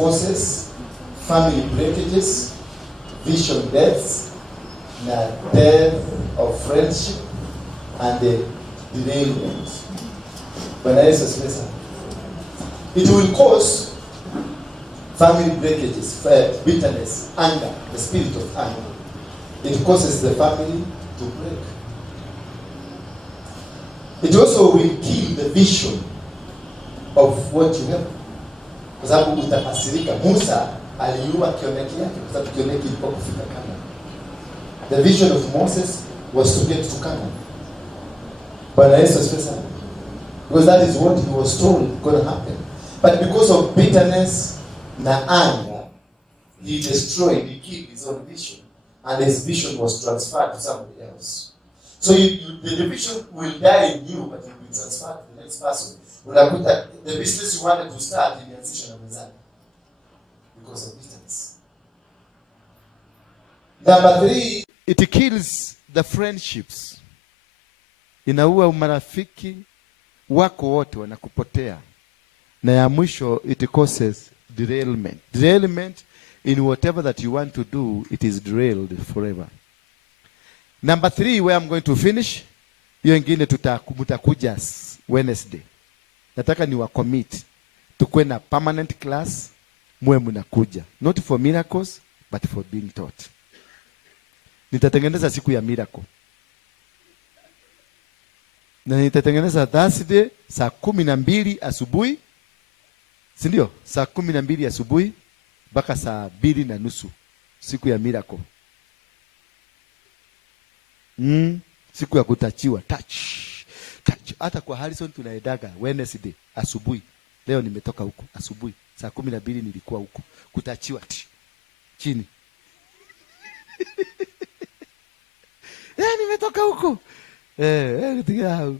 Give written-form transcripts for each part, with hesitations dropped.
causes, family breakages, vision deaths, na death of friendship, and the derailment. Bwana Yesu asifiwe sana. It will cause family breakages, bitterness, anger, the spirit of anger. It causes the family to break. It also will kill the vision of what you have. Kwa sababu utakasirika. Musa aliua kioneki yake kwa sababu kioneki ilikuwa kufika Canaan. The vision of Moses was to get to Canaan. Bwana Yesu asifiwe sana. Because that is what he was told going to happen. But because of bitterness na anger, he destroyed, he killed his own vision. And his vision was transferred to somebody else. So the vision will die in you, but it will be transferred to the next person. Unakuta the business you wanted to start in your wenzako because of bitterness. Number 3, it kills the friendships. Inaua umarafiki wako wote wanakupotea. Na ya mwisho, it causes derailment. Derailment in whatever that you want to do, it is derailed forever. Number 3, where I'm going to finish, hiyo ingine mutakuja Wednesday. Nataka ni wa commit tukue na permanent class, muwe mnakuja. Not for miracles, but for being taught. Nitatengeneza siku ya miracle. Na nitatengeneza Thursday saa 12 asubuhi. Si ndio? Saa 12 asubuhi mpaka saa 2:30 siku ya miracle. Siku ya kutachiwa, touch. Hata kwa Harrison tunaedaga Wednesday asubuhi. Leo nimetoka huko asubuhi saa 12 nilikuwa huko kutachiwa chini. Nimetoka huko.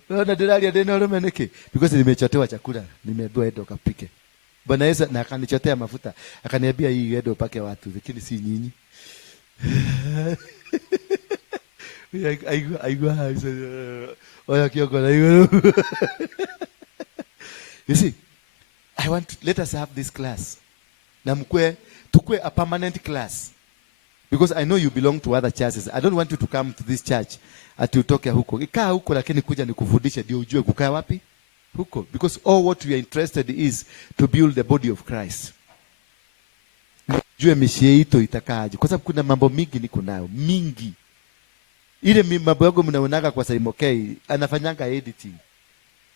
Na Derailed ndio romeneke because nimechotewa chakula, nimeambiwa endo kapike. Bwana Yesu na akanichotea mafuta, akaniambia hii endo pake watu, lakini si nyinyi. You see, let us have this class. Na tukue a permanent class. Because I know you belong to other churches. I don't want you to come to this church ati utoke huko. Ikaa huko lakini kuja nikufundishe ndio ujue kukaa wapi? Huko. Because all what we are interested is to build the body of Christ. Jue mishie ito itakaaje. Kwa sababu kuna mambo mingi niko nayo. Mingi. Ile mambo yangu mnaonaga kwa Saimokei, anafanyanga editing.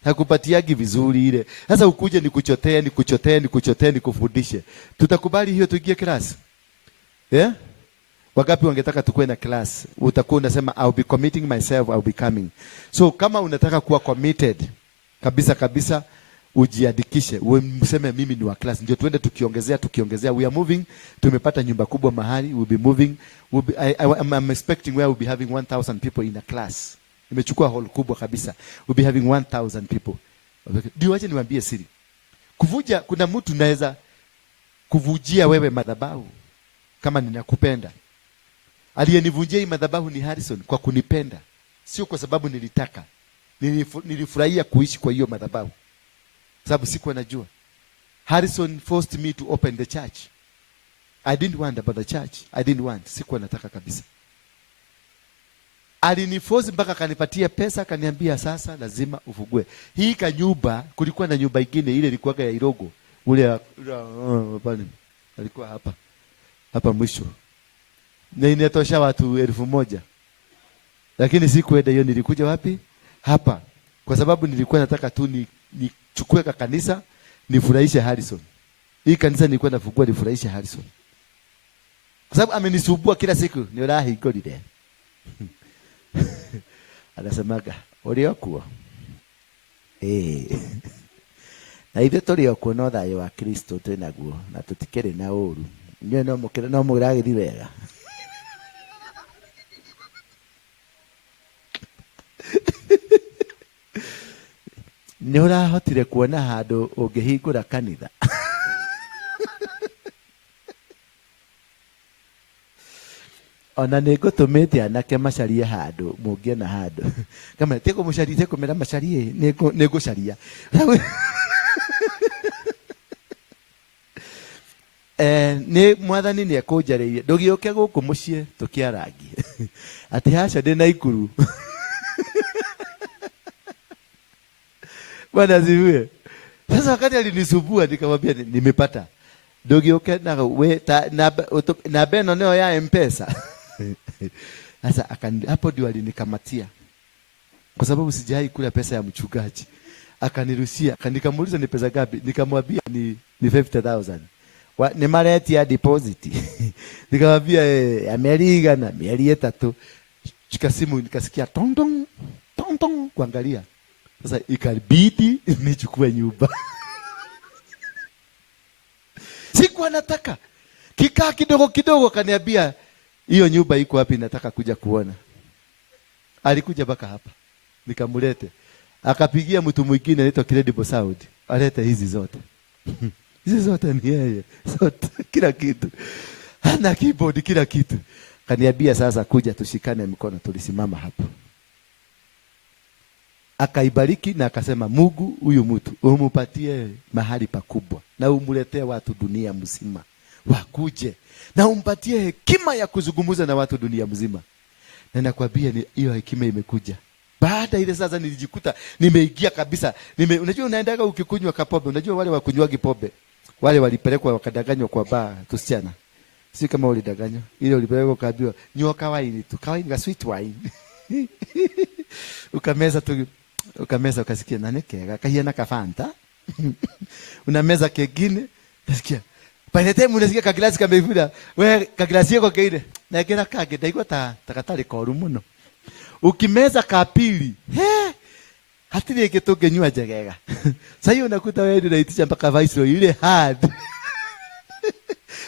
Hakupatiagi vizuri ile. Sasa ukuje nikuchotee nikufundishe. Tutakubali hiyo tuingie class? Yeah? Wagapi wangetaka tukue na class? Utakuwa unasema I'll be committing myself, I'll be coming. So kama unataka kuwa committed kabisa ujiandikishe. Useme mimi ni wa class. Ndio tuende tukiongezea. We are moving. Tumepata nyumba kubwa mahali. We'll be moving. I'm expecting where we'll be having 1,000 people in a class. Nimechukua hall kubwa kabisa. We'll be having 1,000 people. Ndio aje niwaambie siri. Kuvuja, kuna mtu naweza kuvujia wewe madhabahu kama ninakupenda. Aliyenivunjia hii madhabahu ni Harrison kwa kunipenda. Sio kwa sababu nilitaka. Nilifurahia kuishi kwa hiyo madhabahu. Sababu sikuwa najua. Harrison forced me to open the church. I didn't want about the church. I didn't want. Sikuwa nataka kabisa. Aliniforce mpaka kanipatia pesa, akaniambia sasa lazima ufugue. Hii kanyumba, kulikuwa na nyumba ingine ile ilikuwa ya Irogo. Ule alikuwa hapa mwisho. Na inatosha watu 1,000. Lakini sikuenda hiyo, nilikuja wapi? Hapa. Kwa sababu nilikuwa nataka tu nichukue kanisa nifurahishe Harrison. Hii kanisa nilikuwa nafungua nifurahishe Harrison. Kwa sababu amenisumbua kila siku, ni rahi golide. Anasemaga, "Uliokuwa." Na ithe tuliokuwa no thayo wa Kristo twenaguo na tutikere na uru. Nyo no muragithii wega. Ni urahotire kuona handu ungihingura kanitha. Ona nigutumite anake macarie handu mungie na handu. Kama teko mucarie kumera macarie nigucaria. Ni mwathani ni akujareirie ndugioke guku mucie tukiarangi ati haca ndi na ikuru. Bwana ziwe. Sasa wakati alinisumbua nikamwambia nimepata. Ndugioke na we na beno neo ya M-Pesa. Sasa hapo ndio alinikamatia. Kwa sababu sijai kula pesa ya mchungaji. Akanirushia, nikamuuliza ni pesa gapi? Nikamwambia ni 50,000. Ni mareti ya deposit. Nikamwambia Amerika na miezi 3. Chika simu nikasikia tong tong tong tong kuangalia. Sasa ikabidi nichukue nyumba. Siku anataka. Kikaa kidogo kidogo kaniambia hiyo nyumba iko wapi, nataka kuja kuona. Alikuja baka hapa. Nikamulete. Akapigia mtu mwingine anaitwa Credible Sound. Alete hizi zote. Hizi zote ni yeye. Zote kila kitu. Hana keyboard kila kitu. Kaniambia sasa kuja tushikane mikono, tulisimama hapo. Akaibariki na akasema Mungu huyu mtu umupatie mahali pakubwa na umuletee watu dunia mzima wakuje na umpatie hekima ya kuzungumza na watu dunia mzima. Na nakwambia hiyo hekima imekuja. Baada ile sasa nilijikuta nimeingia kabisa. Unajua unaendaga ukikunywa kapobe, unajua wale wakunywaji pombe. Wale walipelekwa wakadanganywa kwa baa tusichana. Si kama walidanganywa. Ile walipelekwa kaambiwa nyoka wine tu, kawaini ga sweet wine. Ukameza ukasikia nani kega kahiana ka Fanta. Unameza kegine, nasikia. By the time unasikia kaglasi kamevuda, wewe kaglasi yako kaide. Na kila kage ndaigwa takatari koru muno. Ukimeza kapili, hatiri kitoke nyua jagega. Sasa unakuta wewe ndio unaitisha mpaka vice ile hard.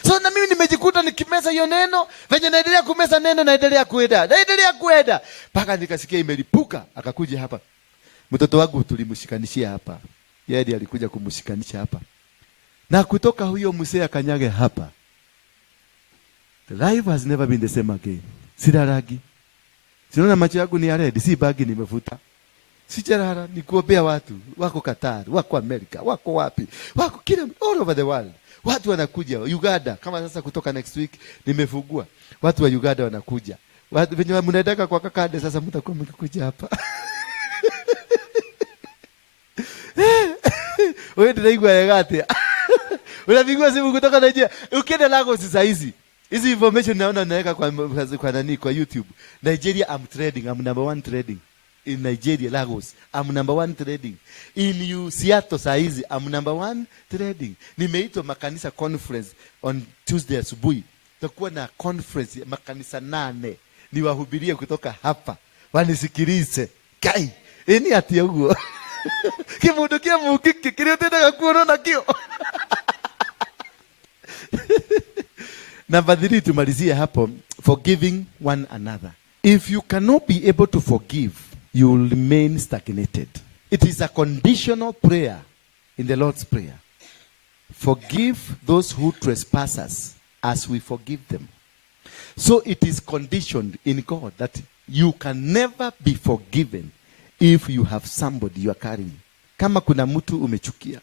So na mimi nimejikuta nikimeza hiyo neno, venye naendelea kumeza neno naendelea kuenda. Paka nikasikia imelipuka, akakuja hapa. Mtoto wangu tulimshikanishia hapa. Yeye ndiye alikuja kumshikanisha hapa. Na kutoka huyo mzee akanyage hapa. The life has never been the same again. Sidaragi. Sinaona macho yangu ni ya red, si bagi nimevuta. Sijarara ni kuombea watu, wako Qatar, wako Amerika, wako wapi? Wako kila all over the world. Watu wanakuja Uganda, kama sasa kutoka next week nimefungua. Watu wa Uganda wanakuja. Watu wenye mnaendaka kwa kakade sasa mtakuwa mkikuja hapa. Wewe ndio igwa yagate. Unapigwa simu kutoka Nigeria. Ukienda Lagos sasa hizi. Hizi information naona naweka kwa nani kwa YouTube. Nigeria I'm trading. I'm number 1 trading. In Nigeria, Lagos. I'm number 1 trading. In Seattle saa hizi I'm number 1 trading. Nimeitwa makanisa conference on Tuesday asubuhi. Tutakuwa na conference makanisa 8. Niwahubirie kutoka hapa. Wanisikilize. Kai. Eni ati huo. Kimundu kia mukiki kile tena kuona kio. Number 3 tumalizie hapo, forgiving one another. If you cannot be able to forgive, you will remain stagnated. It is a conditional prayer in the Lord's Prayer. Forgive those who trespass us as we forgive them. So it is conditioned in God that you can never be forgiven if you have somebody you are carrying. Kama kuna mtu umechukia,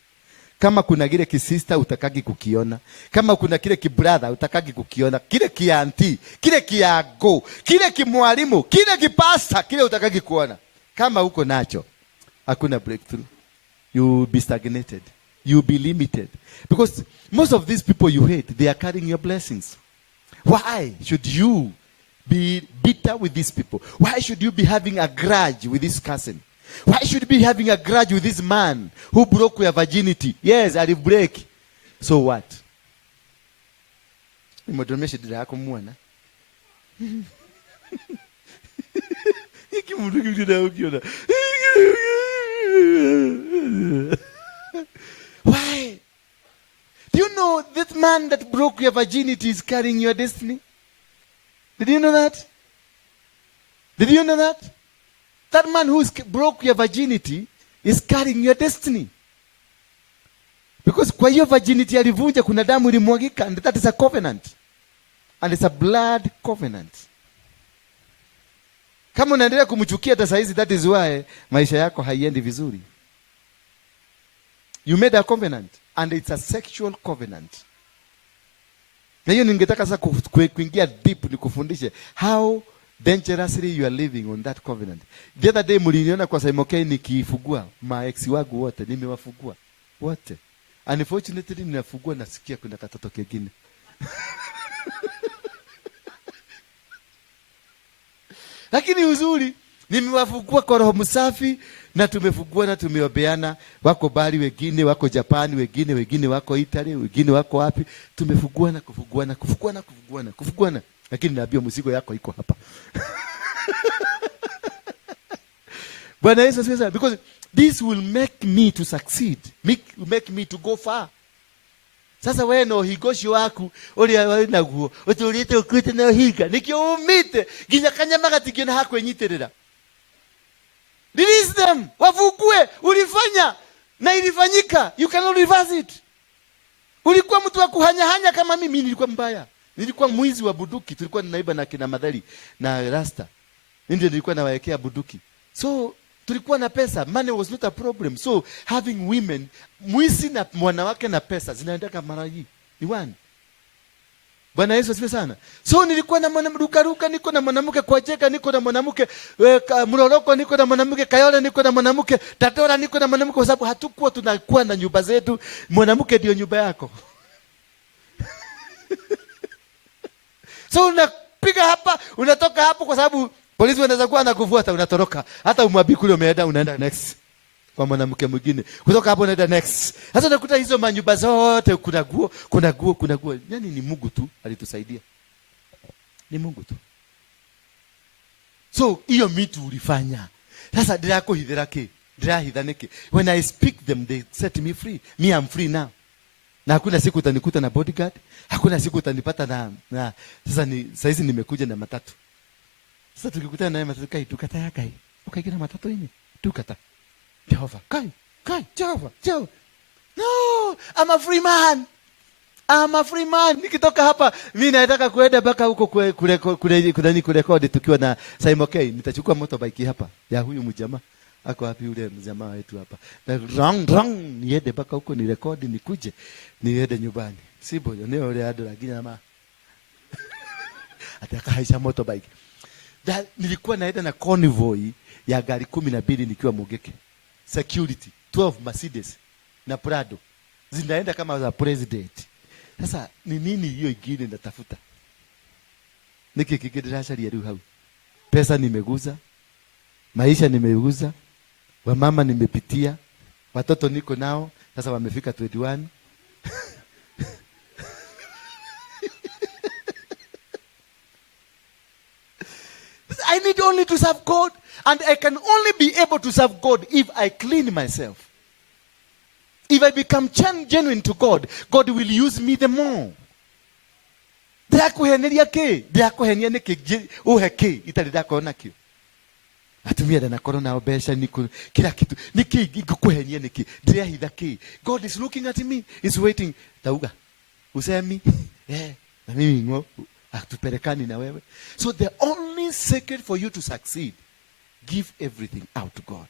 kama kuna kile kisista utakagi kukiona, kama kuna kile kibrother utakagi kukiona, kile kianti, kile kiago, kile kimwalimu, kile kipasta, kile utakagi kuona. Kama uko nacho, hakuna breakthrough. You will be stagnated. You will be limited. Because most of these people you hate, they are carrying your blessings. Why should you be bitter with these people? Why should you be having a grudge with this cousin? Why should you be having a grudge with this man who broke your virginity? Yes, I did break. So what? Imodomeshe dira yako muona. Why? Do you know that man that broke your virginity is carrying your destiny? Did you know that? Did you know that? That man who broke your virginity is carrying your destiny. Because kwa hiyo virginity alivunja kuna damu ilimwagika, and that is a covenant. And it's a blood covenant. Kama unaendelea kumchukia hata saa hizi, that is why maisha yako haiendi vizuri. You made a covenant and it's a sexual covenant. Na hiyo ningetaka sasa kuingia deep nikufundishe how dangerously you are living on that covenant. The other day mliniona kwa Synagogue nikifugua ex wangu wote, nimewafugua wote. Unfortunately ninafugua nasikia kuna katoto kingine. Lakini uzuri nimewafugua kwa roho msafi na tumefugua na tumeobeana. Wako Bali, wengine wako Japani, wengine wako Italy, wengine wako wapi. Tumefuguana kufuguana. Lakini naambia mzigo yako iko hapa. Bwana Yesu asifiwe. Because this will make me to succeed. Make me to go far. Sasa wewe no higosho wako uri naguo utulite ukwite na higa nikyo umite ginya kanyamaga tigena hako enyiterera. Release them, wafukue. Ulifanya na ilifanyika, you cannot reverse it. Ulikuwa mtu wa kuhanya kama mimi, nilikuwa mbaya. Nilikuwa mwizi wa buduki, tulikuwa naiba na kina Madhari na Rasta. Ndio nilikuwa nawaekea buduki. So tulikuwa na pesa, money was not a problem. So having women, mwizi na mwanawake na pesa zinaendeka mara hii. Ni one. Bwana Yesu asifiwe sana. So nilikuwa na mwanamke ruka, niko na mwanamke kwa cheka, niko na mwanamke mloloko, niko na mwanamke Kayole, niko na mwanamke Tatora, niko na mwanamke, kwa sababu hatukuwa tunakuwa na nyumba zetu. Mwanamke ndio nyumba yako. So unapiga hapa, unatoka hapo, kwa sababu polisi wanaweza kuwa anakufuata, unatoroka. Hata umwabi kule umeenda, unaenda next kwa mwanamke mwingine. Kutoka hapo unaenda next. Sasa unakuta hizo manyumba zote kuna guo. Yaani ni Mungu tu alitusaidia. Ni Mungu tu. So hiyo mitu ulifanya. Sasa dirako hidherake, dirahidhaneke. When I speak them, they set me free. Me, I'm free now. Na hakuna siku utanikuta na bodyguard, hakuna siku utanipata na sasa hizi nimekuja na matatu. Sasa tukikutana naye matatu, kai tukata yakai. Ukaigina matatu yenye. Tukata. Jehova, kai, Jehova. No, I'm a free man. Nikitoka hapa, mimi nataka kuenda mpaka huko kurekodi tukiwa na Synagogue. Nitachukua motorbike hapa ya huyu mjamaa. Ako wapi yule mjamaa wetu hapa? Na niende mpaka huko ni rekodi nikuje. Niende nyumbani. Sibo, leo ile ado lakini ama. Ataka haisha motorbike. Nilikuwa naenda na convoy ya gari 12 nikiwa Mugeke. Security 12 Mercedes na Prado zinaenda kama za president. Sasa ni nini hiyo ingine natafuta? Niki kikidirasha ya hau. Pesa nimeguza, maisha nimeguza, wamama nimepitia, watoto niko nao, sasa wamefika 21. I need only to serve God, and I can only be able to serve God if I clean myself. If I become genuine to God, God will use me the more. Ndakuheneria ke, ndakuhenia niki uheke itari ndakona kio. Atumia na corona obesha niko kila kitu. Niki ngikuhenia niki ndirahitha ke. God is looking at me, is waiting. Tauga. Usemi, na mimi ngo atuperekani na wewe. So the only secret for you to succeed, give everything out to God.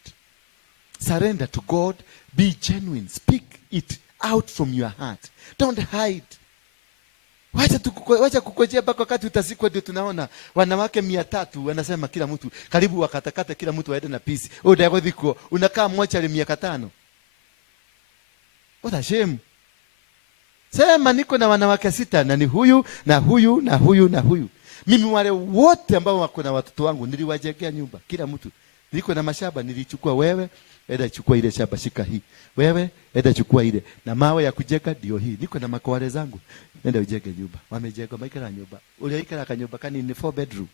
Surrender to God. Be genuine. Speak it out from your heart. Don't hide. Wacha kukojea mpaka wakati utasikwa ndio tunaona wanawake 300 wanasema kila mtu karibu wakatakata kila mtu aende na pisi. Ndio dhiko unakaa mmoja ile 500. What a shame. Sema niko na wanawake 6 na ni huyu na huyu na huyu na huyu. Mimi wale wote ambao wako na watoto wangu niliwajengea nyumba kila mtu. Niko na mashamba nilichukua, wewe enda chukua ile shamba, shika hii. Wewe enda chukua ile. Na mawe ya kujenga ndio hii. Niko na makwale zangu. Nenda ujenge nyumba. Wamejenga maikala nyumba. Ule ikala kanyumba kani ni 4 bedroom.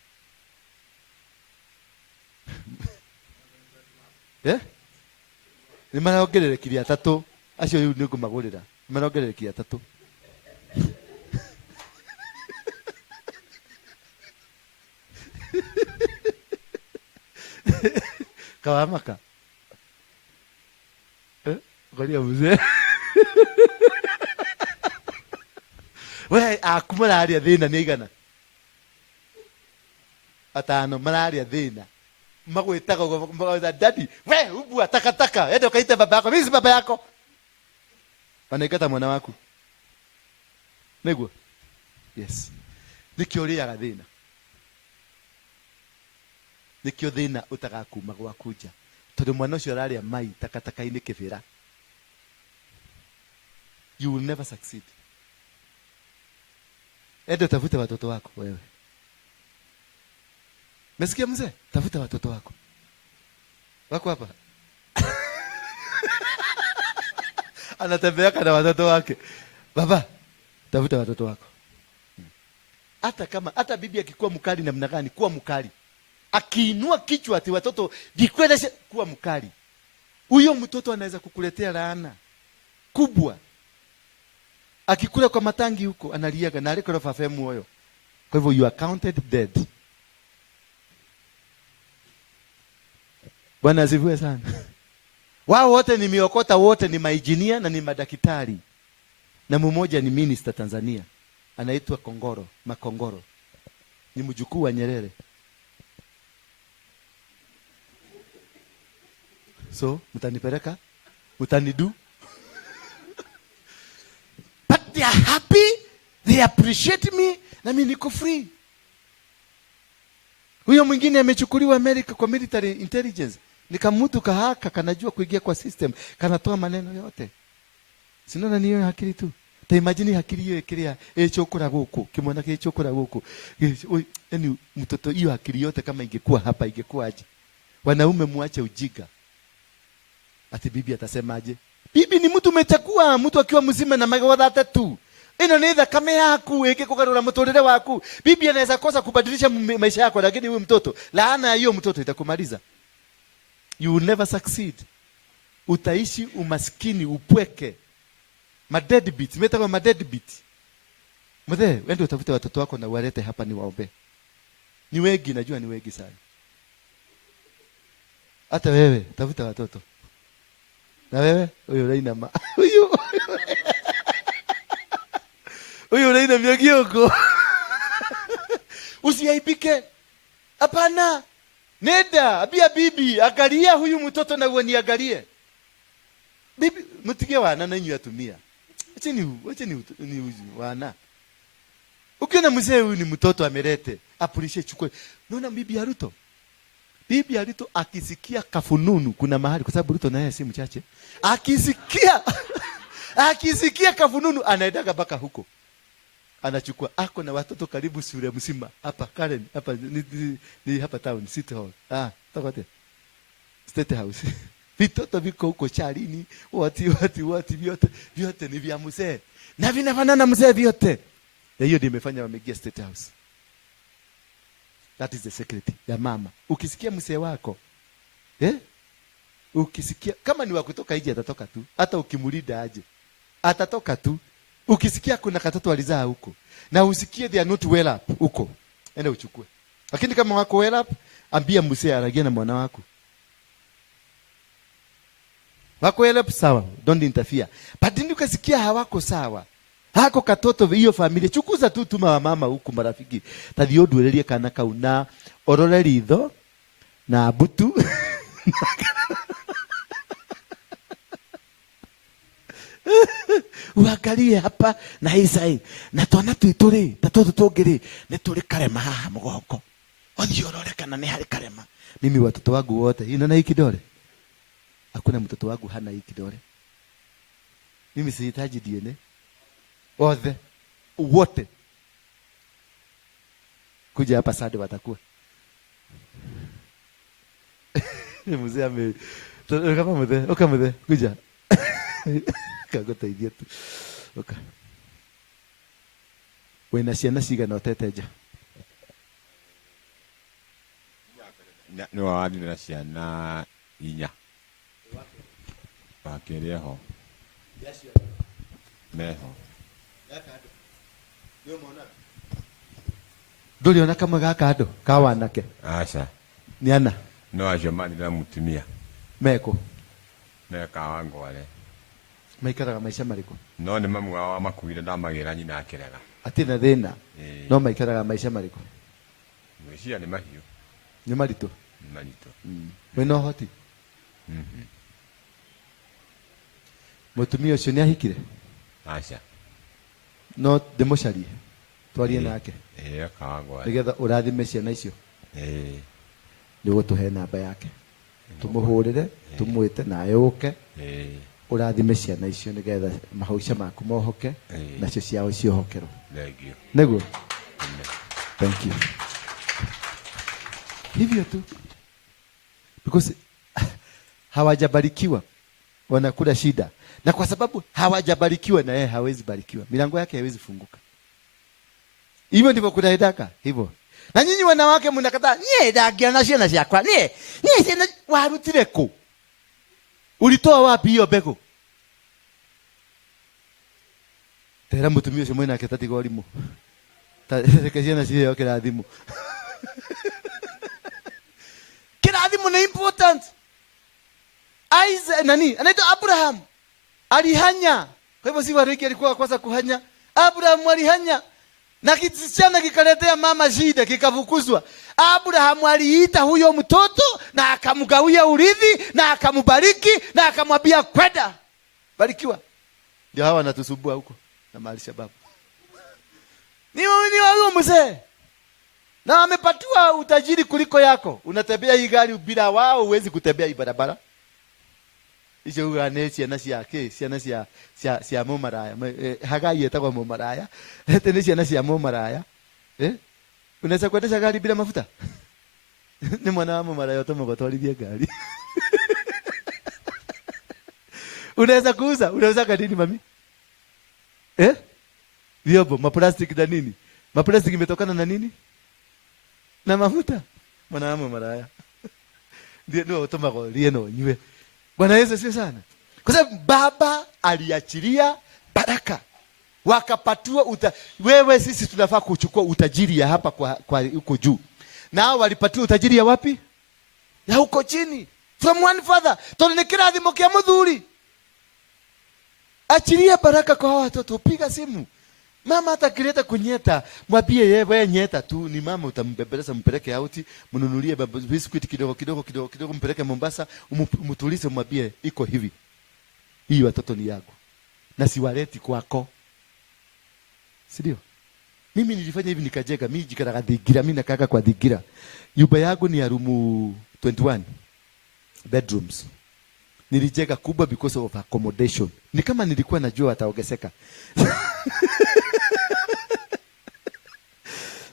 Ni maraongerere kiria 3. Acio yu niko magurira. Maraongerere kiria 3. Kawamaka. Ngoria mzee. We akumararia thina ni igana. Atano mararia thina. Magwitaga magwita daddy. We ubu takataka. Ende ukaita baba yako. Mimi si baba yako. Wanaikata mwana wako. Negwa. Yes. Nikio riaga thina. Nikio thina utagakuma gwakuja. Tondu mwana ucio araria mai takataka-ini kibira. You will never succeed. Ende tafuta watoto wako wewe. Mesikia mzee? Tafuta watoto wako. Wako hapa. Anatembea na watoto wake. Baba, tafuta watoto wako. Hata bibi akikuwa mkali namna gani, kuwa mkali. Akiinua kichwa ati watoto vikweleshe, kuwa mkali. Huyo mtoto anaweza kukuletea laana kubwa. Akikula kwa matangi huko analiaga na aliko rofa femu huyo. Kwa hivyo you are counted dead. Bwana asifiwe sana. Wao wote ni miokota, wote ni mainjinia na ni madaktari. Na mmoja ni minister Tanzania. Anaitwa Makongoro. Ni mjukuu wa Nyerere. So, mtanipeleka? Mtanidu? But they are happy, they appreciate me, na mimi niko free. Huyo mwingine amechukuliwa Amerika kwa military intelligence. Nikamutu kahaka kanajua kuingia kwa system, kanatoa maneno yote. Sinona niyo hakili tu. Ta imagine hakili hiyo ikiria chokora guku, kimwana kile chokora guku. Yaani mtoto hiyo hakili yote kama ingekuwa hapa ingekuwa aje? Wanaume muache ujiga. Ati bibi atasemaje? Bibi ni mtu umechagua, mtu akiwa mzima na magawada tatu. Ino ni thakame yaku ikikugarura muturire waku. Bibi anaweza kosa kubadilisha maisha yako, lakini huyu mtoto, laana ya hiyo mtoto itakumaliza. You will never succeed. Utaishi umaskini, upweke. Deadbeat, metawa deadbeat. Mzee, wende utafute watoto wako na uwalete hapa ni waombe. Ni wengi, najua ni wengi sana. Hata wewe tafuta watoto. Na wewe huyo Raina huyo Raina miagioko. Usiaibike. Hapana. Nenda, abia bibi, angalia huyu mtoto na uaniangalie. Bibi, mtige wana na nyinyi atumia. Acheni wana. Ukiona mzee huyu ni mtoto amelete, appreciate chukue. Unaona bibi ya Ruto? Bibi ya Ruto akisikia kafununu kuna mahali, kwa sababu Ruto naye si mchache. Akisikia kafununu anaenda mpaka huko. Anachukua ako na watoto karibu shule mzima hapa Karen hapa ni hapa town City Hall. Takote. State House. Vitoto viko huko charini, wati vyote ni vya mzee. Na vinafanana mzee vyote. Na hiyo ndio imefanya wameingia State House. That is the secret ya mama. Ukisikia mzee wako, ukisikia kama ni wa kutoka nje atatoka tu. Hata ukimulida aje, atatoka tu. Ukisikia kuna katoto walizaa huko na usikie they are not well up huko, enda uchukue. Lakini kama wako well up, ambia mzee aragie na mwana wako. Wako well up sawa, don't interfere. But ndio ukasikia hawako sawa, hako katoto hiyo familia, chukuza tu tuma wa mama huko marafiki. Tadio duererie kana kauna orore ritho na butu. Uangalie hapa na hii sai. Na twana tuituri, tatoto tongiri, ni turi karema haha mugongo. Othi orore kana ni hari karema. Mimi watoto wangu wote, ina hii kidole. Hakuna mtoto wangu hana hii kidole. Mimi sihitaji DNA. Wote. Kuja hapa sade watakuwa. Mzee ame kama mzee, kuja. Kagota idiot. Okay. Wena ciana cigana ũteteja? No wadi na ciana 4. Wakeria ho. Meho. Ndũriona kamwe gaka andũ ka wanake? Aca. Ni ana? No ajamani na mutumia. Meko. Meka wangwale. Maikaraga maisha mariko? No ni mamu wao makuire na magera nyina akirega. Ati na thina. No maikaraga maisha mariko? Mwishia ni mahiu. Ni marito. Ni marito. Wena hoti? Mutumia ucio ni ahikire? Aca. No democarie? twarie nake akawangwa nigetha urathime ciana icio nĩguo tũhe namba yake tũmũhũrĩre tũmwĩte nawe ũke urathime ciana icio nigetha mahauca maku mohoke nacio ciao ciohokerwo nĩguo. Thank you. Hivyo tu, because hawajabarikiwa wanakula shida, na kwa sababu hawajabarikiwa na yeye hawezi barikiwa, milango yake haiwezi funguka. Hivyo ndivyo kunaendaka hivyo. Na nyinyi wanawake mnakataa, nie dagia na ciana ciakwa, nie ciana warutire ku, ulitoa wapi hiyo mbegu? Tera mutumia ucio mwena aketati gorimu reke ciana ciyo kĩrathimu. Kĩrathimu ni important. Isaac nani anaitwa Abraham alihanya. Kwa hivyo si Waruinge alikuwa kwanza kuhanya, Abraham alihanya na kisichana kikaletea mama shida, kikavukuzwa. Abraham aliita huyo mtoto na akamgawia urithi na akambariki na akamwambia kwenda barikiwa. Ndio hawa wanatusumbua huko na mali shababu. Ni wao mzee na wamepatiwa utajiri kuliko yako. Unatembea hii gari bila wao huwezi kutembea hii barabara. Hizo uganecia na ciake ciana cia mumaraya hagai etagwa mumaraya tene ciana cia mumaraya unaweza kuendesha gari bila mafuta? Ni mwana wa mumaraya utamgotwarithia gari. Unaweza kuuza, unauza kadini mami vyombo maplastiki na nini? Maplastiki imetokana na nini? Na mafuta. Mwana wa mumaraya ndio utamgolia no nywe. Bwana Yesu asifiwe sana. Kwa sababu baba aliachilia baraka. Wakapatiwa wewe sisi tunafaa kuchukua utajiri ya hapa kwa huko juu. Nao walipatiwa utajiri ya wapi? Ya huko chini. From one father. Tone kirathimo kia muthuri. Achilia baraka kwa watoto, piga simu. Mama atakileta kunyeta, mwambie yeye wewe nyeta tu, ni mama utambebeleza mpeleke auti, mnunulie biscuit kidogo mpeleke Mombasa, umtulize mwambie iko hivi. Hii watoto ni yako. Na siwaleti kwako. Si ndio? Mimi nilifanya hivi nikajenga, mimi jikara dhigira, mimi nakaka kwa dhigira. Nyumba yangu ni ya room 21 bedrooms. Nilijenga kubwa because of accommodation. Ni kama nilikuwa najua ataongezeka.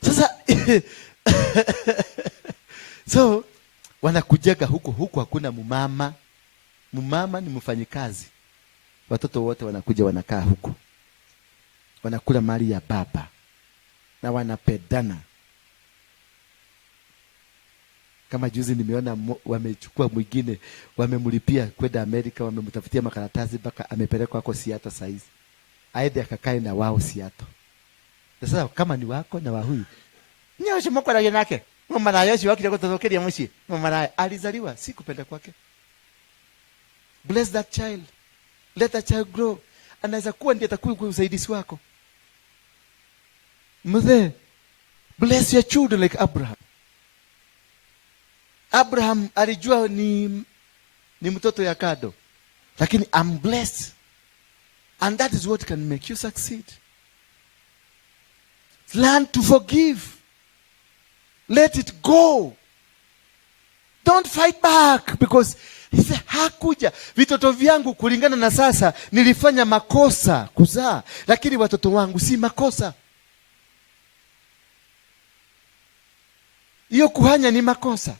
Sasa so wanakujenga huko hakuna mumama. Mumama ni mfanyikazi. Watoto wote wanakuja wanakaa huko. Wanakula mali ya baba. Na wanapendana. Kama juzi nimeona wamechukua mwingine, wamemlipia kwenda Amerika, wamemtafutia makaratasi mpaka amepelekwa kwa Seattle saizi. Aende akakae na wao Seattle. Sasa kama ni wako na wa huyu. Nyoshe mkoraje nake. Mama na Yesu wakija kutokeria mshi. Mama na alizaliwa si kupenda kwake. Bless that child. Let that child grow. Anaweza kuwa ndiye atakuwa usaidizi wako. Mzee, bless your children like Abraham. Abraham alijua ni mtoto ya kado. Lakini I'm blessed. And that is what can make you succeed. Learn to forgive. Let it go. Don't fight back because he said hakuja. Vitoto vyangu kulingana na sasa nilifanya makosa kuzaa, lakini watoto wangu si makosa. Hiyo kuhanya ni makosa.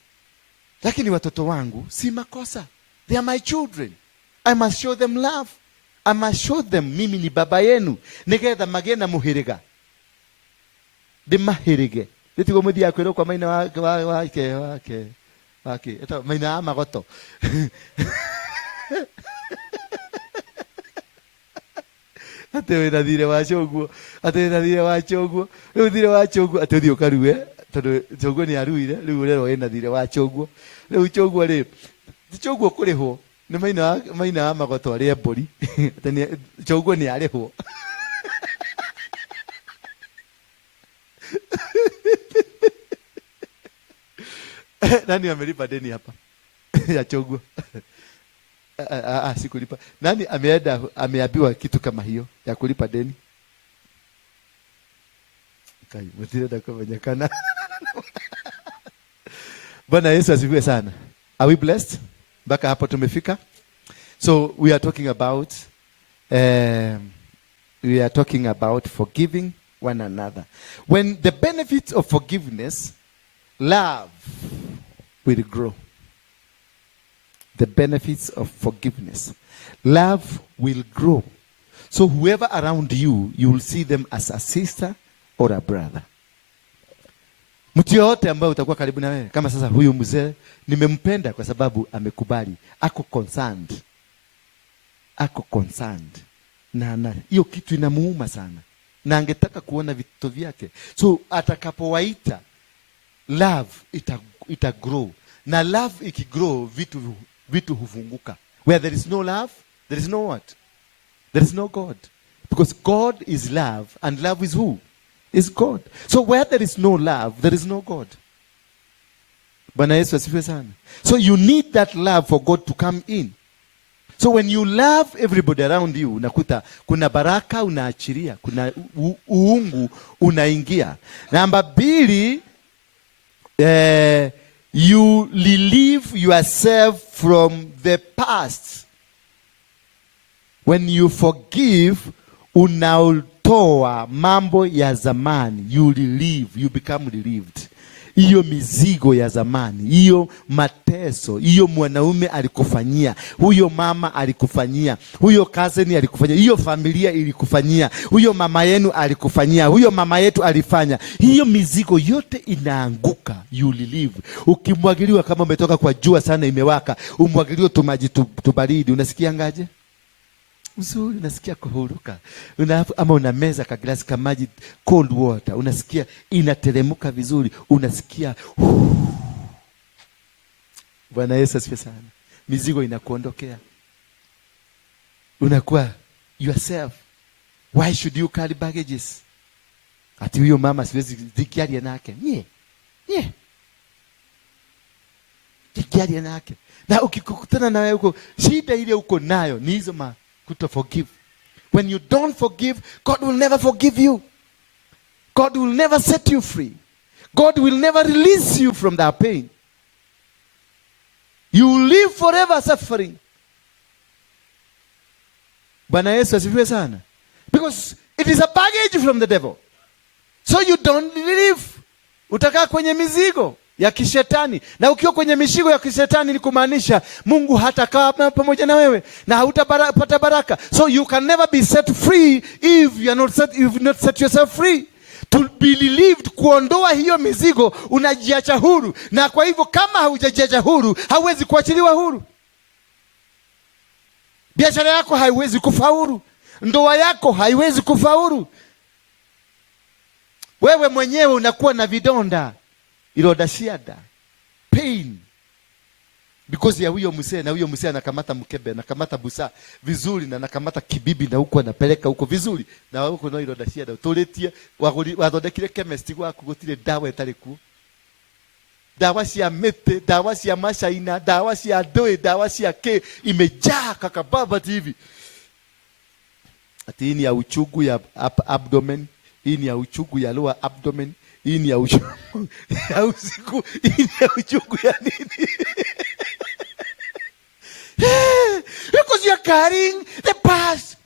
Lakini watoto wangu si makosa. They are my children. I must show them love. I must show them mimi ni baba yenu. Nigetha magena muhiriga. Mahirige. Nditigo muthi akwiro kwa maina wake. Eta maina amagoto. Ate wina thire wa choguo. Riu thire wa choguo ate uthio karue. Tondu choguo ni aruire, riu rero ina thire wa choguo. Riu choguo ri. Choguo kuriho. Ni maina amagoto ari mburi. Ate ni choguo ni ariho. Nani amelipa deni hapa? Ya choguo. Sikulipa. Nani ameambiwa kitu kama hiyo ya kulipa deni? Kai, mtira kwa nyakana. Bwana Yesu asifiwe sana. Are we blessed? Mpaka hapo tumefika. So we are talking about forgiving one another. When the benefits of forgiveness, love will grow. The benefits of forgiveness, love will grow. So whoever around you, you will see them as a sister or a brother. Mtu yote ambaye utakuwa karibu na wewe, kama sasa huyu mzee nimempenda kwa sababu amekubali, ako concerned. Na hiyo kitu inamuuma sana. Na angetaka kuona vitu vyake. So atakapowaita, love ita grow. Na love ikigrow, vitu hufunguka. Where there is no love, there is no what? There is no God. Because God is love, and love is who? Is God. So where there is no love, there is no God. Bwana Yesu asifiwe sana. So you need that love for God to come in. So when you love everybody around you, unakuta kuna baraka unaachilia, kuna uungu unaingia. Namba 2, you relieve yourself from the past. When you forgive, unaotoa mambo ya zamani. You relieve, you become relieved. Hiyo mizigo ya zamani, hiyo mateso, hiyo mwanaume alikufanyia, huyo mama alikufanyia, huyo cousin alikufanyia, hiyo familia ilikufanyia, huyo mama yenu alikufanyia, huyo mama yetu alifanya. Hiyo mizigo yote inaanguka, you relieve. Ukimwagiliwa kama umetoka kwa jua sana imewaka, umwagiliwe tumaji tubaridi, unasikia ngaje? Uzuri, unasikia kuhuruka. Ama unameza kaglasi kamaji cold water, unasikia inateremka vizuri, unasikia Bwana Yesu asifiwe sana. Mizigo inakuondokea. Unakuwa yourself. Why should you carry baggages? Ati huyo mama siwezi zikialia nake. Nie. Zikialia nake. Na ukikutana na wewe huko, shida ile uko nayo ni hizo to forgive. When you don't forgive, God will never forgive you. God will never set you free. God will never release you from that pain. You will live forever suffering. Bwana Yesu asifiwe sana. Because it is a baggage from the devil. So you don't live. Utakaa kwenye mizigo ya kishetani. Na ukiwa kwenye mishigo ya kishetani ni kumaanisha Mungu hatakaa pamoja na wewe na hautapata baraka. So you can never be set free if you have not set yourself free. To be relieved, kuondoa hiyo mizigo, unajiacha huru. Na kwa hivyo kama haujajiacha huru, hauwezi kuachiliwa huru. Biashara yako haiwezi kufaulu. Ndoa yako haiwezi kufaulu. Wewe mwenyewe unakuwa na vidonda. Irodashiada, pain, because ya huyo msee, na huyo msee anakamata mkebe, anakamata busa vizuri, na anakamata kibibi na huko anapeleka huko vizuri, na huko no irodashiada utoletie wathondekire chemist gwaku gutire dawa itari ku, dawa cia mete, dawa cia mashaina, dawa cia ndoe, dawa cia ke, imejaa kakababa hivi. Ati ni ya uchungu ya abdomen, hii ni ya uchungu ya lower abdomen, hii ni ya uchungu ya usiku, hii ni ya uchungu ya nini? Because you are carrying the past.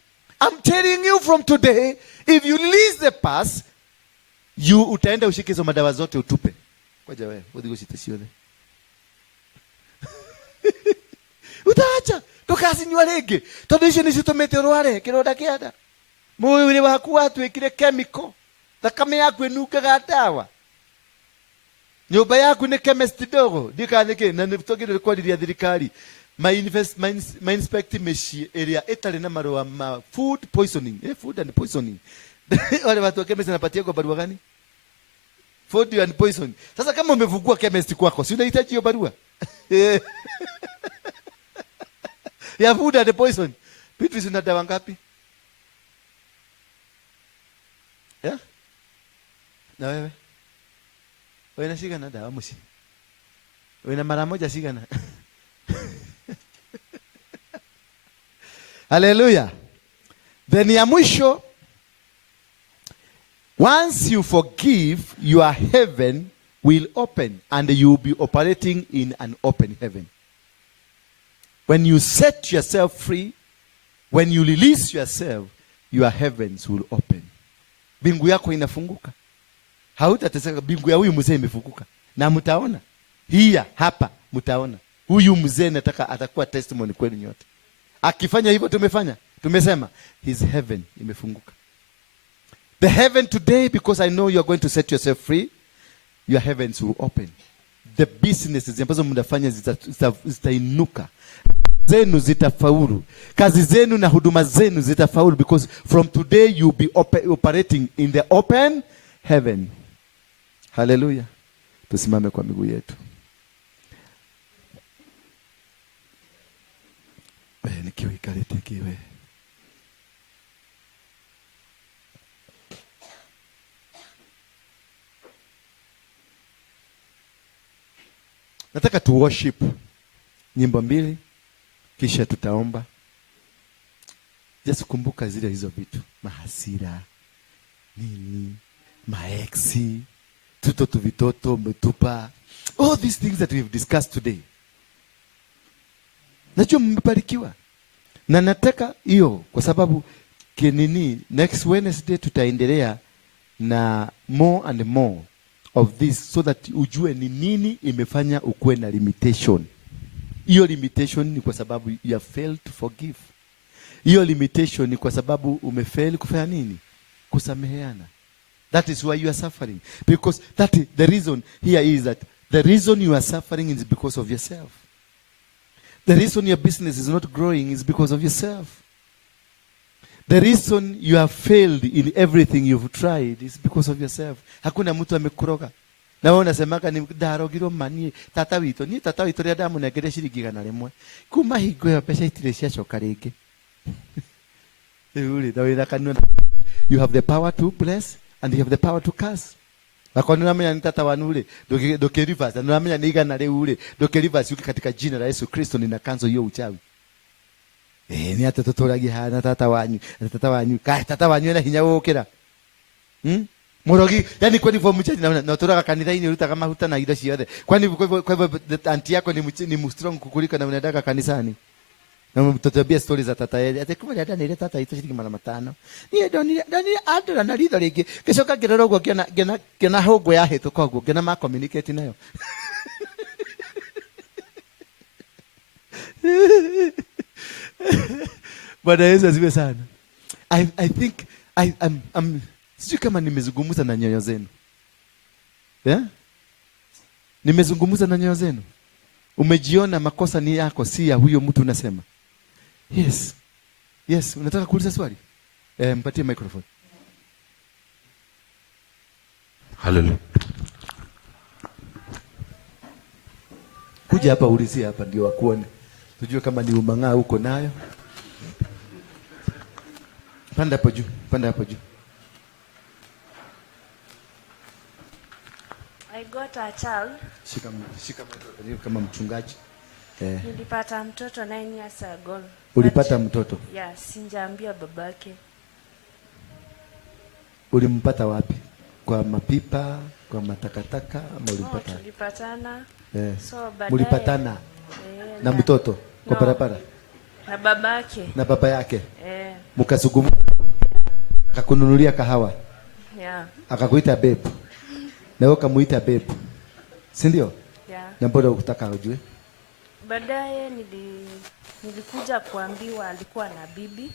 I'm telling you from today, if you release the past, you utaenda ushike hizo madawa zote utupe. Ngoja wewe, udhigo sitasione. Utaacha, tukasi ni walege. Tondishe nisitomete rware, kiroda kiada. Mwili waku watu ikire chemical. Thakame yaku enukaga dawa. Nyumba yaku ni chemist dogo. Ndikanike na nitogire kwaliria thirikari. My inspecting meshi area etale na marua ma food poisoning. Food and poisoning. Wale watu wa chemist wanapatia kwa barua gani? Food and poisoning. Sasa kama umevugua chemist kwako, si unahitaji hiyo barua? Ya food and poison. Vitu zina dawa ngapi? Yeah? Na wewe? Wewe unashika na dawa msi. Wewe na mara moja shika na. Hallelujah. Then ya mwisho, Once you forgive, your heaven will open and you will be operating in an open heaven. When you set yourself free, when you release yourself, your heavens will open. Bingu yako inafunguka. Hautateseka, bingu ya huyu mzee imefunguka. Na mtaona. Hapa mtaona. Huyu mzee nataka atakuwa testimony kwenu nyote. Akifanya hivyo tumesema his heaven imefunguka. The heaven today, because I know you are going to set yourself free, your heavens will open. The businesses ambazo mnafanya zitainuka. Zenu zitafaulu. Kazi zenu na huduma zenu zitafaulu, because from today you'll be operating in the open heaven. Hallelujah. Tusimame kwa miguu yetu. Nikiwe kalete kiwe. Nataka tu worship nyimbo 2 kisha tutaomba. Just kumbuka zile hizo vitu, mahasira, nini, maeksi, vitoto mtupa. All these things that we've discussed today. Najua mmebarikiwa. Na nataka hiyo kwa sababu next Wednesday tutaendelea na more and more of this, so that ujue ni nini imefanya ukuwe na limitation. Hiyo limitation ni kwa sababu you have failed to forgive. Hiyo limitation ni kwa sababu umefail kufanya nini? Kusameheana. That is why you are suffering. Because the reason here is that the reason you are suffering is because of yourself. The reason your business is not growing is because of yourself. The reason you have failed in everything you've tried is because of yourself. Hakuna mtu amekuroga. Na wewe unasemaka ni ndarogirwo mani tata wito ria damu negere shiringi 100 kuma hingo ya pesa itire cia coka ringi. You have the power to bless and you have the power to curse. Wakoni unamenya ni tata wanule doke reverse, na unamenya ni 100 ule doke reverse yuki katika jina la Yesu Kristo nina cancel hiyo uchawi. Ni atatotoragi hana tata wanyu tata wanyu na hinya wokera. Morogi, yani kwani kwa mchaji na utoraga kanitha-ini uruta kama huta na indo ciothe. Kwani kwa hivyo anti yako ni strong kukulika na unaendaga kanisani. Na mtotobia stories za tata yeye. Ate kuma dada nile tata ito shilingi 500. Ni doni adora na ritho ringi. Kicoka kirorogwo kena hogo ya hetu kogwo kena ma communicate nayo. Bwana Yesu asifiwe sana. I think I'm sijui kama nimezungumza na nyoyo zenu. Yeah? Nimezungumza na nyoyo zenu. Umejiona makosa ni yako, si ya huyo mtu unasema. Yes. Yes, unataka kuuliza swali? Mpatie microphone. Hallelujah. Kuja hapa ulizia hapa ndio wakuone. Tujue kama ni umang'aa uko nayo. Panda hapo juu. I got a child. Shika kama mchungaji. Nilipata mtoto 9 years ago. Ulipata mtoto? Yeah, sinjaambia babake. Ulimpata wapi? Kwa mapipa, kwa matakataka ama ulimpata? Tulipatana. So baadaye mulipatana na mtoto kwa barabara? Na babake. Na baba yake? Mukazungumza. Akakununulia kahawa? Yeah. Akakuita babe? Na wewe kamuita babe? Si ndio? Yeah. Na mbona ukutaka ujue? Baadaye nilikuja kuambiwa alikuwa na bibi.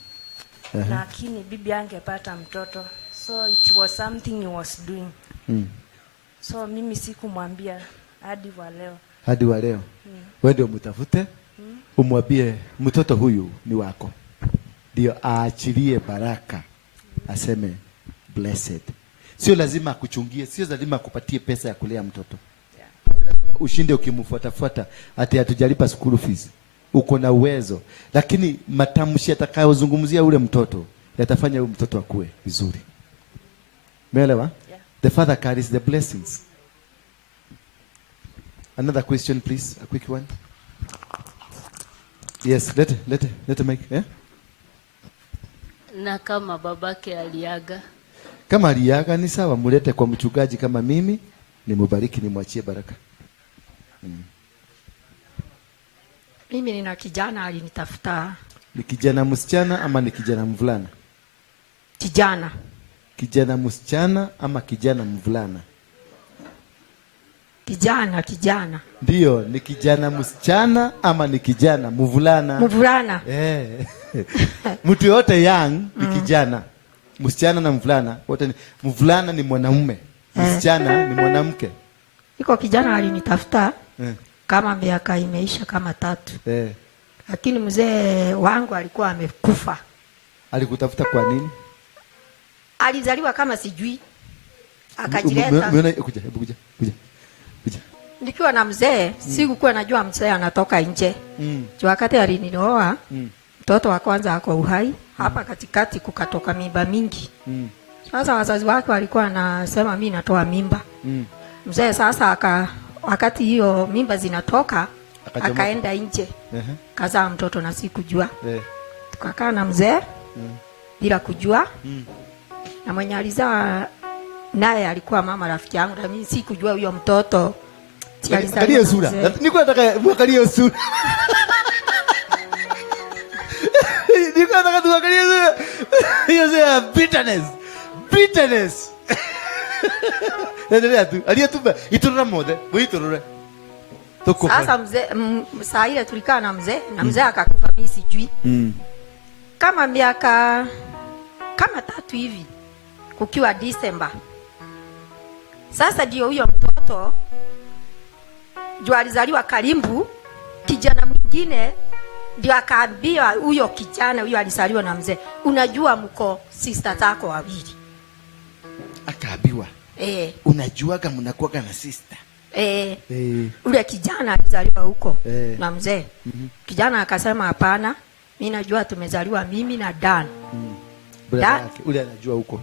Lakini bibi angepata mtoto. So it was something he was doing. So mimi sikumwambia hadi wa leo. Wewe ndio mtafute, umwambie mtoto huyu ni wako. Ndio aachilie baraka. Aseme blessed. Sio lazima akuchungie, sio lazima akupatie pesa ya kulea mtoto. Ushinde ukimfuatafuata ati hatujalipa school fees. Uko na uwezo, lakini matamshi atakayozungumzia ule mtoto yatafanya ule mtoto akue vizuri. Umeelewa? Yeah. The father carries the blessings. Another question please, a quick one. Yes, let make, yeah? Na kama babake aliaga. Kama aliaga ni sawa, mulete kwa mchungaji kama mimi, nimubariki, nimwachie baraka. Mimi nina kijana alinitafuta. Ni kijana msichana ama ni kijana mvulana? Kijana. Kijana msichana ama kijana mvulana? Kijana. Ndio, ni kijana msichana ama ni kijana mvulana? Mvulana. Mtu yote young ni kijana. Msichana na mvulana wote ni, mvulana ni mwanaume, msichana ni mwanamke. Iko kijana alinitafuta kama miaka imeisha kama 3. Lakini mzee wangu alikuwa amekufa. Alikutafuta kwa nini? Alizaliwa kama sijui. Akajileta. Kuja. Nikiwa na mzee, sikuwa najua mzee anatoka nje. Wakati alinioa, mtoto wa kwanza ako uhai, hapa katikati kukatoka mimba mingi. Sasa wazazi wake walikuwa wanasema mimi natoa mimba. Mzee sasa wakati hiyo mimba zinatoka, akaenda nje. Kazaa mtoto na sikujua. Tukakaa na mzee bila kujua. Na mwenye alizaa naye alikuwa mama rafiki yangu, na mimi sikujua huyo mtoto. Angalia sura. Niko nataka muangalie sura. Niko nataka tuangalie sura. Hiyo sema bitterness. Endelea tu. Aliyetupa iturura mode, buiturure. Toko. Sasa mzee saa ile tulikaa na mzee, na mzee akakufa mimi sijui. Kama miaka kama 3 hivi kukiwa December. Sasa ndio huyo mtoto jua alizaliwa Karimbu, kijana mwingine ndio akaambiwa huyo kijana huyo alizaliwa na mzee, unajua mko sister zako wawili. Akaambiwa unajua kama mnakuwa na sister. Ule kijana alizaliwa huko na mzee. Kijana akasema hapana, mimi najua tumezaliwa mimi na Dan. Ule anajua huko.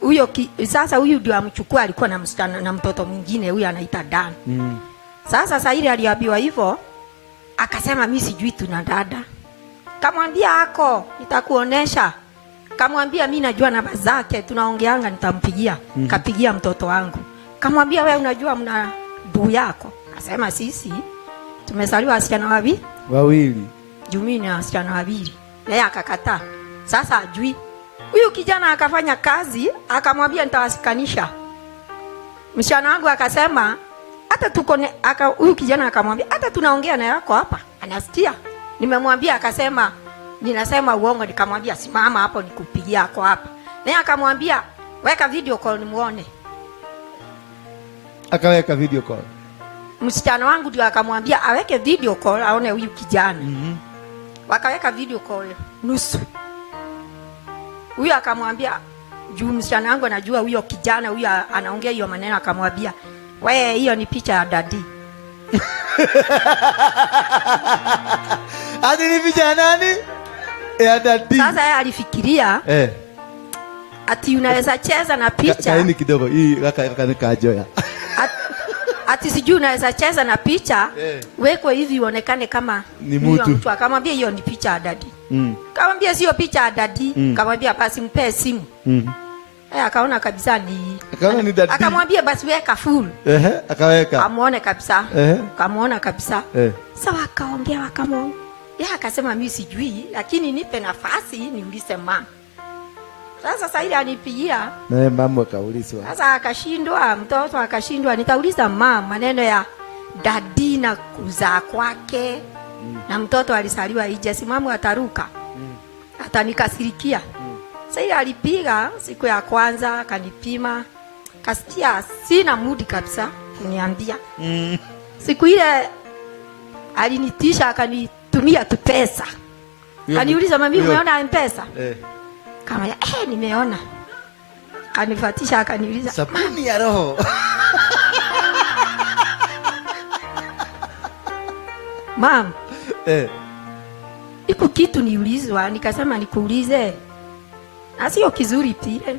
Huyo sasa huyu ndio amchukua, alikuwa na msichana na mtoto mwingine, huyu anaita Dan. Sasa ile aliambiwa hivyo, akasema mimi sijui tuna dada. Kamwambia ako, nitakuonesha. Kamwambia mimi najua namba zake, tunaongeanga nitampigia. Kapigia mtoto wangu. Kamwambia wewe unajua mna ndugu yako? Akasema sisi tumezaliwa wasichana wawili. Jumini na wasichana wawili. Yeye akakataa. Sasa ajui. Huyu kijana akafanya kazi, akamwambia nitawasikanisha. Msichana wangu akasema hata huyu kijana akamwambia hata tunaongea na yako hapa anasikia. Nimemwambia, akasema ninasema uongo. Nikamwambia simama hapo nikupigia yako hapa. Naye akamwambia weka video call nimuone. Akaweka video call. Msichana wangu ndio akamwambia aweke video call aone huyu kijana. Wakaweka video call nusu. Huyu akamwambia juu msichana wangu anajua huyo kijana huyu anaongea hiyo maneno, akamwambia wewe hiyo ni picha ya daddy. Hadi ni picha ya nani? Ya daddy. Sasa yeye alifikiria ati unaweza cheza na picha. Kaini kidogo hii kajoya. Ati sijui unaweza cheza na picha weko hivi uonekane kama ni mtu. Akamwambia hiyo ni picha ya daddy. Akamwambia sio picha ya daddy. Akamwambia basi mpe simu. Akaona kabisa ni daddy. Akamwambia basi weka full. Akaweka. Amuone kabisa. Kamuona kabisa. Sawa, akaongea akamwona. Yeye akasema mimi sijui, lakini nipe nafasi niulize mama. Sasa ile anipigia. Na mama akaulizwa. Sasa akashindwa, mtoto akashindwa. Nitauliza mama maneno ya daddy na kuzaa kwake. Na mtoto alisaliwa ije, si mama ataruka. Atanikasirikia. Sasa alipiga siku ya kwanza, kanipima. Kasikia sina mood kabisa kuniambia. Siku ile alinitisha, akanitumia tu pesa. Kaniuliza mami umeona M-Pesa? Kama nimeona. Kanifuatisha akaniuliza sabuni ya roho. Mam. Iko kitu niulizwa, nikasema nikuulize. Asio kizuri pia.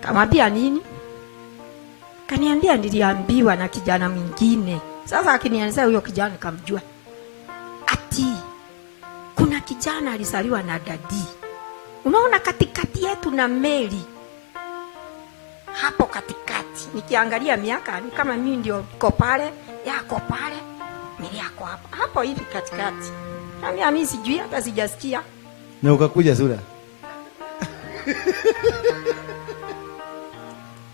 Kamwambia nini? Kaniambia niliambiwa na kijana mwingine. Sasa akinieleza huyo kijana nikamjua. Ati kuna kijana alizaliwa na dadi. Unaona katikati yetu na Mary. hapo katikati. Nikiangalia miaka ni kama mimi ndio niko pale, yako pale, mimi yako hapa. Hapo hivi katikati. Mimi sijui hata sijasikia. Na ukakuja sura.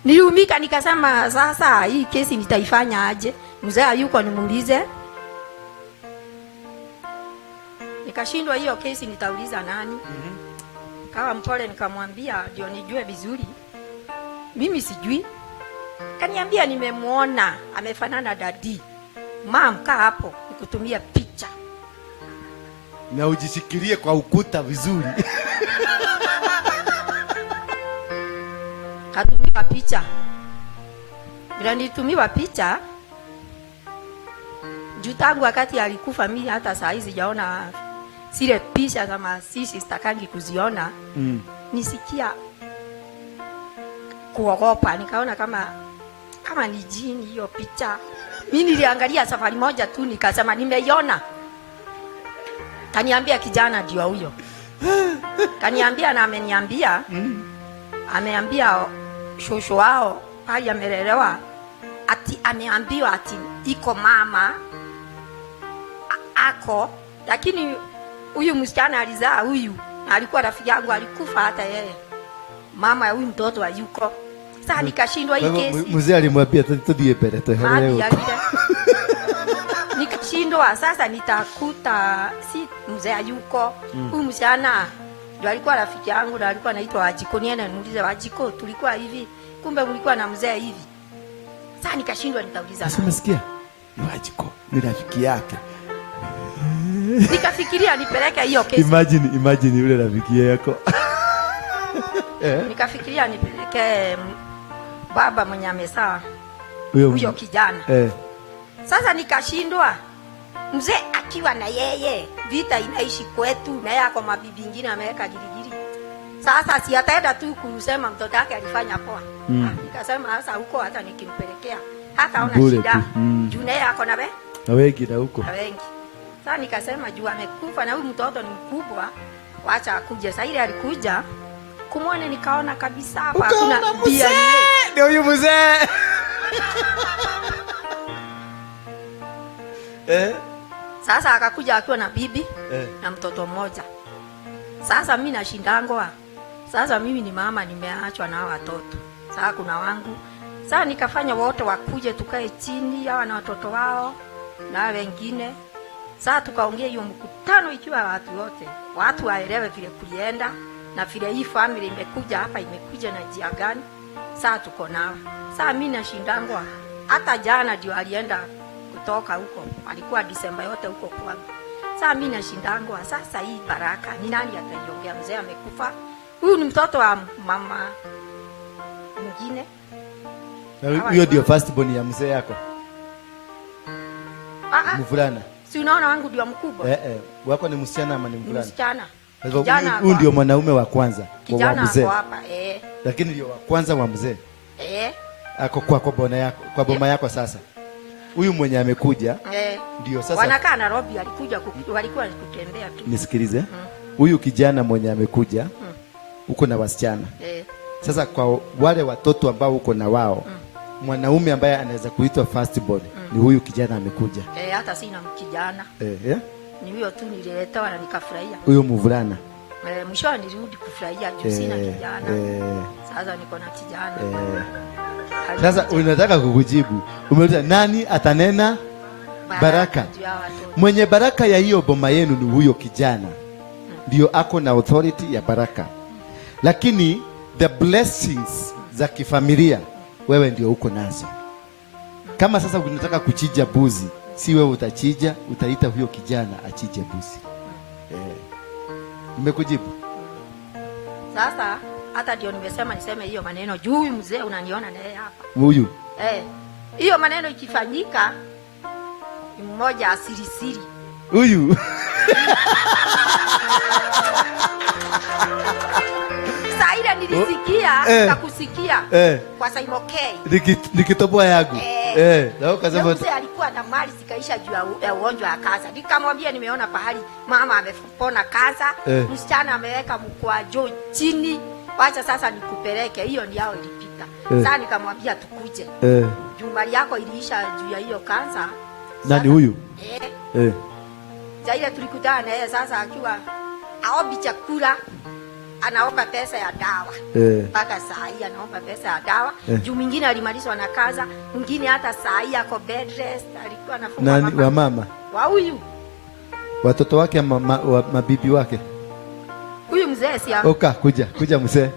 Niliumika nikasema sasa hii kesi nitaifanya aje? Mzee yuko nimuulize. Nikashindwa hiyo kesi nitauliza nani? Kawa mpole nikamwambia ndio nijue vizuri. Mimi sijui. Kaniambia nimemuona amefanana dadi. Mama kaa hapo nikutumia picha. Na ujishikilie kwa ukuta vizuri. Katumiwa picha. Bila nitumiwa picha. Jutangu wakati alikufa mimi hata saa hizi sijaona zile picha kama sisi sitakangi kuziona. Nisikia kuogopa, nikaona kama ni jini hiyo picha. Mimi niliangalia safari moja tu nikasema nimeiona. Kaniambia kijana ndio huyo. Kaniambia na ameniambia ameambia shosho wao haya amelelewa ati ameambiwa ati iko mama ako, lakini huyu msichana alizaa huyu alikuwa rafiki yangu, alikufa hata yeye. Mama ya huyu mtoto hayuko. Sasa nikashindwa hii kesi. Mzee alimwambia tudie pere to leo. Nikashindwa sasa nitakuta si mzee hayuko. Huyu msichana ndio alikuwa rafiki yangu, na alikuwa anaitwa Wajiko. Nienda niulize Wajiko, tulikuwa hivi, kumbe mlikuwa na mzee hivi. Sasa nikashindwa nitauliza. Sasa umesikia? Wajiko ni rafiki yake. Nikafikiria nipeleke hiyo kesi. Imagine yule rafiki yako. Nikafikiria nipeleke baba mwenye amesaa huyo kijana. Sasa nikashindwa. Mzee akiwa na yeye, vita inaishi kwetu, na yako mabibi ingine ameweka girigiri. Sasa si ataenda tu kusema mtoto wake alifanya poa. Nikasema sasa huko hata nikimpelekea hata ona shida. Juu naye ako na wengi na huko. Wengi. Sasa nikasema juu amekufa na huyu mtoto ni mkubwa, wacha akuje. Sasa ile alikuja kumwone nikaona kabisa hapa hakuna bia. Ndio huyu mzee. Sasa akakuja akiwa na bibi na mtoto mmoja. Sasa mimi nashindangwa. Sasa mimi ni mama nimeachwa na watoto. Sasa kuna wangu. Sasa nikafanya wote wakuje tukae chini hawa na watoto wao na wengine. Sasa tukaongea hiyo mkutano ikiwa watu wote. Watu waelewe vile kulienda na vile hii family imekuja hapa imekuja na njia gani. Sasa tuko nao. Sasa mimi nashindangwa. Hata jana ndio alienda kutoka huko. Alikuwa Disemba yote huko kwangu. Sasa mimi nashindangwa. Sasa hii baraka ni nani ataiongea? Mzee amekufa. Huyu ni mtoto wa mama mwingine. Huyo ndio first born ya mzee yako? Mvulana. Si unaona wangu ndio mkubwa? Wako ni msichana ama ni mvulana? Msichana. Huyu ndio mwanaume wa kwanza wa mzee. Hapa lakini ndio wa kwanza wa mzee. Ako kwa boma yako, kwa boma yako sasa. Huyu mwenye amekuja ndio sasa wanakaa Nairobi, walikuwa kutembea tu. Nisikilize. Huyu kijana mwenye amekuja uko na wasichana. Sasa kwa wale watoto ambao uko na wao, mwanaume ambaye anaweza kuitwa first born ni huyu kijana amekuja. Hata sina kijana. Ni huyo tu nililetewa na nikafurahia. Huyo mvulana. Mwisho nilirudi kufurahia juu sina kijana. Sasa niko na kijana. Sasa unataka kukujibu. Umeuliza nani atanena baraka? Mwenye baraka ya hiyo boma yenu ni huyo kijana. Ndio ako na authority ya baraka. Lakini the blessings za kifamilia wewe ndio uko nazo. Kama sasa unataka kuchija buzi, si wewe utachija, utaita huyo kijana achije buzi. Nimekujibu. Sasa hata ndio nimesema niseme hiyo maneno juu huyu mzee unaniona naye hapa. Huyu. Hiyo maneno ikifanyika mmoja asirisiri. Huyu. Saida nilisikia na kusikia kwa Saimokei. Nikitoboa yangu. Na ukasema mzee alikuwa na mali zikaisha juu ya ugonjwa wa kansa. Nikamwambia nimeona pahali mama amepona kansa, msichana ameweka mkwajo chini. Wacha sasa nikupeleke. Hiyo ndio ilipita. Sasa nikamwambia tukuje. Juma yako iliisha juu ya hiyo kansa. Nani huyu? Jaile tulikutana na yeye sasa akiwa aombi chakula, anaomba pesa ya dawa. Mpaka saa hii anaomba pesa ya dawa. Juu mwingine alimalizwa na kaza, mwingine hata saa hii ako bed rest, alikuwa anafunga Nani wa mama? Wa huyu. Watoto wake mabibi wake. Huyu mzee si hapo. Oka, kuja mzee.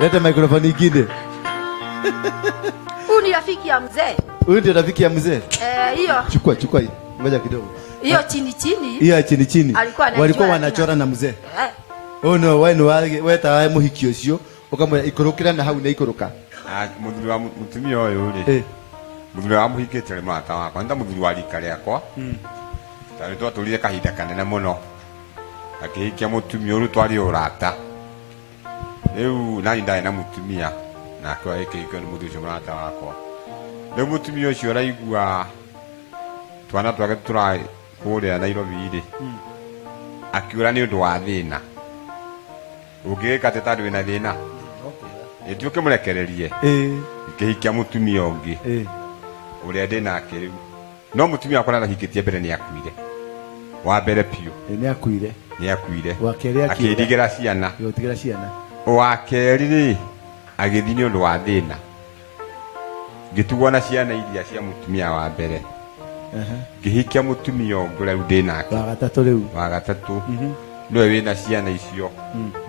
Leta microphone nyingine. Huyu ni rafiki ya mzee. Huyu ndio rafiki ya mzee? Hiyo. Chukua hii. Ngoja kidogo. Hiyo chini. Hiyo chini. Walikuwa wanachora na mzee. No, wewe tawaye muhiki ucio ukamwe ikorokira na hau na ikoroka. Muthuri wa mutumia uyu ri. Muthuri wa muhikite ri mata wakwa. Nda muthuri wa rika riakwa. Tari twatũrire kahinda kanene mũno. Akihikia mutumia ũyũ twari ũrata. Rĩu nani ndarĩ na mutumia na akĩoya gĩkĩhiko nĩ mũthuri ũcio mũrata wakwa. Rĩu mutumia ũcio araigua twana twake tũrarĩ kũrĩa Nairobi-rĩ, akiũra nĩ ũndũ wa thĩna. Ũngĩgĩka atĩ tondũ wĩna thĩna ĩthiĩ ũkĩmũrekererie gĩkĩhikia mutumia ũngĩ ũrĩa ndĩ nake rĩu. No mutumia wakwa narahikĩtie mbere nĩ akuire. Wa mbere biũ nĩ akuire. Akĩndigĩra ciana. Wa kerĩ-rĩ agĩthiĩ nĩ ũndũ wa thĩna. Ngĩtugwo na ciana iria cia mutumia wa mbere. Ngĩhikia mutumia ũngĩ rĩu ndĩ nake. Wa gatatũ nĩwe wĩna ciana icio.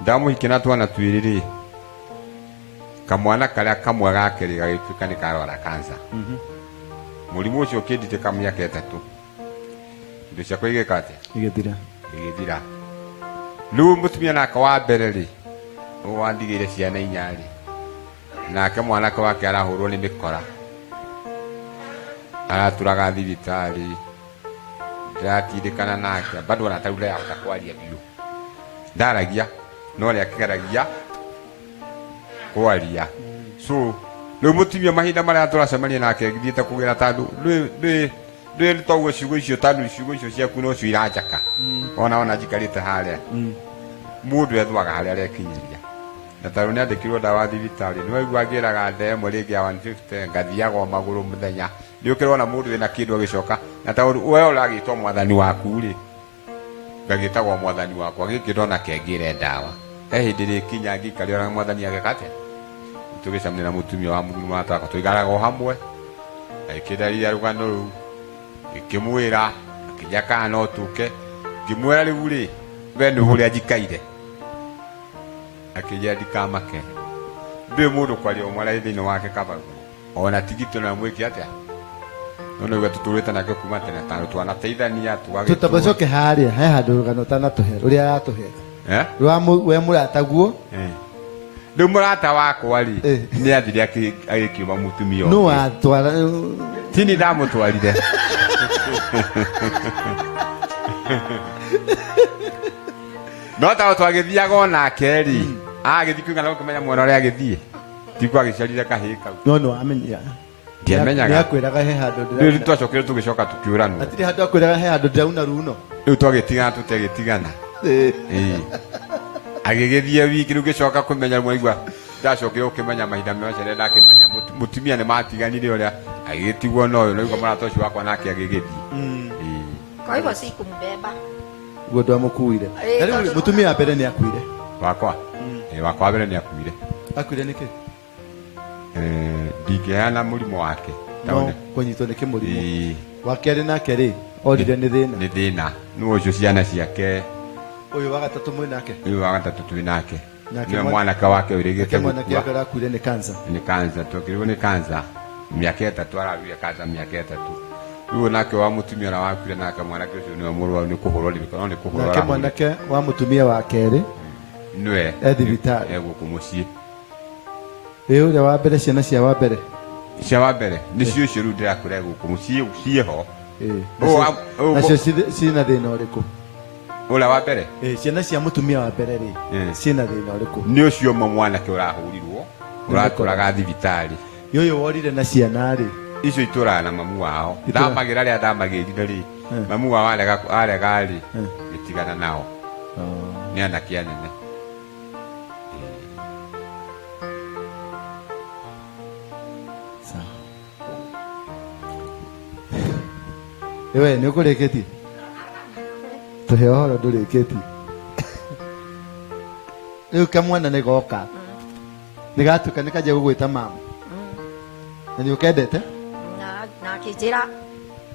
Ndamũhikia na twana twĩrĩ-rĩ, kamwana karĩa kamwe gake rĩ gagĩtuĩka nĩ karwara kansa. Mũrimũ ũcio ũkĩnditĩka mĩaka 3. Indo ciakwa igĩka atĩa? Igĩthira. Rĩu mutumia nake wa mbere rĩ wandigĩire ciana 4 rĩ, nake mwanake wake arahũrwo nĩ mĩkora, aratũraga thibitarĩ, ndiratindĩkana nake bado ona tarura yahota kwaria biũ. Ndaragia no rĩa kĩgeragia kwaria. So rĩu mutumia mahinda marĩa tũracemania nake ngithiĩte kũgĩra tondũ ndĩ twaigua ciugo icio tondũ ciugo icio ciaku no cio iranjaka. Ona njikarĩte harĩa mũndũ ethwaga harĩa arekinyĩria. Na tondũ nĩ andĩkirwo ndawa thibitarĩ nĩ waigua ngĩraga ndemwe rĩngĩ ya 150 ngathiaga magũrũ mũthenya. Nĩ ũkĩrona mũndũ wĩna kĩndũ agĩcoka na tondũ we ũragĩtwo mwathani waku-rĩ, ngagĩtagwo mwathani wakwa gĩkĩ ndona kengĩre ndawa. He hĩndĩ rĩkinya ngĩikaria na mwathani agĩka atĩa? Tũgĩcemania na mutumia wa mũthuri wa twaka tũigaraga o hamwe. Agĩkĩndarĩria rũgano rũu ngĩkĩmwĩra akĩnja kana no tũke. Ngĩmwĩra rĩu-rĩ we nĩ ũrĩa njikaire. Akĩnjĩra ndikamake. Ndĩ mũndũ kwaria ũmwe thĩinĩ wake kabagu. Ona tigito na mwĩki atĩa? No nĩguo tũtũrĩte nake kuma tene tondũ twanateithania tũtabacoke harĩa he handũ rũgano ũtanatũhe rũrĩa aratũhe we mũrataguo. Rĩu mũrata wakwa-rĩ nĩ athire agĩkiuma mutumia ũngĩ. No watwara tini ndamũtwarire. No ta twagĩthiaga onake-rĩ agĩthiĩ kũigana gũkĩmenya mwena ũrĩa agĩthiĩ tikuo agĩciarire kahĩĩ kau. No amenya ndiamenyaga. Nĩakwĩraga he handũ rĩu twacokire tũgĩcoka tũkĩũranwo. Hatirĩ handũ akwĩraga he handũ ndĩrauna runo. Rĩu twagĩtigana tũtegĩtigana. Agĩgĩthiĩ wiki rĩu gĩcoka kũmenya mwaigua ndacokire gũkĩmenya mahinda macio rĩrĩa ndakĩmenya mutumia nĩ matiganire ũrĩa agĩgĩtigwo na ũyũ na ũguo mũrata ũcio wakwa nake agĩgĩthiĩ. Kwa hivyo sikũmbeba. Guo ndamũkuire. Na rĩu mutumia wa mbere nĩ akuire. Wakwa wakwa wa mbere nĩ akuire. Akuire nĩkĩ? Ndingĩheana mũrimũ wake. No kũnyitwo nĩ kĩmũrimũ. Wa kerĩ nake-rĩ orire nĩ thĩna. Nĩ thĩna. Nĩ ũcio ciana ciake. Ũyũ wa gatatũ mwĩ nake? Ũyũ wa gatatũ twĩ nake. Nĩwe mwanake wake ũrĩgĩte gũkua. Mwanake wake arakuire nĩ kansa. Nĩ kansa. Twakĩrĩrwo nĩ kansa mĩaka 3 araruire kansa mĩaka 3. Rĩu nake wa mutumia ũrĩa wakuire nake mwanake ũcio nĩwe mũrwaru nĩ kũhũrwo nĩ kũhũrwo. Nake mwanake wa mutumia wa kerĩ nĩwe thibitarĩ egũkũ mũciĩ. Ũrĩa wa mbere ciana cia wa mbere cia wa mbere nĩcio icio rĩu ndĩrakũra egũkũ mũciĩ ciĩho. Nacio ciĩna thĩna ũrĩkũ? Ũrĩa wa mbere ciana cia mutumia wa mbere-rĩ ciĩna thĩna ũrĩkũ? Nĩ ũcio mwanake ũrahũrirwo ũratũraga thibitarĩ. Ũyũ worire na ciana-rĩ icio itũraga na mamu wao. Ndamagĩra rĩrĩa ndamagĩrire-rĩ mamu wao arega-rĩ gĩtigana nao. Nĩ anake anene. Ewe ni ukuriketi. Tuhe horo nduriketi. Riu kamwana ni goka. Nigatuka nikaje gugwita mama. Na ni ukendete? Na kijira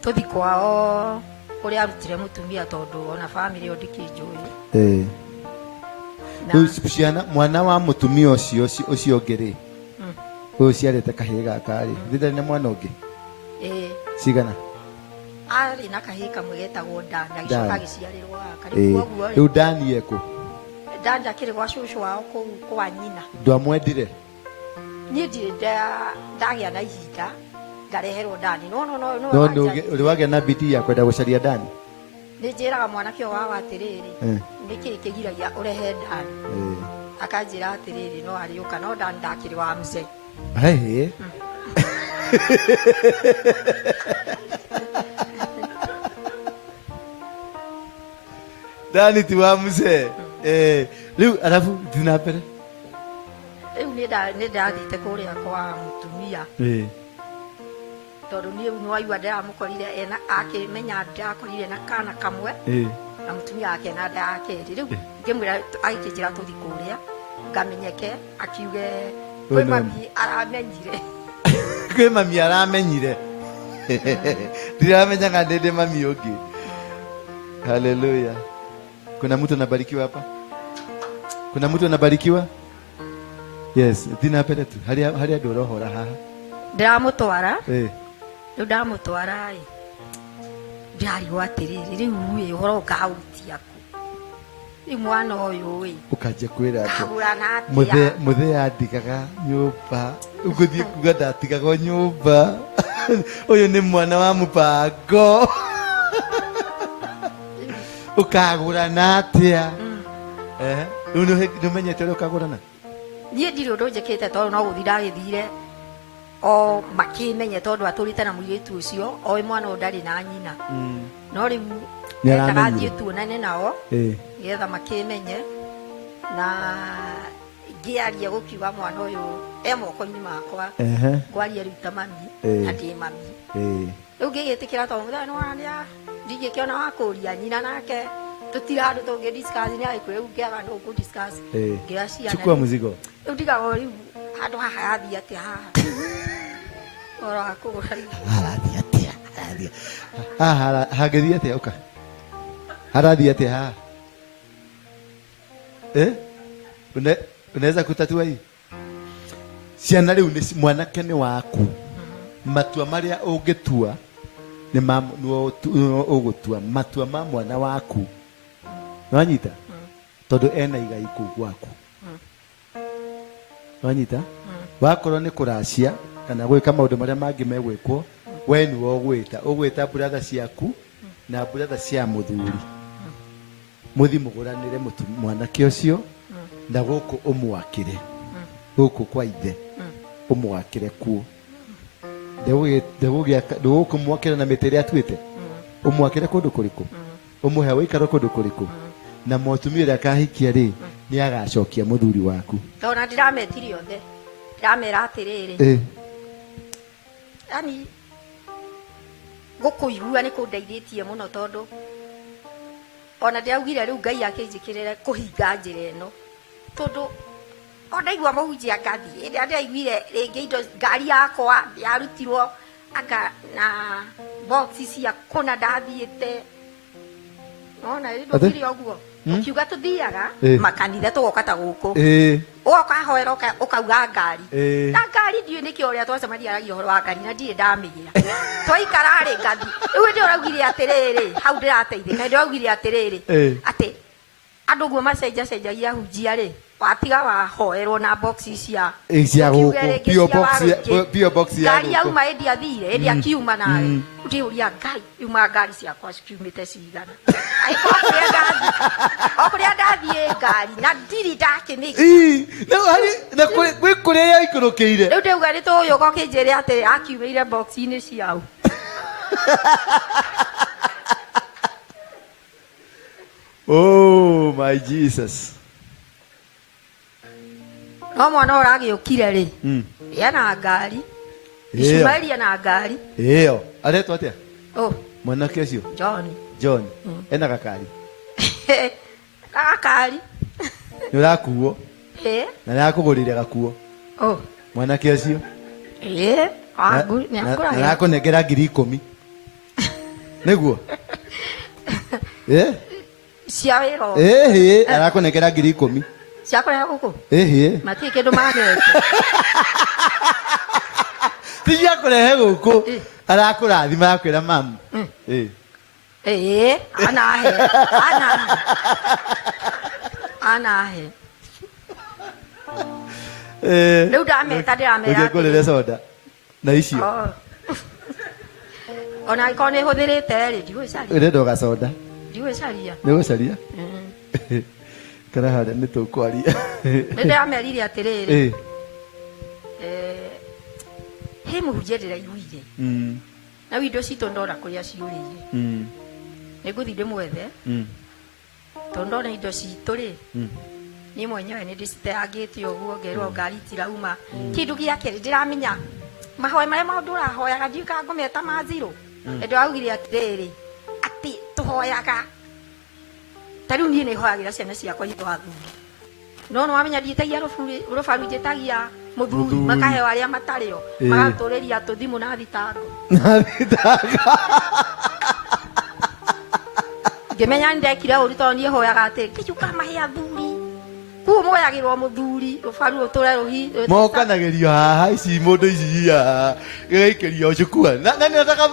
tuthi kwao kuri arutire mutumia tondu ona family yo ndikinjui. Riu ciana mwana wa mutumia ucio ngiri. Ciarete kahii gaka ri. Thitha ni mwana ungi. Cigana? Ari na kahii kamwe getagwo Dani agicoka giciarirwo karibu oguo. Riu Dani eko. Dani akiri gwa cucu wao kwa nyina. Ndwamwendire? Ni ndire ndagia na ihinda ngareherwo Dani. No uri wagĩa na bidii ya kwenda gucaria Dani? Ni njiraga mwanake wao atiriri niki kigiragia urehe Dani. Akanjira atiriri no ariuka no Dani ndakiri wa mzee. Hey. Dani ti wa mzee. Riu alafu dinapere. Ni ndathite kuria kwa mutumia. Tondu ni waigua ndamukorire ena akimenya ndakorire na kana kamwe. Na mutumia wake na ndakeri. Riu ngimwira aikinjira tuthi kuria ngamenyeke akiuge kwe mami aramenyire. Kwe mami aramenyire. Ndiramenya ngandende mami ungi. Hallelujah. Kuna mtu anabarikiwa hapa? Kuna mtu anabarikiwa? Yes, dinapere tu. Haria ndorohora haha. Ndiramutwara. Riu ndamutwara ndari gwatiriri riu wi uhoro ukautia ku. Ni mwana uyu ukaje kwira ati muthe andikaga nyumba uguthie kuga ndatigaga nyumba. Uyu ni mwana wa mupango. Ukagurana atia? Numenyete uria ukagurana? Nie ndiri undu njikite tondu no guthi ndagithire o makimenye tondu aturite na muiritu ucio o mwana ndari na nyina. No riu ndagathie tuonane nao getha makimenye na ngiaria gukiuga mwana uyu moko-ini makwa ngwaria riu ta mami na ndi mami. Riu ngigitikira tondu muthenya waria ndingikiona wa kuria nyina nake tutira andu tungi discuss ni aikure ukiaga no ku discuss ngiaciana. Chukua muzigo. Riu ndigago riu handu haha athii atia haha ora kugura harathii atia hagethii atia uka harathii atia haha unaweza kutatua hii? Ciana riu ni mwanake ni waku. Matua maria ungitua ni ugutua matua ma mwana waku. Nwanyita tondu ena igai kuu gwaku. Nwanyita wakorwo ni kuracia kana gwika maundu maria mangi megwikwo we ni ugwita brother ciaku na brother cia muthuri muthi muguranire mwanake ucio na guku umwakire guku kwa ithe umwakire kuo. Ndeguku mwakira na mĩtĩ ĩrĩa atuĩte umwakire kundu kuriku umuhe wikaro kundu kuriku na motumia ĩrĩa akahikia ri ni agacokia muthuri waku. Tona ndirametirie othe ndiramera atiriri yani gukuigua ni kundeithĩtie muno tondu ona ndiaugire riu Ngai akinjikirire kuhinga njira ĩno tondu ondaigua mũhunjia ngathie ĩrĩa ndiaiguire rĩngĩ indo ngari yakwa yarutirwo anga na boxi cia kuna ndathiĩte ona rĩu ndũkire ũguo ukiuga tuthiaga makanitha tugoka ta guku ugoka hoera ukauga ngari na ngari ndiũ nĩkĩ ũrĩa twacemania aragia ũhoro wa ngari na ndirĩ ndamĩgĩa twaikara rĩ ngathi rĩu ndĩ ũraugire atĩrĩrĩ hau ndĩrateithĩka ndĩ ũraugire atĩrĩrĩ atĩ andũ guo macenjagia hunjia rĩ watiga wahoerwo na boxi cia guku pio box ya ngari yauma ĩndĩ athire ĩndĩ akiuma nawe ndiuria Ngai yuma ngari ciakwa ciumĩte cigana okuria ndathie ngari na ndiri ndakĩmĩgĩa na gwĩ kũrĩa yaikũrũkĩire rĩu ndĩuga nĩ tũyũ gokĩnjĩre atĩ akiumĩire box-inĩ ciao. Oh my Jesus. No mwana ũragĩũkire rĩ ena ngari Ismaili na ngari iyo aretwo atia Mwanake acio? John. Ena gakari. Gakari. Nĩ ũrakuo? Na nĩakũgũrĩre gakuo? Mwanake acio? Nĩakũnengera 10,000. Nĩguo? Cia wĩra. Arakũnengera 10,000. Cia kũrĩa gũkũ? Matirĩ kĩndũ magete. Ti cia kũrehe gũkũ. Arakũrathima akwĩra mamu. Anahe. Rĩu ndameta ndĩramera. Ũngĩngũrĩre soda na icio. Ona iko nĩ hũthĩrĩte rĩ ndigwĩcaria. Ũrenda gacoda? Ndigwĩcaria. Nĩgũcaria? Kana harĩa nĩ tũkwaria. Nĩ ndĩramerire atĩrĩrĩ. He mũhunjia ndĩraiguire. Na indo citũ ndora kũrĩa ciũrĩire. Nĩngũthiĩ ndĩmwethe. Tondũ ndona indo citũ rĩ. Niĩ mwenyewe nĩ ndĩciteangĩte ũguo ngerwo ngari tirauma. Kĩndũ gĩa kerĩ ndĩramenya mahoya marĩa maũndũ ũrahoyaga ndiũĩ kana ngũmeta ma zero. Ndio augire atĩrĩrĩ atĩ tũhoyaga. Ta rĩu niĩ nĩhoyagĩra ciana ciakwa itwathuri. No wamenya ndiĩtagia rũbaru njĩtagia mũthuri makaheo arĩa matarĩo magatũrĩria tũthimũ na thitango. Ngĩmenya ndekire ũru tondũ niĩ hoyaga atĩ kĩjuka mahe athuri. Kuo moyagĩrwo mũthuri rũbaru rũtũre rũhi. Mokanagĩrio haha ici mũndũ ici haha gĩgaikĩrio chukua. Nani nataka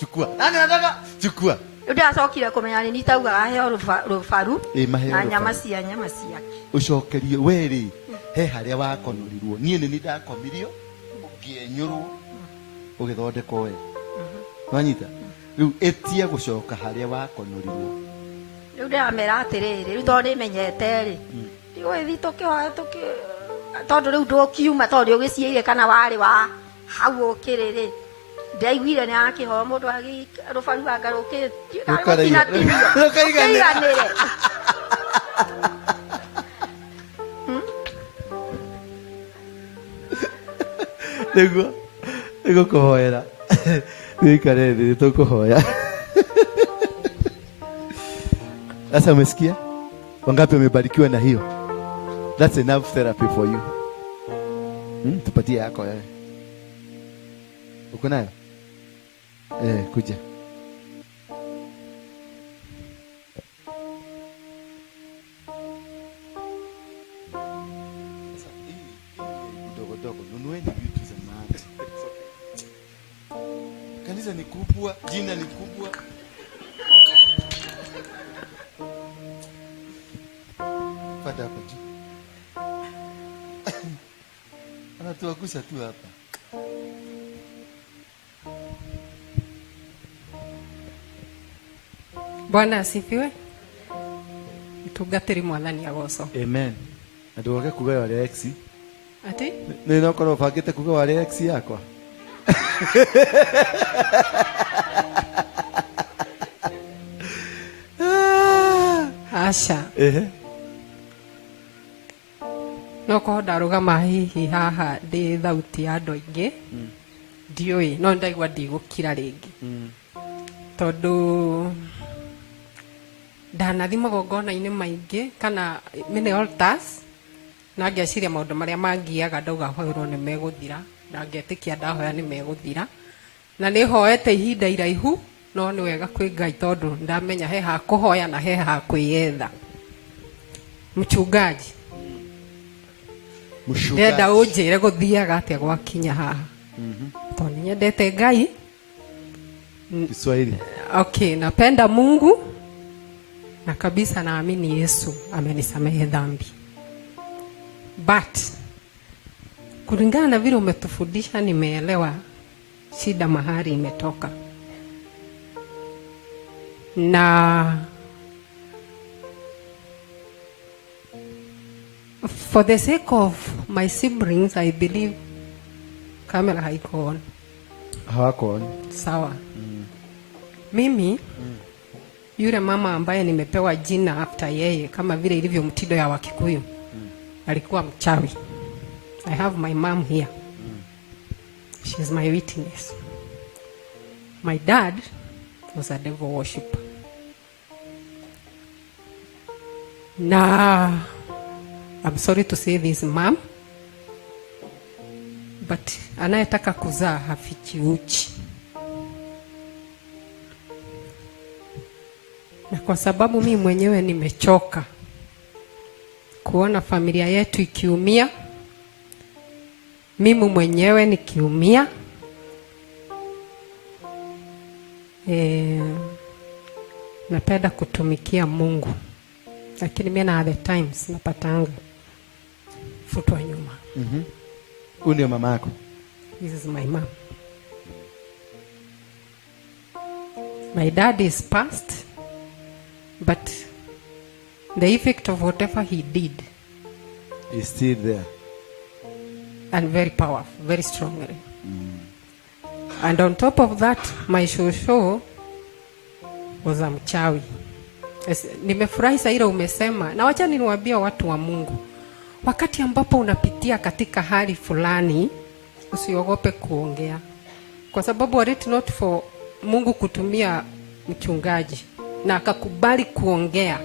chukua? Nani nataka chukua? Ndacokire kũmenya nĩ nitaugaga heo rũbaru na nyama ciake. Ũcokerie weri he harĩa wakonorirwo. Niĩ nĩ ndakomirio ngĩenyũrwo ũgĩthondekwo we. Wanyita? Rĩu etia gũcoka harĩa wakonorirwo. Rĩu ndĩramera atĩrĩrĩ rĩu tondũ nĩmenyete rĩ. Ndĩgũthiĩ tũkĩhoya tondũ rĩu ndũkiuma tondũ ũgĩciĩire kana warĩ wa hau ũkĩrĩ. Ndaiguire nĩ akĩhoya mũndũ rũbaru agarũkĩtio. Rũkaiganĩre. Nĩguo kũhoera. Wĩikare thĩ tũkũhoya. Sasa umesikia? Wangapi wamebarikiwa na hiyo? That's enough therapy for you. Tupatie yako wewe. Uko nayo? Kuja. Dogo, nunueni vitu za maana. Kanisa ni kubwa, jina ni kubwa. Pata hapo juu. Anatuagusa tu hapa. Bwana asifiwe. Mtugatĩri mwathani agoco. Amen. Ndoge kuga wale ex. Ati? Nino kono fagite kuga wale ex yakwa. Asha. No kũhota rũgama hihi haha ndĩ thauti ya andũ aingĩ. Ndiũĩ no ndaigua ndigũkira rĩngĩ. Tondũ ndanathi magongona-inĩ maingĩ kana mini altars na ngeciria maũndũ marĩa mangiaga ndauga hoerwo nĩ megũthira na ngetĩkia ndahoya nĩ megũthira na nĩ hoete ihinda iraihu no nĩ wega kwĩ Ngai tondũ ndamenya he ha kũhoya na he ha kwĩyetha. Mchungaji ndenda ũnjĩre gũthiaga atĩa gwakinya haha. Tondũ nyendete Ngai. Kiswahili. Okay, napenda Mungu na kabisa naamini Yesu amenisamehe dhambi. But kulingana na vile umetufundisha nimeelewa shida mahali imetoka. Na for the sake of my siblings I believe kamera haiko on. Hawako on. Sawa. Mimi yule mama ambaye nimepewa jina after yeye kama vile ilivyo mtindo ya Wakikuyu alikuwa mchawi. I have my mom here. She is my witness. My dad was a devil worshiper. Na I'm sorry to say this, mom, but anayetaka kuzaa hafichi uchi. Na kwa sababu mimi mwenyewe nimechoka kuona familia yetu ikiumia, mimi mwenyewe nikiumia, napenda kutumikia Mungu, lakini mimi na other times napatanga futwa nyuma. Huyu ndio mama yako? This is my mom. My dad is passed, but the effect of whatever he did is still there, and very powerful, very strongly. And on top of that, my shosho was a mchawi. Nimefurahi saira umesema, na wacha niwaambie watu wa Mungu, wakati ambapo unapitia katika hali fulani, usiogope kuongea, kwa sababu were it not for Mungu kutumia mchungaji na akakubali kuongea,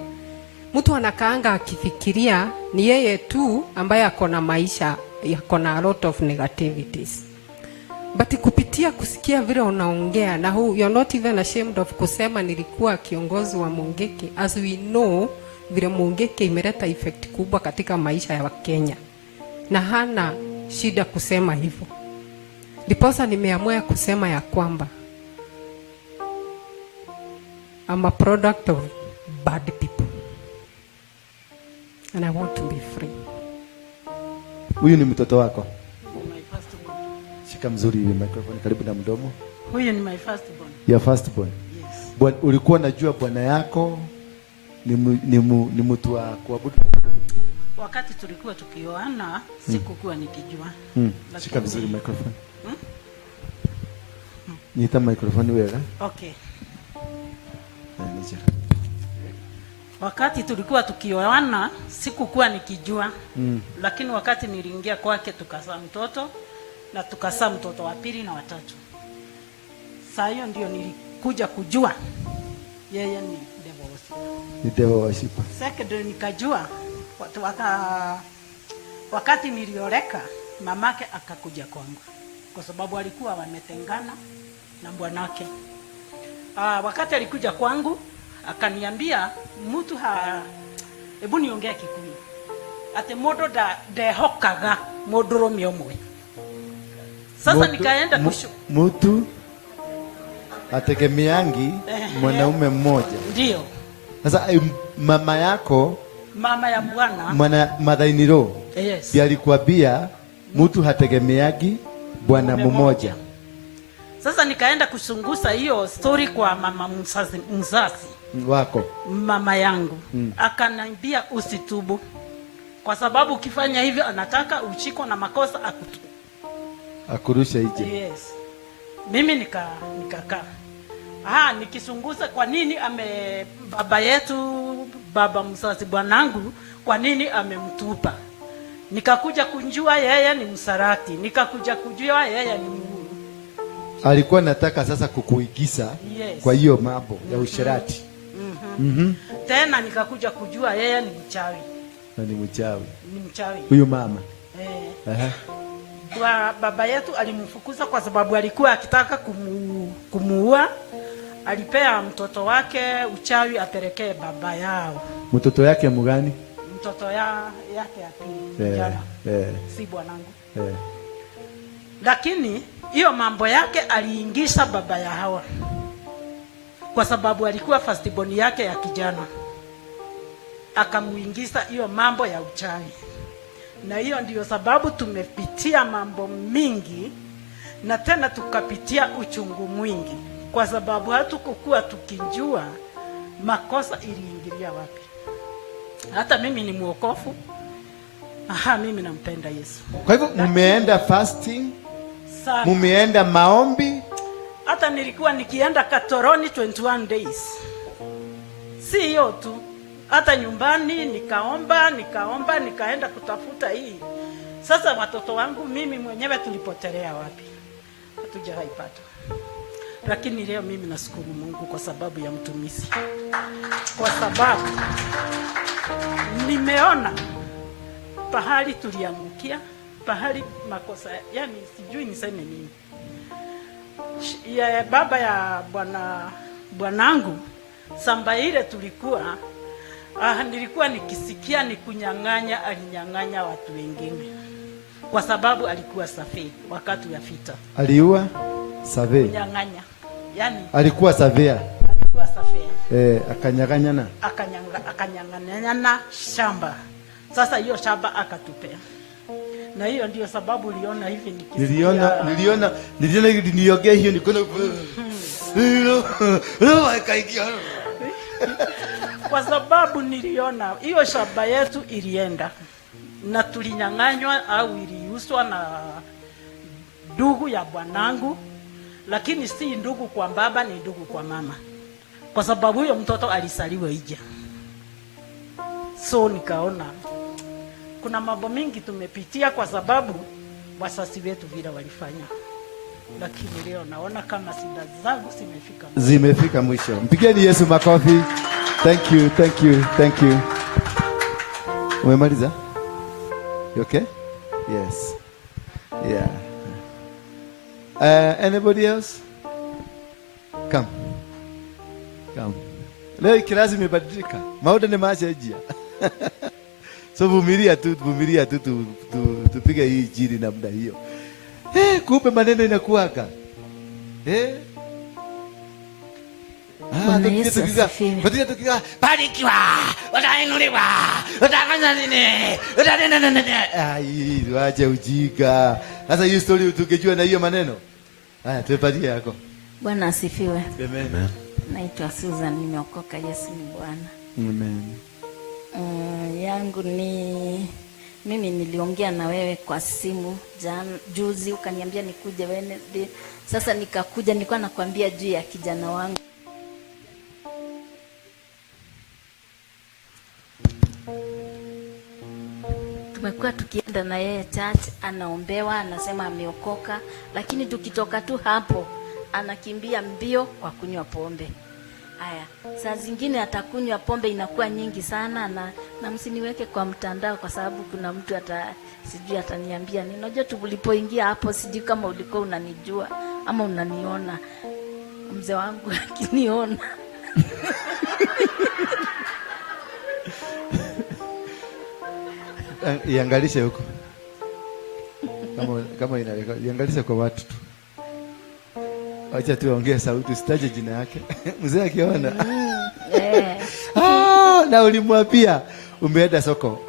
mtu anakaanga akifikiria ni yeye tu ambaye akona maisha yakona a lot of negativities. But kupitia kusikia vile unaongea, na you're not even ashamed of kusema nilikuwa kiongozi wa Mungeke, as we know vile Mungeke imeleta effect kubwa katika maisha ya Wakenya, na hana shida kusema hivyo. Ndiposa nimeamua kusema ya kwamba I'm a product of bad people and I want to be free. Huyu ni mtoto wako? My firstborn. Shika mzuri hivi microphone karibu na mdomo. Huyu ni my firstborn. Your firstborn? Yes. Ulikuwa unajua bwana yako ni mtu wa kuabudu? Wakati tulikuwa tukioana sikukuwa nikijua. Shika vizuri microphone. Nita microphone wewe. Okay. Wakati tulikuwa tukioana sikukuwa nikijua. Lakini wakati niliingia kwake tukazaa mtoto, na tukazaa mtoto wa pili na watatu. Saa hiyo ndio nilikuja kujua yeye ni devil worshiper. Ni devil worshiper. Second nikajua wakati nilioleka mamake akakuja kwangu, kwa sababu alikuwa wametengana na bwanake. Wakati alikuja kwangu akaniambia mtu hebu niongea Kikuyu, ate modo dehokaga modoromi omwe. Sasa nikaenda mtu ategemeangi mwanaume mmoja. Ndio. Sasa mama yako, mama ya bwana, mother-in-law, yes, alikwambia mtu hategemeagi bwana mmoja. Sasa nikaenda kuchunguza hiyo story kwa mama mzazi wako, mama yangu. Akaniambia usitubu, kwa sababu ukifanya hivyo anataka uchiko na makosa akurusha nje. Yes. Mimi nikakaa nikichunguza kwa nini baba mzazi bwanangu kwa nini amemtupa. Nikakuja kunjua yeye ni msarati, nikakuja kujua yeye ni alikuwa nataka sasa kukuigiza. Yes. Kwa hiyo mambo ya usherati. Tena nikakuja kujua yeye ni mchawi. Na ni mchawi. Ni mchawi. Huyu mama. Baba yetu alimfukuza kwa sababu alikuwa akitaka kumuua. Alipea mtoto wake uchawi apelekee baba yao. Mtoto yake mgani? Mtoto yake ya pili. Si bwanangu. Lakini hiyo mambo yake aliingisha baba ya hawa, kwa sababu alikuwa firstborn yake ya kijana, akamuingiza hiyo mambo ya uchawi. Na hiyo ndiyo sababu tumepitia mambo mingi, na tena tukapitia uchungu mwingi, kwa sababu hatukukuwa tukijua makosa iliingilia wapi. Hata mimi ni mwokofu. Mimi nampenda Yesu. Kwa hivyo mumeenda fasting, mumeenda maombi. Hata nilikuwa nikienda Katoroni 21 days. Si hiyo tu, hata nyumbani nikaomba, nikaenda kutafuta hii. Sasa watoto wangu mimi mwenyewe tulipotelea wapi? Hatujawaipata. Lakini leo mimi nashukuru Mungu kwa sababu ya mtumishi, kwa sababu nimeona pahali tuliangukia, pahali makosa, yani sijui niseme nini. Ya baba ya bwanangu, samba ile tulikuwa nilikuwa nikisikia ni kunyang'anya, alinyang'anya watu wengine kwa sababu alikuwa safi wakati ya vita. Aliua safi. Kunyang'anya. Yani alikuwa safi. Alikuwa safi. Akanyang'anyana shamba. Sasa hiyo shamba akatupea. Na hiyo ndio sababu uliona hivi nikisikia. Niliona niongea hiyo nikono. Kwa sababu niliona hiyo shamba yetu ilienda na tulinyang'anywa au iliuswa na ndugu ya bwanangu, lakini si ndugu kwa baba, ni ndugu kwa mama, kwa sababu huyo mtoto alisaliwa ija. So nikaona kuna mambo mingi tumepitia kwa sababu wasasi wetu vile walifanya, lakini leo naona kama shida zangu zimefika mwisho. Mpigeni Yesu makofi. Thank you. Umemaliza? You okay? Yes. Yeah. Anybody else? Come. Leo kirasi imebadilika. Mauda ni maacha njia. So vumilia tu tupige hii injili namna hiyo. Kumbe maneno inakuaga. Tukiga barikiwa, utainuliwa, utafanya nini? Wache ujinga. Sasa hiyo story tukijua na hiyo maneno. Haya, tupatie yako. Bwana asifiwe. Amen. Naitwa Susan, nimeokoka. Yesu ni Bwana. Amen. Yangu ni mimi niliongea na wewe kwa simu juzi, ukaniambia nikuje Wednesday. Sasa nikakuja, nilikuwa nakwambia juu ya kijana wangu. Tumekuwa tukienda na yeye church, anaombewa, anasema ameokoka, lakini tukitoka tu hapo anakimbia mbio kwa kunywa pombe. Haya, saa zingine atakunywa pombe inakuwa nyingi sana, na msiniweke kwa mtandao kwa sababu kuna mtu sijui ataniambia nini. Unajua tulipoingia hapo, sijui kama ulikuwa unanijua ama unaniona. Mzee wangu akiniona iangalishe huko. Kama iangalishe kwa watu tu. Acha tuongee sauti, sitaje jina yake. Mzee akiona. Na ulimwambia umeenda soko.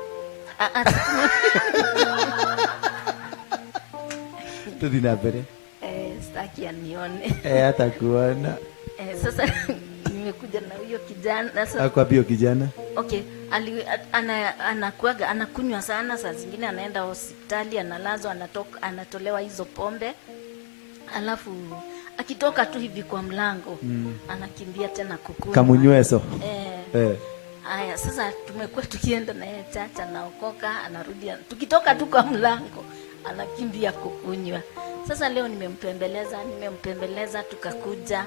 Tudina bere. Sitaki anione. Hata kuona. Sasa nimekuja na huyo kijana. Sasa akwambia kijana. Okay, anakunywa sana, saa zingine anaenda hospitali, analazwa, anatolewa hizo pombe. Alafu akitoka tu hivi kwa mlango anakimbia tena kukunywa. Kamunyweso. Haya, sasa tumekuwa tukienda na yeye chacha, naokoka, anarudi, tukitoka tu kwa mlango anakimbia kukunywa. Sasa leo nimempembeleza, tukakuja,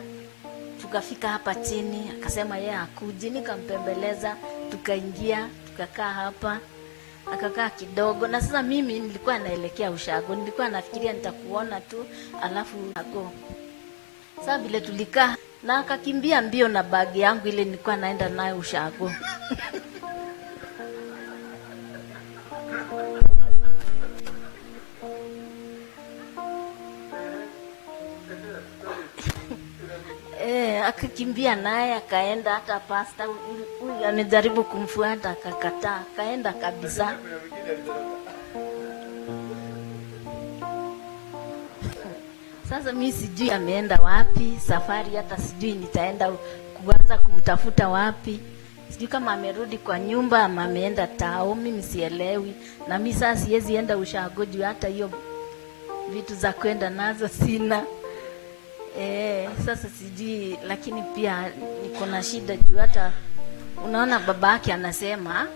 tukafika hapa chini, akasema yeye akuji, nikampembeleza, tukaingia, tukakaa hapa, akakaa kidogo. Na sasa mimi nilikuwa naelekea ushago, nilikuwa nafikiria nitakuona tu alafu ago. Sasa vile tulikaa na akakimbia mbio na bagi yangu ile nilikuwa naenda nayo ushago. Akakimbia naye, akaenda, hata pasta huyu anajaribu kumfuata akakataa, akaenda kabisa. Sasa mimi sijui ameenda wapi, safari hata sijui nitaenda kuanza kumtafuta wapi. Sijui kama amerudi kwa nyumba ama ameenda tao, mimi sielewi. Na mimi sasa siwezi enda ushago juu hata hiyo vitu za kwenda nazo sina. Sasa sijui, lakini pia niko na shida juu hata unaona babake anasema,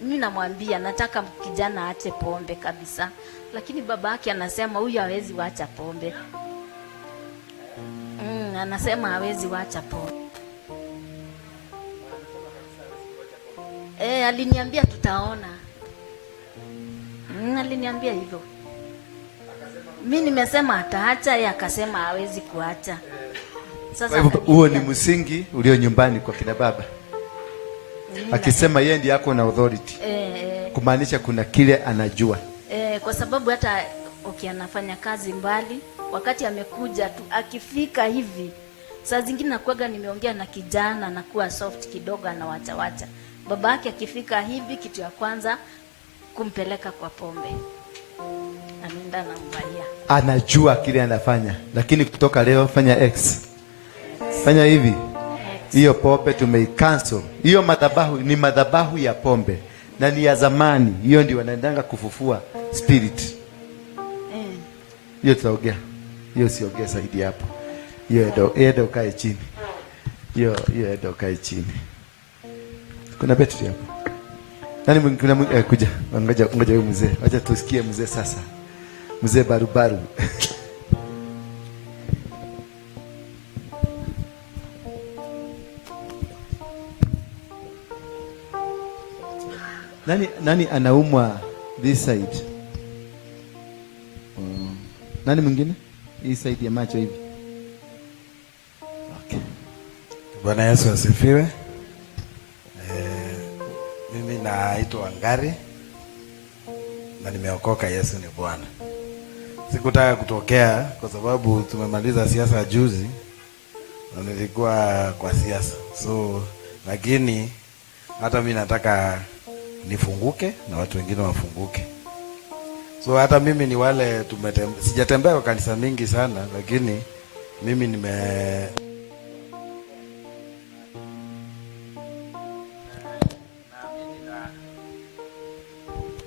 mimi namwambia nataka kijana aache pombe kabisa, lakini babake anasema huyu hawezi waacha pombe. anasema hawezi wacha pombe. Aliniambia tutaona. Aliniambia hivyo. Mimi nimesema ataacha, yeye akasema hawezi kuacha. Sasa huo ni msingi ulio nyumbani kwa kina baba. Akisema yeye ndiye yako na authority. Kumaanisha kuna kile anajua. Kwa sababu hata anafanya kazi mbali, wakati amekuja tu akifika hivi, saa zingine nakuaga nimeongea na kijana na kuwa soft kidogo, anawacha. Baba yake akifika hivi, kitu ya kwanza kumpeleka kwa pombe. Anaenda na mbaya. Anajua kile anafanya, lakini kutoka leo fanya X. Fanya hivi. Hiyo pombe tumeicancel. Hiyo madhabahu ni madhabahu ya pombe na ni ya zamani. Hiyo ndio wanaendanga kufufua spirit. Hiyo tutaongea. Hiyo siongea zaidi hapo. Hiyo edo kae chini. Hiyo edo kae chini. Kuna betri hapo. Nani mwingine kuja? Ngoja huyu mzee. Acha tusikie mzee sasa. Mzee barubaru. Nani anaumwa this side? Nani mwingine? Hii side ya macho hivi. Okay. Bwana Yesu asifiwe. Mimi naitwa Ngari na nimeokoka. Yesu ni Bwana. Sikutaka kutokea kwa sababu tumemaliza siasa juzi na nilikuwa kwa siasa. So lakini hata mimi nataka nifunguke na watu wengine wafunguke. So hata mimi ni wale sijatembea kwa kanisa mingi sana, lakini mimi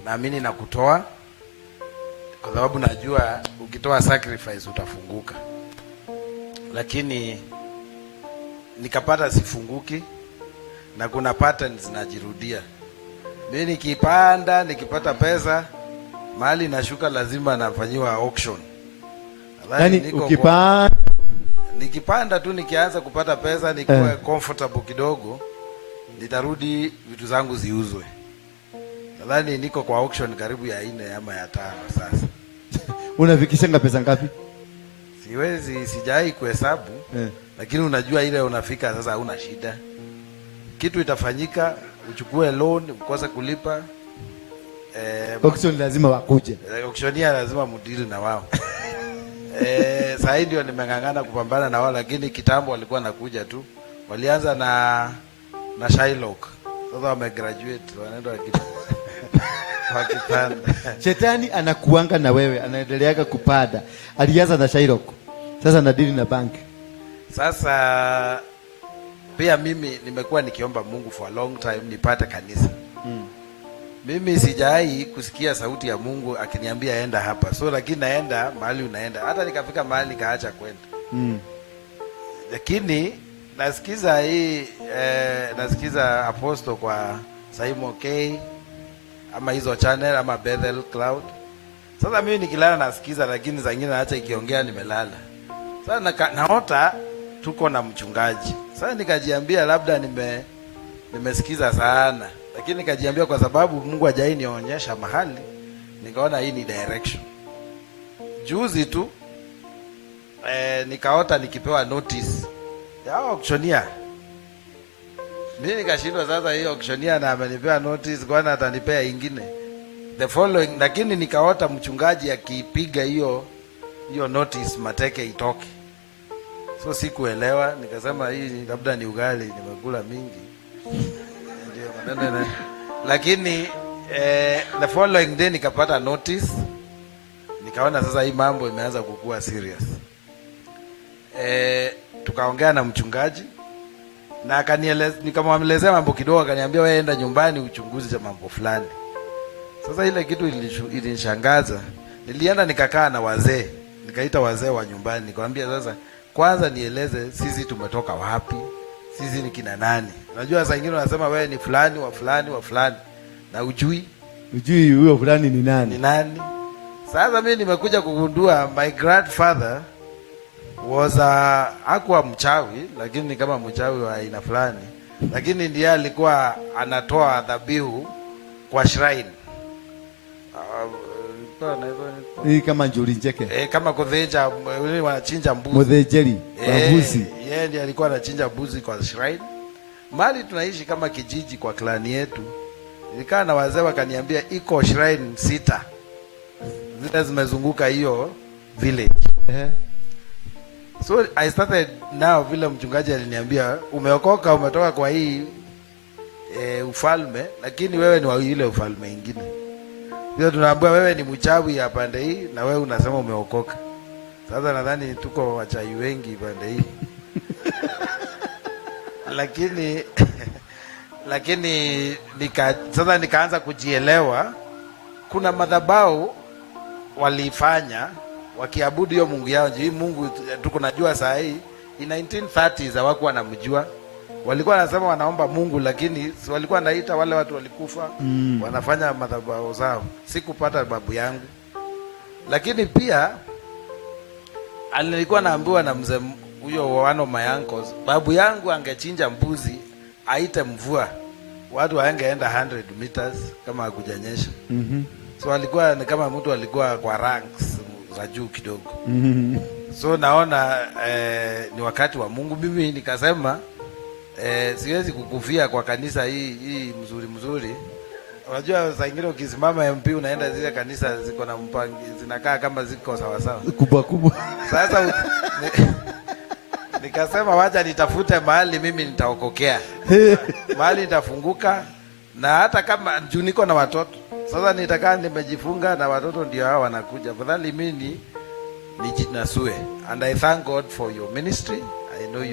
naamini na kutoa, kwa sababu najua ukitoa sacrifice utafunguka. Lakini nikapata sifunguki na kuna patterns zinajirudia. Mimi nikipata pesa, mahali nashuka lazima nafanyiwa auction. Yaani nikipanda tu nikianza kupata pesa nikuwe comfortable kidogo, nitarudi vitu zangu ziuzwe. Nadhani niko kwa auction karibu ya 4 ama ya 5 sasa. Unafikisha pesa ngapi? Sijai kuhesabu. Lakini unajua ile unafika sasa hauna shida. Kitu itafanyika, uchukue loan, ukose kulipa. Auction lazima wakuje. Auctionia lazima mudili na wao. Sasa ndio nimengangana kupambana na wao, lakini kitambo walikuwa nakuja tu. Walianza na Shylock. Sasa wamegraduate, wanaenda wakipanda. Shetani anakuanga na wewe, anaendeleaga kupada. Alianza na Shylock. Sasa nadili na bank. Sasa pia mimi nimekuwa nikiomba Mungu for a long time nipate kanisa. Mimi sijai kusikia sauti ya Mungu akiniambia enda hapa. So lakini naenda mahali unaenda. Hata nikafika mahali nikaacha kwenda. Lakini nasikiza apostle kwa Simon K ama hizo channel ama Bethel Cloud. Sasa mimi nikilala nasikiza, lakini zingine naacha ikiongea nimelala. Sasa naota tuko na mchungaji. Sasa nikajiambia labda nimesikiza sana. Lakini nikajiambia kwa sababu Mungu hajai nionyesha mahali, nikaona hii ni direction. Juzi tu nikaota nikipewa notice ya auctioneer. Mimi nikashindwa sasa, hiyo auctioneer na amenipea notice, kwani atanipea ingine the following. Lakini nikaota mchungaji akipiga hiyo notice mateke itoke. So sikuelewa, nikasema hii labda ni ugali nimekula mingi. Ndio maneno. Lakini the following day nikapata notice, nikaona sasa hii mambo imeanza kukua serious. Tukaongea na mchungaji na akanieleza, nikamwelezea mambo kidogo, akaniambia wewe enda nyumbani uchunguzi za mambo fulani. Sasa ile kitu ilinishangaza. Nilienda nikakaa na wazee, nikaita wazee wa nyumbani, nikamwambia sasa kwanza nieleze sisi tumetoka wapi, sisi ni kina nani. Unajua saa nyingine wanasema wewe ni fulani wa fulani wa fulani na ujui huyo fulani ni nani. Sasa mimi nimekuja kugundua my grandfather was hakuwa mchawi, lakini ni kama mchawi wa aina fulani, lakini ndiye alikuwa anatoa dhabihu kwa shrine. Hii kama njuri njeke. Kama kudhenja, wanachinja mbuzi. Mudhejeri, mbuzi. Yeye ndiye alikuwa anachinja mbuzi kwa shrine. Mali tunaishi kama kijiji kwa klani yetu. Nilikaa na wazee wakaniambia iko shrine 6. Zile zimezunguka hiyo village. So I started now, vile mchungaji aliniambia umeokoka, umetoka kwa hii ufalme, lakini wewe ni wa ile ufalme ingine. Ndio tunaambiwa wewe ni mchawi ya pande hii na wewe unasema umeokoka. Sasa nadhani tuko wachai wengi pande hii. lakini sasa nikaanza kujielewa, kuna madhabahu walifanya wakiabudu hiyo Mungu yao. Hii Mungu tuko najua saa hii, in 1930s hawakuwa wanamjua. Walikuwa wanasema wanaomba Mungu, lakini walikuwa wanaita wale watu walikufa, wanafanya madhabahu zao. Sikupata babu yangu, lakini pia alikuwa naambiwa na mzee huyo one of my uncles, babu yangu angechinja mbuzi aite mvua, watu waengeenda 100 meters kama hakujanyesha. So alikuwa ni kama mtu alikuwa kwa ranks za juu kidogo. So naona ni wakati wa Mungu. Mimi nikasema siwezi kukufia kwa kanisa hii mzuri. Unajua saa ingine ukisimama MP unaenda zile kanisa ziko na mpangi, zinakaa kama ziko sawa sawa kubwa. Sasa nikasema wacha nitafute mahali mimi nitaokokea. Mahali nitafunguka, na hata kama juu niko na watoto. Sasa nitakaa nimejifunga na watoto ndio hao wanakuja. Afadhali mimi nijinasue. And I thank God for your ministry. I know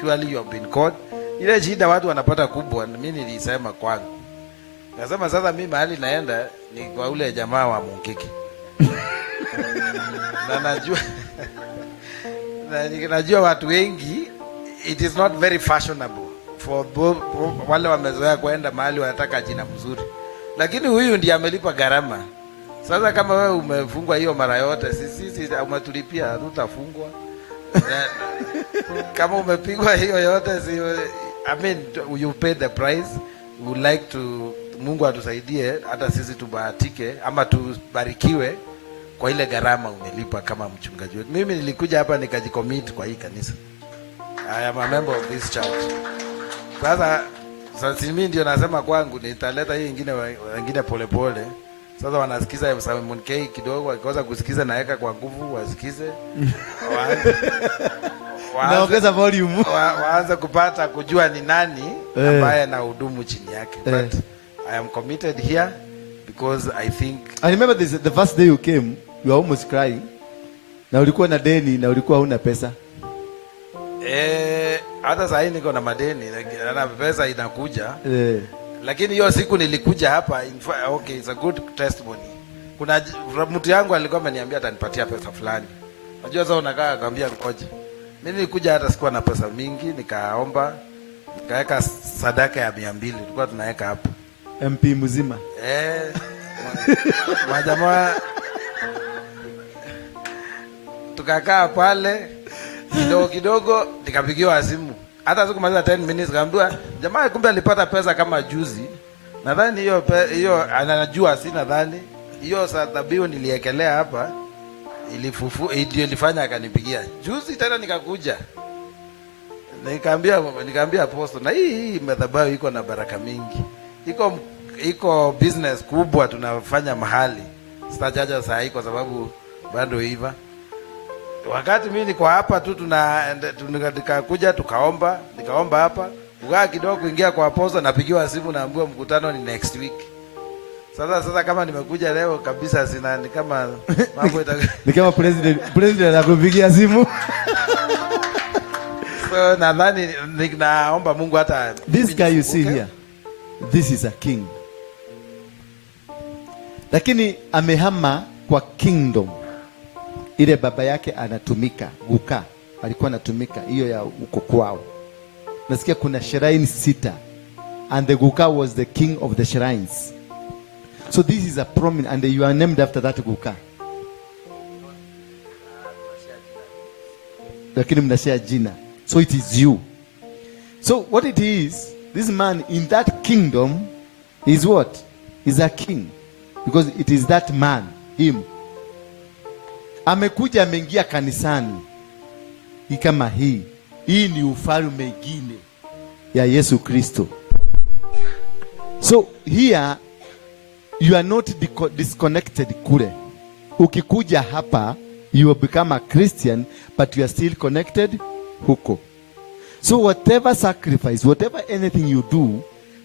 surely you have been called. Ile shida watu wanapata kubwa, mimi nilisema kwangu. Nasema sasa mimi mahali naenda ni kwa ule jamaa wa Munkiki. Na najua watu wengi it is not very fashionable for wale wamezoea kwenda mahali wanataka jina mzuri. Lakini huyu ndiye amelipa gharama. Sasa kama wewe umefungwa hiyo mara yote, sisi umetulipia, hatutafungwa. Kama umepigwa hiyo yote, I mean you pay the price. We would like to, Mungu atusaidie hata sisi tubahatike ama tubarikiwe kwa ile gharama umelipa kama mchungaji wetu. Mimi nilikuja hapa nikajicommit kwa hii kanisa. I am a member of this church. Sasa mimi ndio nasema kwangu nitaleta hii wengine polepole. Sasa wanasikiza Simon K kidogo, wakikosa kusikiza naweka kwa nguvu wasikize. Naongeza volume. Waanze kupata kujua ni nani ambaye na hudumu chini yake. But I am committed here because I think I remember the first day you came, you were almost crying. Na ulikuwa na deni na ulikuwa huna pesa. Hata sasa niko na madeni na pesa inakuja. Lakini hiyo siku nilikuja hapa, okay, it's a good testimony. Kuna mtu yangu alikuwa ameniambia atanipatia pesa fulani. Unajua sasa unakaa akamwambia ngoja. Mimi nilikuja hata sikuwa na pesa mingi, nikaomba, nikaweka sadaka ya 200 tulikuwa tunaweka hapo. MP mzima. Majamaa tukakaa pale kidogo nikapigiwa simu. Hata sikumaliza 10 minutes kaambiwa jamaa kumbe alipata pesa kama juzi. Nadhani hiyo anajua, si nadhani hiyo dhabihu niliekelea hapa ndio ilifanya akanipigia. Juzi tena nikakuja. Nikaambia apostle, na hii madhabahu iko na baraka mingi. Iko business kubwa tunafanya mahali. Sitajaja saa hii kwa sababu bado hiva. Wakati mimi niko hapa tu tunakuja nikaomba hapa. Ukaa kidogo kuingia kwa apostle, napigiwa simu naambiwa mkutano ni next week. Sasa kama nimekuja leo kabisa sina ni kama mambo ni kama president anakupigia simu. So nadhani naomba Mungu hata this guy you see here, this is a king. Lakini amehama kwa kingdom ile baba yake anatumika, Guka alikuwa anatumika hiyo ya uko kwao. Nasikia kuna shrine 6 and the Guka was the king of the shrines. So this is a prominent, and you are named after that Guka. lakini mnashare jina, so it is you. So what it is, this man in that kingdom is what? Is a king, because it is that man, him. Amekuja ameingia kanisani kama hii ni ufalme mwingine ya Yesu Kristo. So here you are not disconnected kule. Ukikuja hapa you will become a Christian, but you are still connected huko. So whatever sacrifice, whatever anything you do,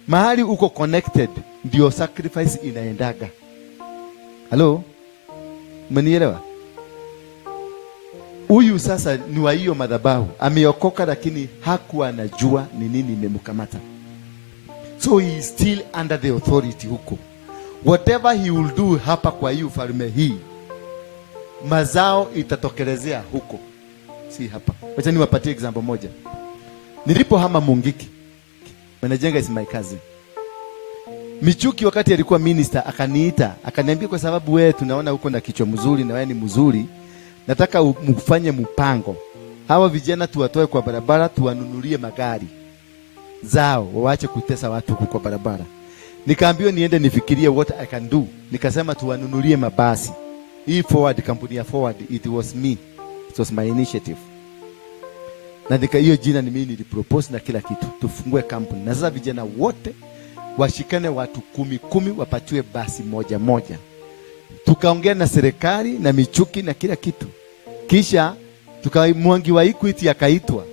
mahali uko connected ndio sacrifice inaendaga. Hello? Umenielewa? Huyu sasa ni wa hiyo madhabahu, ameokoka lakini hakuwa anajua ni nini imemkamata. So he is still under the authority huko. Whatever he will do hapa kwa hiyo ufalme hii, mazao itatokelezea huko, si hapa. Wacha niwapatie example moja. Nilipohama Mungiki, Manajenga is my cousin. Michuki wakati alikuwa minister akaniita, akaniambia kwa sababu wewe tunaona huko na kichwa mzuri na wewe ni mzuri, nataka mfanye mpango. Hawa vijana tuwatoe kwa barabara, tuwanunulie magari zao, waache kutesa watu huko kwa barabara. Nikaambiwa niende nifikirie what I can do. Nikasema tuwanunulie mabasi. Hii Forward, kampuni ya Forward, it was me. It was my initiative. Na hiyo jina ni mimi nilipropose na kila kitu. Tufungue kampuni. Na sasa vijana wote washikane watu 10 wapatiwe basi moja moja. Tukaongea na serikali na Michuki na kila kitu. Kisha Mwangi wa Equity akaitwa.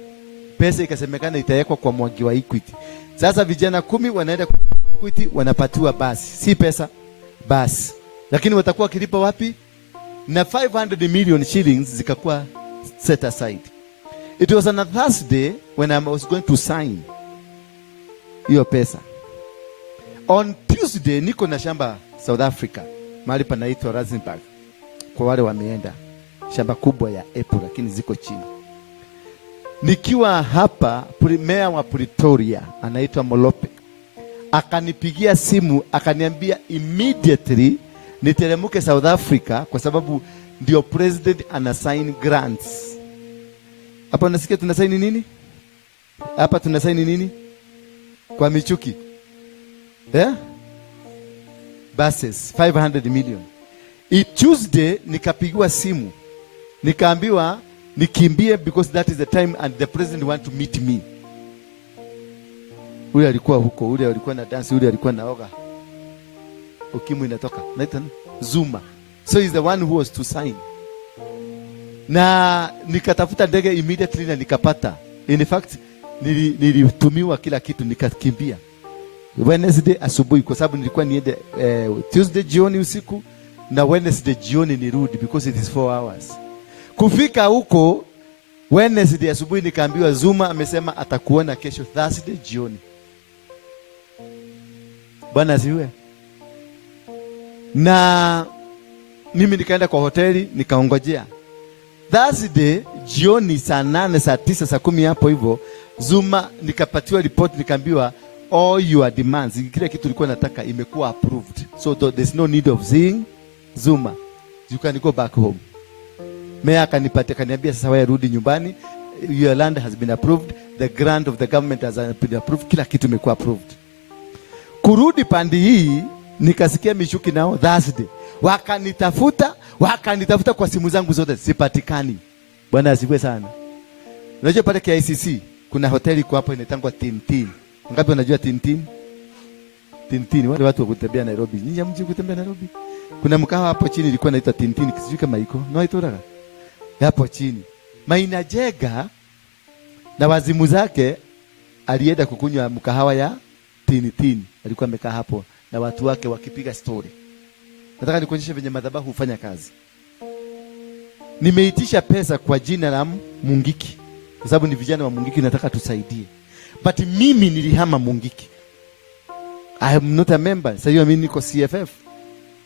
Pesa ikasemekana itawekwa kwa Mwangi wa Equity. Sasa vijana 10 wanaenda kwa Equity wanapatiwa basi. Si pesa, basi. Lakini watakuwa kilipa wapi? Na 500 million shillings zikakuwa set aside. It was on a Thursday when I was going to sign hiyo pesa. On Tuesday niko na shamba South Africa, mahali panaitwa Rustenburg. Kwa wale wameenda, shamba kubwa ya apple lakini ziko chini. Nikiwa hapa, meya wa Pretoria anaitwa Molope akanipigia simu akaniambia immediately niteremke South Africa kwa sababu ndio president anasign grants. Hapa unasikia tunasaini nini? Hapa tunasaini nini? Kwa Michuki. Buses 500 million. Tuesday nikapigiwa simu. Nikaambiwa nikimbie because that is the time and the president want to meet me. Ule alikuwa huko, ule alikuwa na dance, ule alikuwa naoga. Ukimwi inatoka. Naita Zuma. So he's the one who was to sign. Na nikatafuta ndege immediately na nikapata. In fact, nilitumiwa kila kitu nikakimbia. Wednesday asubuhi kwa sababu nilikuwa niende Tuesday jioni usiku na Wednesday jioni nirudi because it is 4 hours. Kufika huko Wednesday asubuhi nikaambiwa Zuma amesema atakuona kesho Thursday jioni. Bwana asiwe. Na mimi nikaenda kwa hoteli nikaongojea. Thursday jioni saa 8, saa 9, saa 10 hapo hivyo Zuma nikapatiwa report nikaambiwa all your demands, kile kitu ulikuwa nataka imekuwa approved. So there's no need of seeing Zuma. You can go back home. Meya akanipatia kaniambia sasa wewe rudi nyumbani. Your land has been approved. The grant of the government has been approved. Kila kitu imekuwa approved. Kurudi pandi hii nikasikia Michuki nao Thursday. Wakanitafuta kwa simu zangu zote sipatikani. Bwana asifiwe sana. Unajua pale KICC kuna hoteli kwa hapo inaitwa Tintin. Ngapi unajua Tintin? Tintin wale watu wa kutembea Nairobi. Ninyi mji kutembea Nairobi. Kuna mkahawa hapo chini ilikuwa inaitwa Tintin, sijui kama iko. No itoraga. Hapo chini. Maina Jega na wazimu zake alienda kukunywa mkahawa ya Tintin. Alikuwa amekaa hapo na watu wake wakipiga story. Nataka nikuonyeshe venye madhabahu hufanya kazi. Nimeitisha pesa kwa jina la Mungiki. Kwa sababu ni vijana wa Mungiki nataka tusaidie. But mimi nilihama Mungiki. I am not a member. Sasa mimi niko CFF.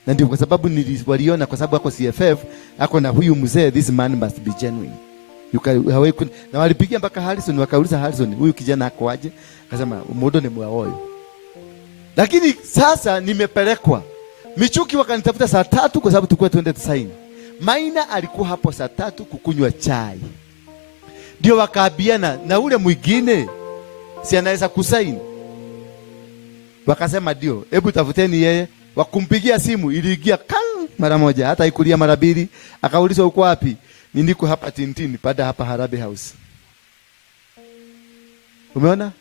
Na ndio kwa sababu niliwaliona kwa sababu ako CFF, ako na huyu mzee, this man must be genuine. Na walipigia mpaka Harrison wakauliza Harrison, huyu kijana ako aje? Akasema umuodo ni mwaoyo. Lakini sasa nimepelekwa. Michuki wakanitafuta saa 3 kwa sababu tulikuwa tuende tusaini. Maina alikuwa hapo saa 3 kukunywa chai. Ndio wakaabiana na ule mwingine si anaweza kusaini. Wakasema ndio, hebu tafuteni yeye. Wakumpigia simu, iliingia mara moja, hata ikulia mara mbili. Akaulizwa uko wapi? Niko hapa Tintini, pada hapa Harambee House. Umeona?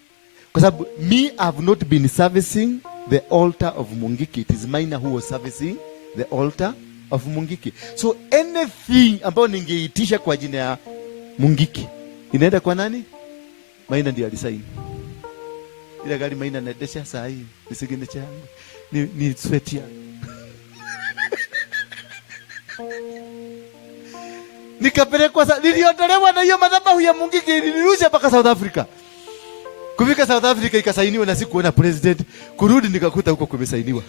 Kwa sababu me have not been servicing the altar of Mungiki. It is Maina who was servicing the altar of Mungiki. So anything ambayo ningeitisha kwa jina ya Mungiki inaenda kwa nani? Maina ndiye alisaini. Ile gari Maina naendesha saa hii, nisigine changu. Ni sweat ya. Nikapelekwa niliondolewa na hiyo madhabahu ya Mungiki, nilirusha mpaka South Africa. Kufika South Africa ikasainiwa na sikuona president. Kurudi nikakuta huko kumesainiwa.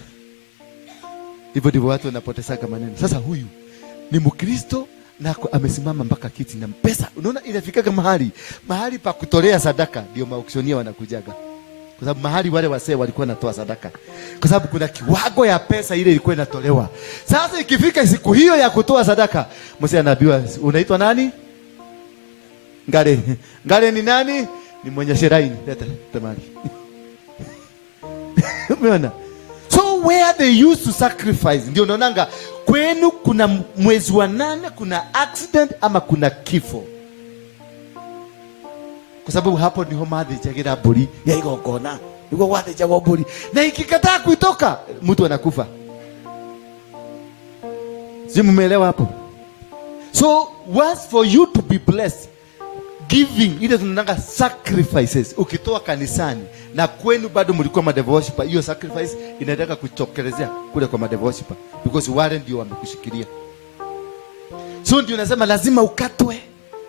Hivyo ndivyo watu wanapotesaka maneno. Sasa huyu ni Mkristo na amesimama mpaka kiti na pesa. Unaona inafika mahali pa kutolea sadaka ndio mauksionia wanakujaga. Kwa sababu mahali wale wasee walikuwa natoa sadaka. Kwa sababu kuna kiwango ya pesa ile ilikuwa inatolewa. Sasa ikifika siku hiyo ya kutoa sadaka, mzee anaambiwa unaitwa nani? Ngale ni nani? Ni mwenye sheraini. Leta tamari. Umeona? So where they used to sacrifice, ndio unaonanga kwenu kuna mwezi wa 8 kuna accident ama kuna kifo. Kwa sababu hapo ni homadhi chagira buri ya igongona. Yuko wate chawa buri. Na ikikataa kuitoka mtu anakufa. Si mumeelewa hapo? So once for you to be blessed, giving ile tunataka sacrifices. Ukitoa kanisani na kwenu bado mlikuwa madevil worshiper, hiyo sacrifice inataka kuchokelezea kule kwa madevil worshiper because wale ndio wamekushikilia. So ndio nasema lazima ukatwe.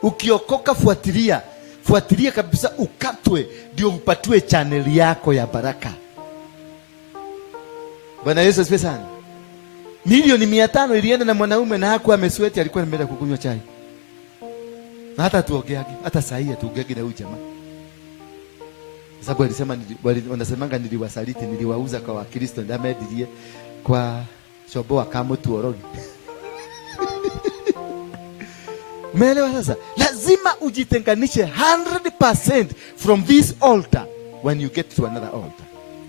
Ukiokoka fuatilia kabisa, ukatwe ndio upatue channel yako ya baraka. Bwana Yesu asifiwe sana. Milioni 500 ilienda na mwanaume na hakuwa amesweti, alikuwa ameenda kukunywa chai. Na hata tuogeagi, hata saa hii tuogeagi na huyu jamaa. Sababu alisema wanasemanga niliwasaliti, niliwauza kwa Wakristo ndio amedilie kwa shoboa kama tuoroni. Umeelewa sasa? Lazima ujitenganishe 100% from this altar when you get to another altar.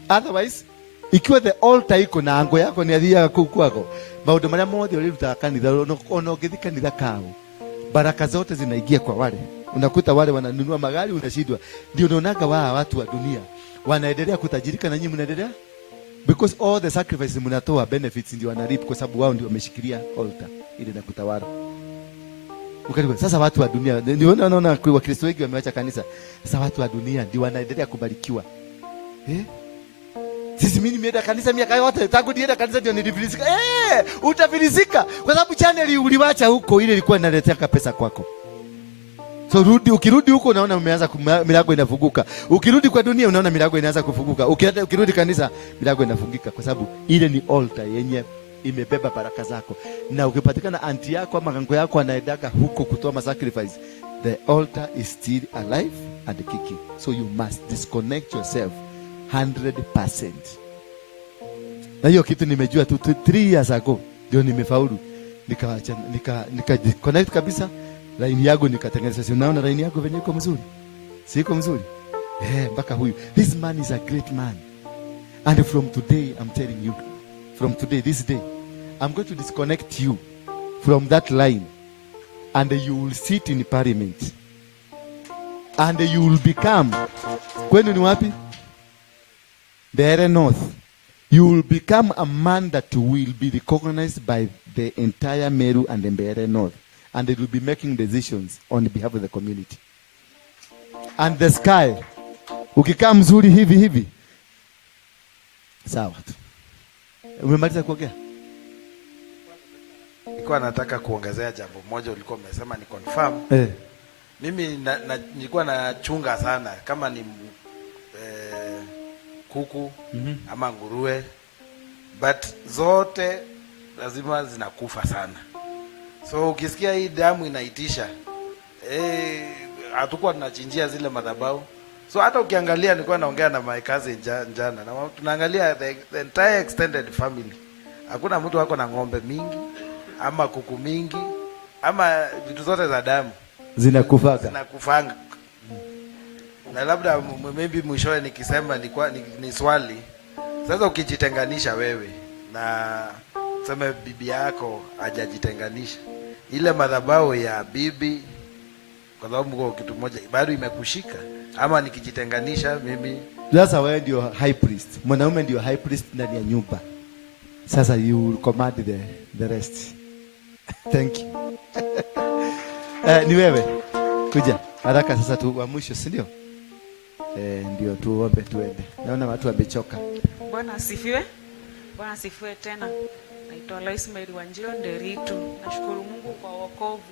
Otherwise, ikiwa the altar iko na ango yako ni adhiya kwako, maundu maria mothe uliruta kanitha ona ugithi kanitha kao, baraka zote zinaingia kwa wale. Unakuta wale wananunua magari, unashindwa. Ndio unaonaga watu wa dunia wanaendelea kutajirika na nyinyi mnaendelea because all the sacrifices mnatoa benefits ndio wanarip, kwa sababu wao ndio wameshikilia altar ile na kutawala. Ukaribu. Sasa watu wa dunia ndio unaona kwa Wakristo wengi wameacha kanisa. Sasa watu wa dunia ndio wanaendelea kubarikiwa. Sisi mimi nimeenda kanisa miaka yote, tangu nienda kanisa ndio nilifilisika. Utafilisika kwa sababu channel uliwacha huko, ile ilikuwa inaletea pesa kwako. So ukirudi huko unaona umeanza milango inafunguka. Ukirudi kwa dunia unaona milango inaanza kufunguka. Ukirudi kanisa milango inafungika kwa sababu ile ni altar yenye imebeba baraka zako. Na ukipatikana anti yako ama kango yako anaendaga huko kutoa sacrifice, the altar is still alive and kicking. So you must disconnect yourself 100%. Na hiyo kitu nimejua tu 3 years ago ndio nimefaulu. Nika connect kabisa. Line yangu nikatengeneza. Si unaona line yangu venye iko mzuri? Si iko mzuri? Mpaka huyu. This man is a great man. And from today I'm telling you, from today, this day, I'm going to disconnect you from that line, and you will sit in parliament, and you will become, kwenu ni wapi? Derailed North. You will become a man that will be recognized by the entire Meru and the Derailed North, and it will be making decisions on behalf of the community. And the sky, ukikaa mzuri hivi, sawa tu. Umemaliza kuongea? Nilikuwa nataka kuongezea jambo moja ulikuwa umesema ni confirm. Mimi nilikuwa nachunga sana kama ni kuku ama nguruwe, but zote lazima zinakufa sana. So ukisikia hii damu inaitisha, hatakuwa tunachinjia zile madhabahu. So hata ukiangalia, nilikuwa naongea na my cousin jana, na tunaangalia the entire extended family. Hakuna mtu wako na ng'ombe mingi ama kuku mingi ama vitu zote za damu. zinakufanga. Na labda maybe mwishowe nikisema ni swali. Sasa ukijitenganisha wewe na sema bibi yako hajajitenganisha, ile madhabahu ya bibi, kwa sababu mko kitu moja, bado imekushika? Ama nikijitenganisha mimi sasa wewe ndio high priest, mwanaume ndio high priest ndani ya nyumba, sasa you will command the rest. Thank you. Ni wewe kuja haraka sasa tu wa mwisho, si ndio? Ndio tuombe tuende, naona watu wamechoka. Bwana asifiwe. Bwana asifiwe tena. Naitwa Lois Mary Wanjiro Nderitu. Nashukuru Mungu kwa wokovu.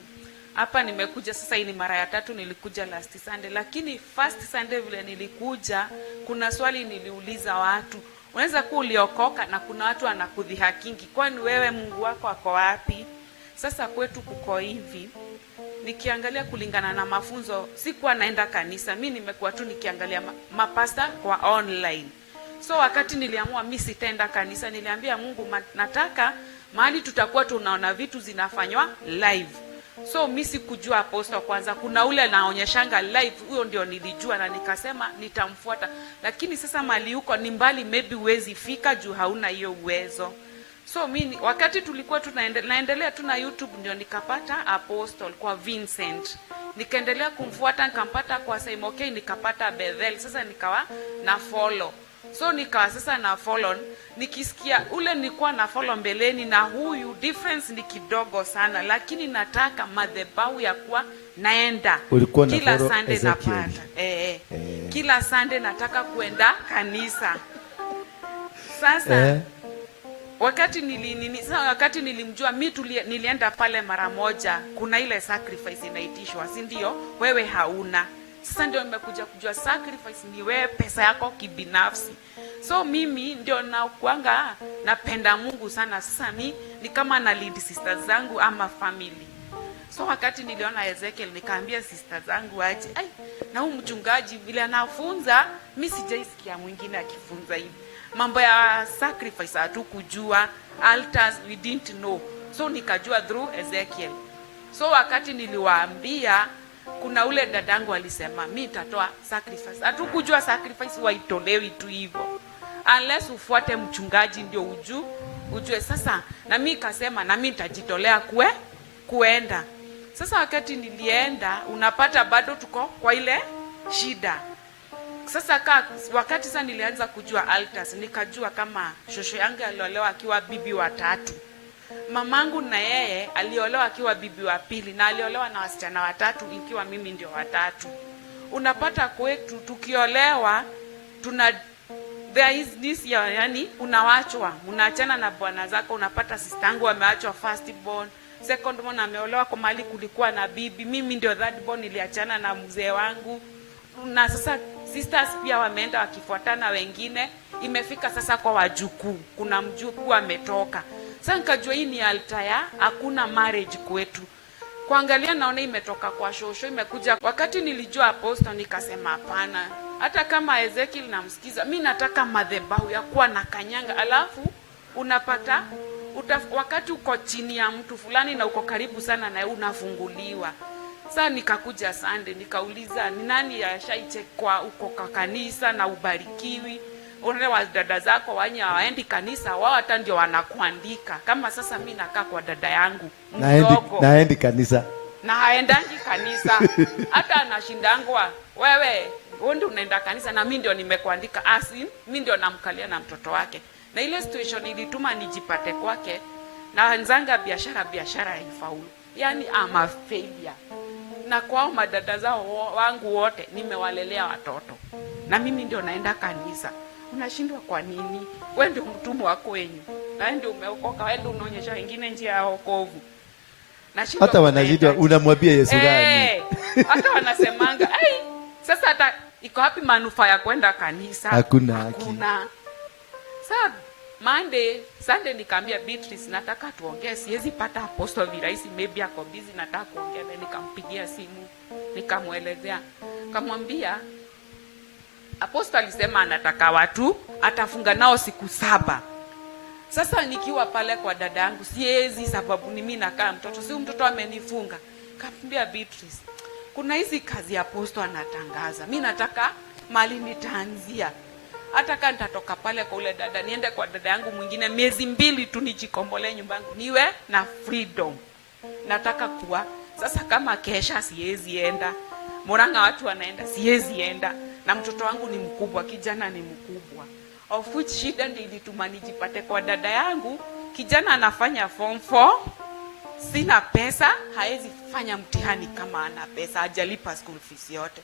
Hapa nimekuja sasa, hii ni mara ya 3. Nilikuja last Sunday, lakini first Sunday vile nilikuja, kuna swali niliuliza watu. Unaweza kuwa uliokoka na kuna watu wanakudhihakingi, kwani wewe Mungu wako ako wapi? Sasa kwetu kuko hivi, nikiangalia kulingana na mafunzo, sikuwa naenda kanisa. Mimi nimekuwa tu nikiangalia mapasta kwa online. So wakati niliamua mimi sitaenda kanisa, niliambia Mungu nataka mahali tutakuwa tunaona vitu zinafanywa live. So mimi sikujua apostle kwanza, kuna ule anaonyeshanga live, huyo ndio nilijua na nikasema nitamfuata. Lakini sasa mali huko ni mbali, maybe uwezi fika juu hauna hiyo uwezo. So mimi wakati tulikuwa tunaendelea tu na YouTube, ndio nikapata apostle kwa Vincent. Nikaendelea kumfuata, nikampata kwa Saimokei, nikapata Bethel. Sasa nikawa na follow. So nikawa sasa na follow, nikisikia ule nilikuwa na follow mbeleni na huyu difference ni kidogo sana, lakini nataka madhabahu ya kuwa naenda kila Sunday napata. Kila Sunday nataka kuenda kanisa. Sasa wakati wakati nilimjua mimi nilienda pale mara moja, kuna ile sacrifice inaitishwa, si ndio? Wewe hauna. Sasa ndio nimekuja kujua sacrifice ni wewe pesa yako kibinafsi. So mimi ndio nakuanga napenda Mungu sana. Sasa mimi ni kama na lead sisters zangu ama family. So wakati niliona Ezekiel, nikaambia sisters zangu aje, na huyu mchungaji vile anafunza, mimi sijaisikia mwingine akifunza hivi. Mambo ya sacrifice hatukujua, altars we didn't know. So nikajua through Ezekiel. So wakati niliwaambia, kuna ule dadangu alisema mimi nitatoa sacrifice. Hatukujua sacrifice waitolewi tu hivyo, unless ufuate mchungaji ndio ujue. Sasa na mimi kasema na mimi nitajitolea kuenda. Sasa wakati nilienda, unapata bado tuko kwa ile shida. Sasa wakati sasa nilianza kujua altars, nikajua kama shosho yangu aliolewa akiwa bibi wa 3. Mamangu na yeye aliolewa akiwa bibi wa 2 na aliolewa na wasichana 3 ikiwa mimi ndio wa 3. Unapata kwetu tukiolewa there is this year, yani unawachwa, unaachana na bwana zako. Unapata sistangu ameachwa first born, second born ameolewa kwa mali kulikuwa na bibi. Mimi ndio third born, niliachana na mzee wangu. Na sasa sisters pia wameenda wakifuatana wengine. Imefika sasa kwa wajukuu, kuna mjukuu ametoka. Sasa nikajua hii ni altar, hakuna marriage kwetu. Kuangalia naona imetoka kwa shosho, imekuja. Wakati nilijua apostle nikasema hapana. Hata kama Ezekiel namsikiza, mimi nataka madhabahu ya kuwa na kanyanga. Alafu unapata wakati uko chini ya mtu fulani na uko karibu sana na unafunguliwa. Sasa nikakuja Sunday, nikauliza ni nani ashaiche kwa uko kwa kanisa na ubarikiwi. Unaelewa dada zako wanya hawaendi kanisa, wao hata ndio wanakuandika. Kama sasa mimi nakaa kwa dada yangu mdogo, naendi kanisa na haendangi kanisa. Hata anashindangwa, wewe ndio unaenda kanisa na mimi ndio nimekuandika. Mimi ndio namkalia na mtoto wake. Na ile situation ilituma nijipate kwake na wenzanga biashara haifaulu. Yani I'm a failure. Na kwao madada zao wangu wote nimewalelea watoto. Na mimi ndio naenda kanisa. Unashindwa kwa nini? Wewe ndio mtumwa wako wenyu. Na wewe ndio umeokoka, wewe ndio unaonyesha wengine njia ya wokovu. Hata wanajidwa unamwambia Yesu gani? Hata wanasemanga, sasa hata iko wapi manufaa ya kwenda kanisa? Hakuna. Sasa Sunday nikaambia Beatrice nataka tuongee, siwezi pata apostle virahisi, maybe ako busy, nataka kuongea naye. Nikampigia simu, nikamuelezea. Kamwambia apostle alisema anataka watu atafunga nao siku 7. Sasa nikiwa pale kwa dada yangu siwezi, sababu ni mimi nakaa mtoto, si mtoto amenifunga. Kamwambia Beatrice, kuna hizi kazi ya posto anatangaza. Mimi nataka mali nitaanzia. Hata kama nitatoka pale kwa ule dada niende kwa dada yangu mwingine miezi 2 tu nijikombolee nyumba yangu niwe na freedom. Nataka kuwa sasa kama kesha siwezi enda. Muranga watu wanaenda siwezi enda. Na mtoto wangu ni mkubwa, kijana ni mkubwa. Of which shida ndio ilituma nijipate kwa dada yangu. Kijana anafanya form 4. Sina pesa, haezi fanya mtihani kama ana pesa, hajalipa school fees yote.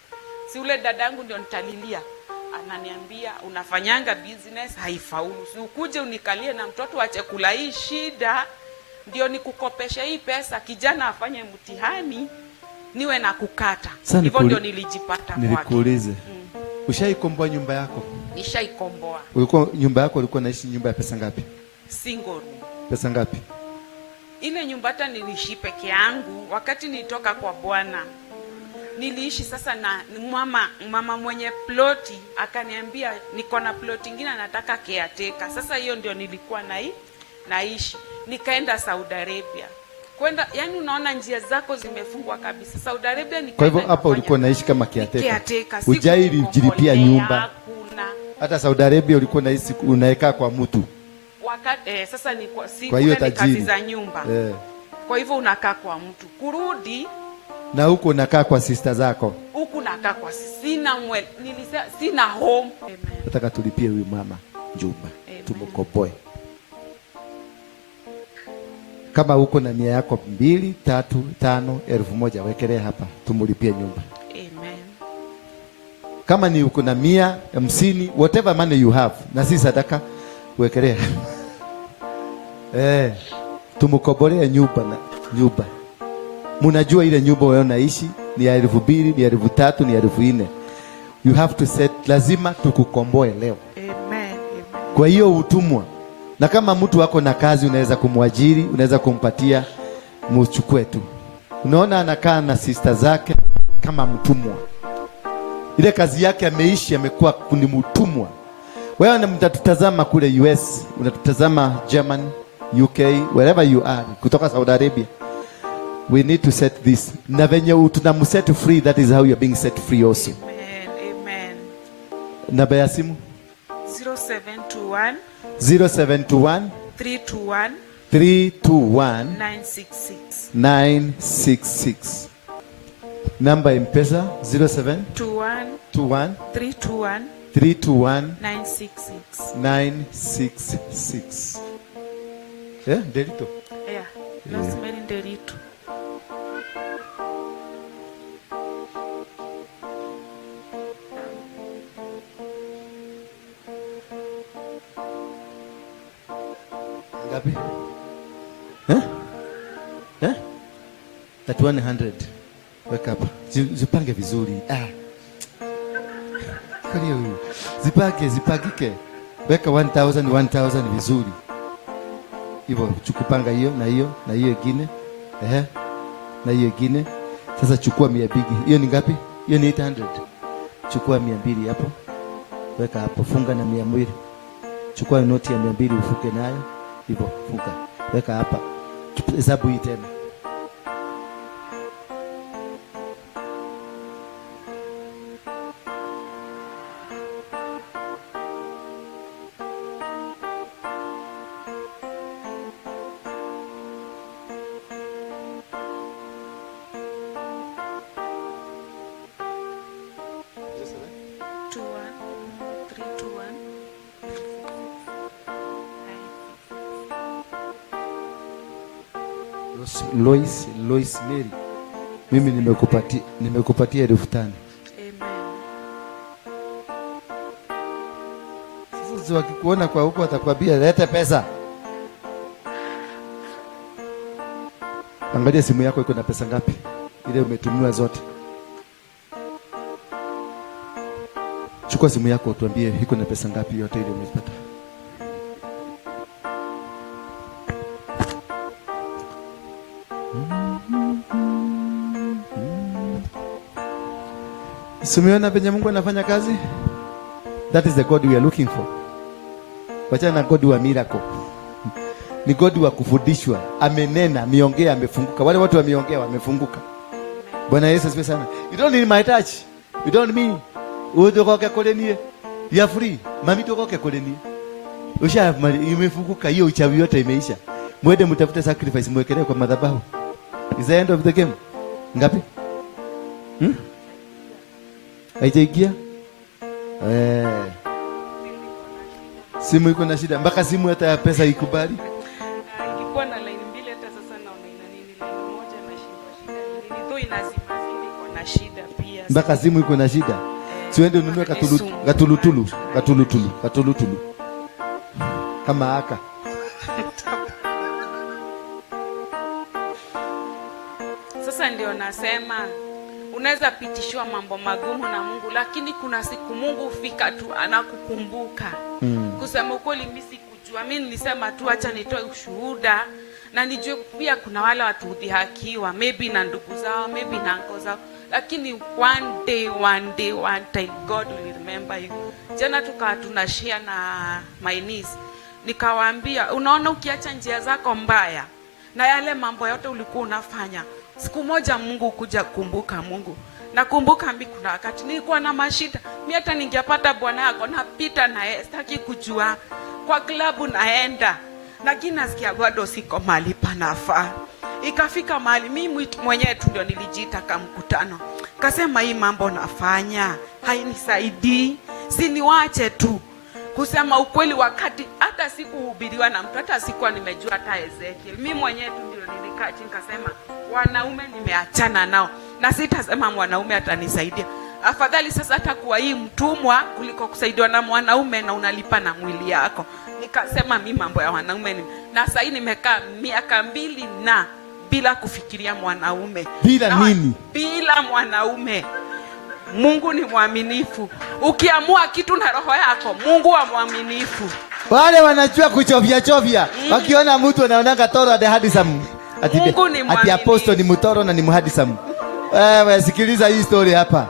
Si ule dada yangu ndio nitalilia. Ananiambia unafanyanga business haifaulu. Si ukuje unikalie na mtoto ache kula hii shida ndio nikukopesha hii pesa kijana afanye mtihani niwe na kukata. Hivyo ndio nilijipata kwake. Nilikuulize. Ushaikomboa nyumba yako? Nishaikomboa. Ulikuwa nyumba yako ulikuwa naishi nyumba ya pesa ngapi? Single room. Pesa ngapi? Ile nyumba hata niliishi peke yangu wakati nilitoka kwa Bwana. Niliishi sasa na mama mwenye ploti akaniambia niko na ploti nyingine nataka caretaker. Sasa hiyo ndio nilikuwa naishi. Nikaenda Saudi Arabia. Kwenda yani unaona njia zako zimefungwa kabisa. Saudi Arabia nikaenda. Kwa hivyo hapa ulikuwa naishi kama caretaker. Hujairi jilipia nyumba. Hata Saudi Arabia ulikuwa naishi unaekaa kwa mtu. Wakati sasa ni kwa siku kwa hiyo ni kazi za nyumba. Kwa hivyo unakaa kwa mtu. Kurudi na huko unakaa kwa sister zako. Huku nakaa kwa sina home. Nataka tulipie huyu mama nyumba. Tumukomboe. Kama huko na nia yako 2, 3, 5, 1,000 wekelea hapa tumulipie nyumba. Amen. Kama ni uko na 100, 50, whatever money you have, na si sadaka wekelea. Tumukombolee nyumba. Mnajua ile nyumba wewe unaishi ni ya 2,000, ni ya 3,000, ni ya 4,000. You have to set, lazima tukukomboe leo. Amen. Kwa hiyo utumwa. Na kama mtu wako na kazi unaweza kumwajiri, unaweza kumpatia mchukue tu. Unaona anakaa na sister zake kama mtumwa. Ile kazi yake ameishi amekuwa ni mtumwa. Wewe mtatutazama kule US, unatutazama Germany, UK, wherever you are, kutoka Saudi Arabia. We need to set this. Na venye tunamset free, that is how you are being set free also. Amen. Namba ya simu 0721 0721 321 966 966. Namba M-Pesa 0721 321 966. Delito. Rosemary Delito. Ngapi? That 100. Weka hapa. Zipange vizuri. Kali huyu. Zipagike. Weka 1,000 vizuri. Hivyo chukupanga hiyo na hiyo na hiyo nyingine. Na hiyo nyingine. Sasa chukua 200. Hiyo ni ngapi? Hiyo ni 800. Chukua 200 hapo. Weka hapo, funga na 200. Chukua noti ya 200 ufuke nayo. Hivyo funga. Weka hapa. Hesabu hii tena. Lois Mary, mimi nimekupatia 5,000. Amen. Sasa wakikuona kwa huko watakwambia leta pesa. Angalia simu yako iko na pesa ngapi? Ile umetumiwa zote. Chukua simu yako utuambie iko na pesa ngapi yote ile umepata. Simeona penye Mungu anafanya kazi? That is the God we are looking for. Wachana na God wa miracle. Ni God wa kufundishwa. Amenena, ameongea, amefunguka. Wale watu wameongea, wamefunguka. Bwana Yesu asifiwe sana. You don't need my touch. You don't mean. Udokoke kolenie. You are free. Mami dokoke kolenie. Imefunguka hiyo uchawi yote imeisha. Mwende mtafute sacrifice mwekelee kwa madhabahu. Is the end of the game. Ngapi? Haijaingia? Simu iko na shida. Mpaka simu hata ya pesa ikubali. Ilikuwa na line mbili, hata sasa naona ina nini, line moja na shida. Nilitoa inazima simu iko na shida pia. Mpaka simu iko na shida. Siende ununue katulutulu. Kama haka. Sasa ndio nasema unaweza pitishwa mambo magumu na Mungu, lakini kuna siku Mungu hufika tu anakukumbuka. Kusema ukweli mimi sikujua. Mimi nilisema tu acha nitoe ushuhuda na nijue pia kuna wale watu hudhihakiwa, maybe na ndugu zao, maybe na anko zao. Lakini one time God will remember you. Jana tukawa tunashare na my niece. Nikawaambia, unaona ukiacha njia zako mbaya na yale mambo yote ulikuwa unafanya, siku moja Mungu kuja kukumbuka. Mungu nakumbuka mimi kuna wakati nilikuwa na mashida, mimi hata ningepata bwana yako napita na yeye, sitaki kujua, kwa klabu naenda, lakini nasikia bado siko mahali panafaa. Ikafika mahali mimi mwenyewe tu ndio nilijiita kama mkutano, kasema hii mambo nafanya hainisaidii, si niwache tu. Kusema ukweli, wakati hata sikuhubiriwa na mtu, hata sikuwa nimejua hata Ezekiel, mimi mwenyewe tu ndio nilikaa chini nikasema wanaume nimeachana nao na sitasema mwanaume atanisaidia. Afadhali sasa hata kuwa hii mtumwa kuliko kusaidiwa na mwanaume na unalipa na mwili yako. Nikasema mimi mambo ya wanaume na sasa nimekaa miaka 2 na bila kufikiria mwanaume. Bila nini? Bila mwanaume. Mungu ni mwaminifu. Ukiamua kitu na roho yako, Mungu wa mwaminifu. Wale wanachua kuchovya. Wakiona mtu anaonanga toro the handsome. Ati apostle ni mtoro na ni mhadisamu. Wewe sikiliza hii story hapa.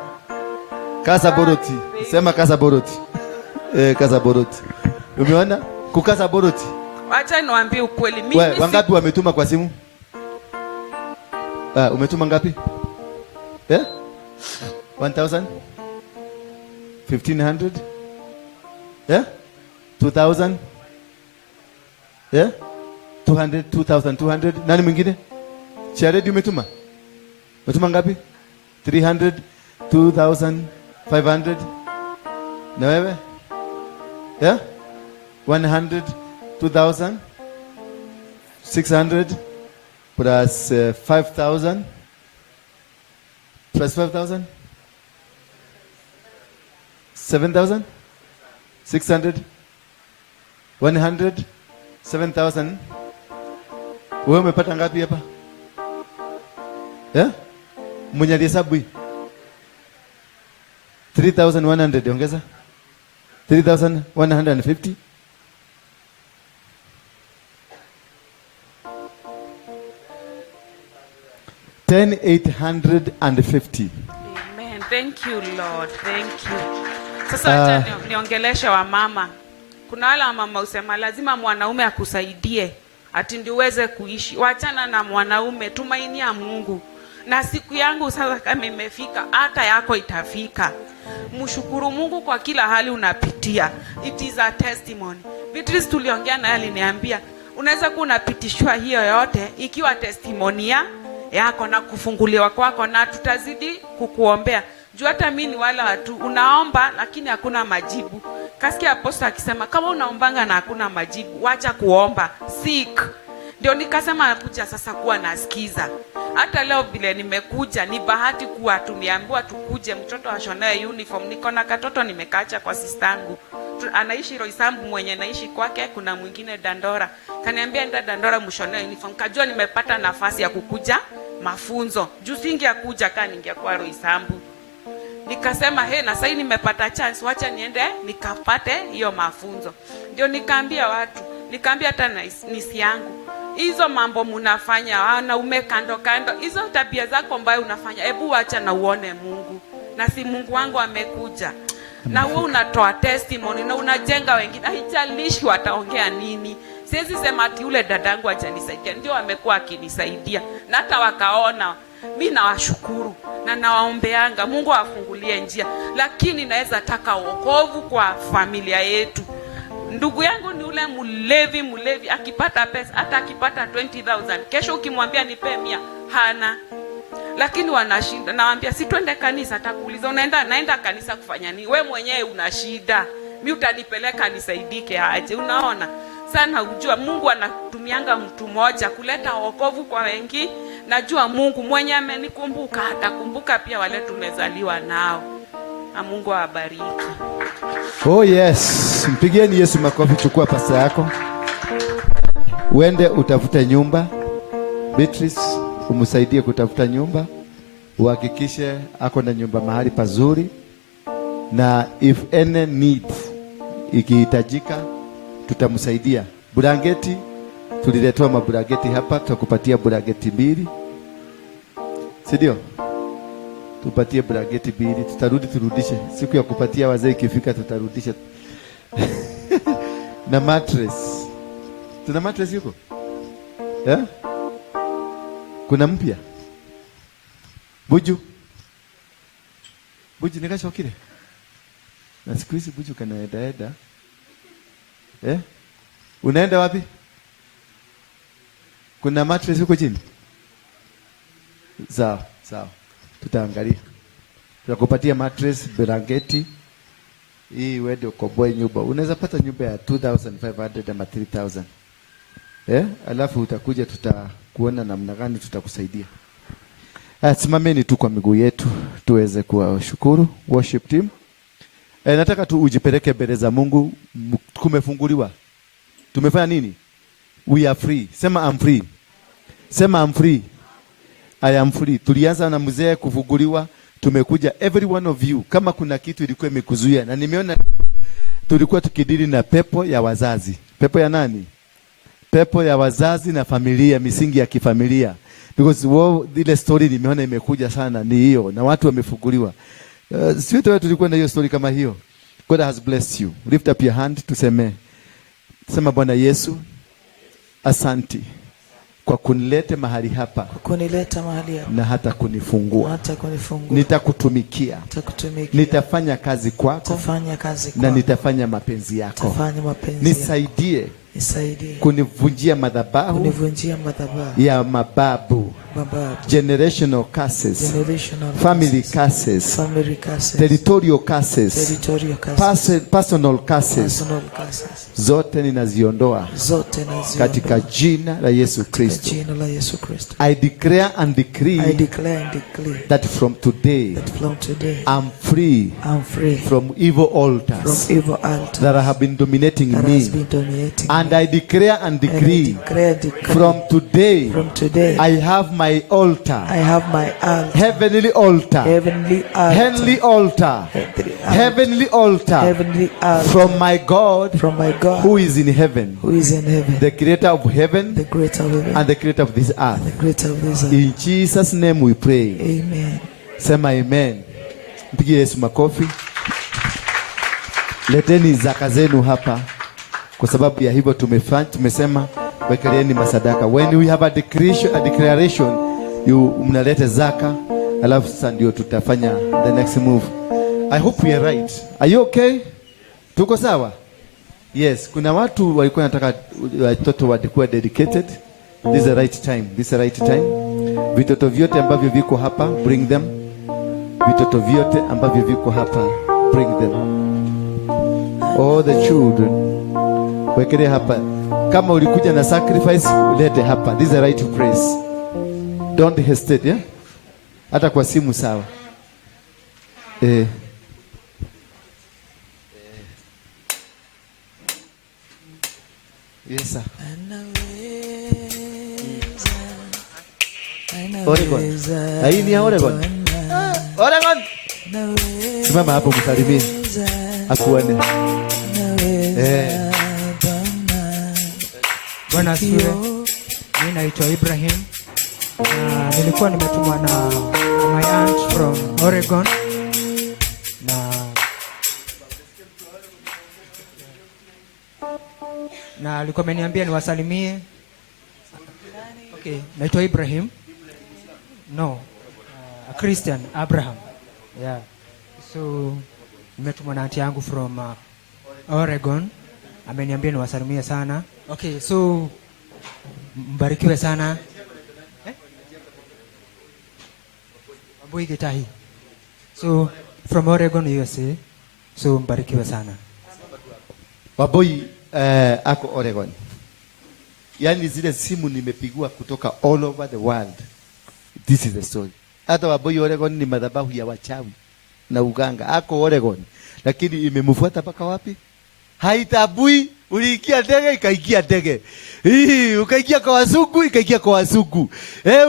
Kasa boroti. Sema kasa boroti. Kasa boroti. Umeona? Kukasa boroti. Acha niwaambie ukweli mimi. Wewe wangapi wametuma kwa simu? Umetuma ngapi? 1000? 1500? 2000? 200, 2200. Nani mwingine? Charity umetuma? Umetuma ngapi? 300, 2500. Na wewe? 100, 2000, 600 plus 5000 plus 5000, 7000, 600, 100, 7000. Wewe umepata ngapi hapa? Mwenye hesabu hii. 3100 ongeza. 3150. $10,850. Amen. Thank you Lord. Thank you. Sasa acha niongeleshe wa mama. Kuna wale mama usema lazima mwanaume akusaidie ati ndio uweze kuishi. Waachana na mwanaume, tumainia Mungu. Na siku yangu sasa kama imefika, hata yako itafika. Mshukuru Mungu kwa kila hali unapitia. It is a testimony. Beatrice tuliongea na aliniambia, unaweza kuwa unapitishwa hiyo yote ikiwa testimony yako na kufunguliwa kwako, na tutazidi kukuombea. Juu hata mimi ni wala watu unaomba lakini hakuna majibu. Kasikia apostle akisema kama unaombanga na hakuna majibu, wacha kuomba, seek. Ndio nikasema nakuja sasa kuwa nasikiza. Hata leo vile nimekuja, ni bahati kuwa tumeambiwa tukuje mtoto ashonae uniform. Niko na katoto nimekaacha kwa sistangu. Anaishi Roysambu, mwenye naishi kwake kuna mwingine Dandora. Kaniambia nenda Dandora mshonae uniform. Kajua nimepata nafasi ya kukuja mafunzo. Juu singekuja kama ningekuwa Roysambu. Nikasema na sasa nimepata chance, wacha niende nikapate hiyo mafunzo. Ndio nikaambia watu, nikaambia hata nisi yangu, hizo mambo mnafanya wanaume kando, hizo tabia zako mbaya unafanya, hebu acha na uone Mungu. Na si Mungu wangu amekuja. Na wewe unatoa testimony na unajenga wengine. Haijalishi wataongea nini. Siwezi sema ati yule dadangu ajanisaidia, ndio amekuwa akinisaidia. Na hata wakaona mi nawashukuru na nawaombeanga Mungu afungulie njia, lakini naweza taka wokovu kwa familia yetu. Ndugu yangu ni ule mlevi, akipata pesa, hata akipata 20,000, kesho ukimwambia nipe 100 hana. Lakini wanashinda. Nawaambia si twende kanisa, atakuuliza naenda kanisa kufanya nini? We mwenyewe una shida. Mimi utanipeleka nisaidike aje? Unaona? Sana ujua Mungu anatumianga mtu mmoja kuleta wokovu kwa wengi. Najua Mungu mwenye amenikumbuka atakumbuka pia wale tumezaliwa nao. Na Mungu awabariki. Oh yes, mpigieni Yesu makofi. Chukua pesa yako, uende utafute nyumba. Beatrice, umsaidie kutafuta nyumba, uhakikishe ako na nyumba mahali pazuri, na if any need ikihitajika tutamsaidia. Bulangeti, tuliletwa mabulangeti hapa, tutakupatia bulangeti 2. Si ndio? Tupatie bulangeti 2, tutarudi turudishe. Siku ya kupatia wazee ikifika tutarudisha. Na mattress. Tuna mattress yuko? Yeah? Kuna mpya? Buju nikashokile. Na siku hizi Buju kanaenda. Unaenda wapi? Kuna mattress huko chini? Sawa. Tutaangalia. Tutakupatia mattress, blanketi. Hii wewe ukoboe nyumba. Unaweza pata nyumba ya 2,500 ama 3,000. Alafu utakuja tutakuona namna gani tutakusaidia. Simameni tu kwa miguu yetu tuweze kuwashukuru worship team. Nataka tu ujipeleke mbele za Mungu. Kumefunguliwa. Tumefanya nini? We are free. Sema I'm free. Sema I'm free. I am free. Tulianza na mzee kufunguliwa, tumekuja every one of you. Kama kuna kitu ilikuwa imekuzuia, na nimeona tulikuwa tukidili na pepo ya wazazi. Pepo ya nani? Pepo ya wazazi na familia, misingi ya kifamilia. Because ile story nimeona imekuja sana ni hiyo, na watu wamefunguliwa. Sio tu tulikuwa na hiyo story kama hiyo. God has blessed you. Lift up your hand tuseme. Sema Bwana Yesu, asante kwa kunileta mahali hapa. Na hata kunifungua. Nitakutumikia. Nitafanya kazi kwako. Na nitafanya mapenzi yako. Nisaidie kunivunjia madhabahu ya mababu. Generational curses, family curses, territorial curses, personal curses. Zote ninaziondoa katika jina la Yesu Kristo. I declare and decree that from today I'm free from evil altars that have been dominating me. And I declare and decree from today I have my altar. Heavenly altar. Heavenly altar. Heavenly altar. From my God who is in heaven. The creator of heaven. And the creator of this earth. In Jesus' name we pray. Amen. Sema amen. Mpigie Yesu makofi. Leteni zaka zenu hapa. Kwa sababu ya hivyo tumesema wekeleeni masadaka. When we have a declaration, mnalete zaka, alafu sasa ndio tutafanya the next move. I hope we are right. Are you okay? Tuko sawa? Yes, kuna watu walikuwa nataka watoto walikuwa dedicated. This is the right time. This is the right time. Vitoto vyote ambavyo viko hapa, bring them. Vitoto vyote ambavyo viko hapa, bring them. All the children, wekele hapa. Kama ulikuja na sacrifice, ulete hapa. This is the right place. Don't hesitate, yeah? Hata kwa simu sawa. Yes sir. Oregon. Hii ni Oregon. Oregon. Simama hapo msalimie. Akuone. Bwana asifiwe. Mimi naitwa Ibrahim. Nilikuwa nimetumwa na my aunt from Oregon. Na alikuwa ameniambia niwasalimie. Okay, naitwa Ibrahim. No, a Christian, Abraham. Yeah. So nimetumwa na auntie yangu from Oregon. Ameniambia niwasalimie sana. Okay, so mbarikiwe sana. Waruinge tahi. So from Oregon, USA. So mbarikiwe sana. Waboi ako Oregon. Yani zile simu nimepigwa kutoka all over the world. This is the story. Hata Waboi Oregon ni madhabahu ya wachawi na uganga. Ako Oregon. Lakini imemfuata paka wapi? Haitabui. Uliingia ndege ikaingia ndege. Ukaingia kwa wazungu ikaingia kwa wazungu.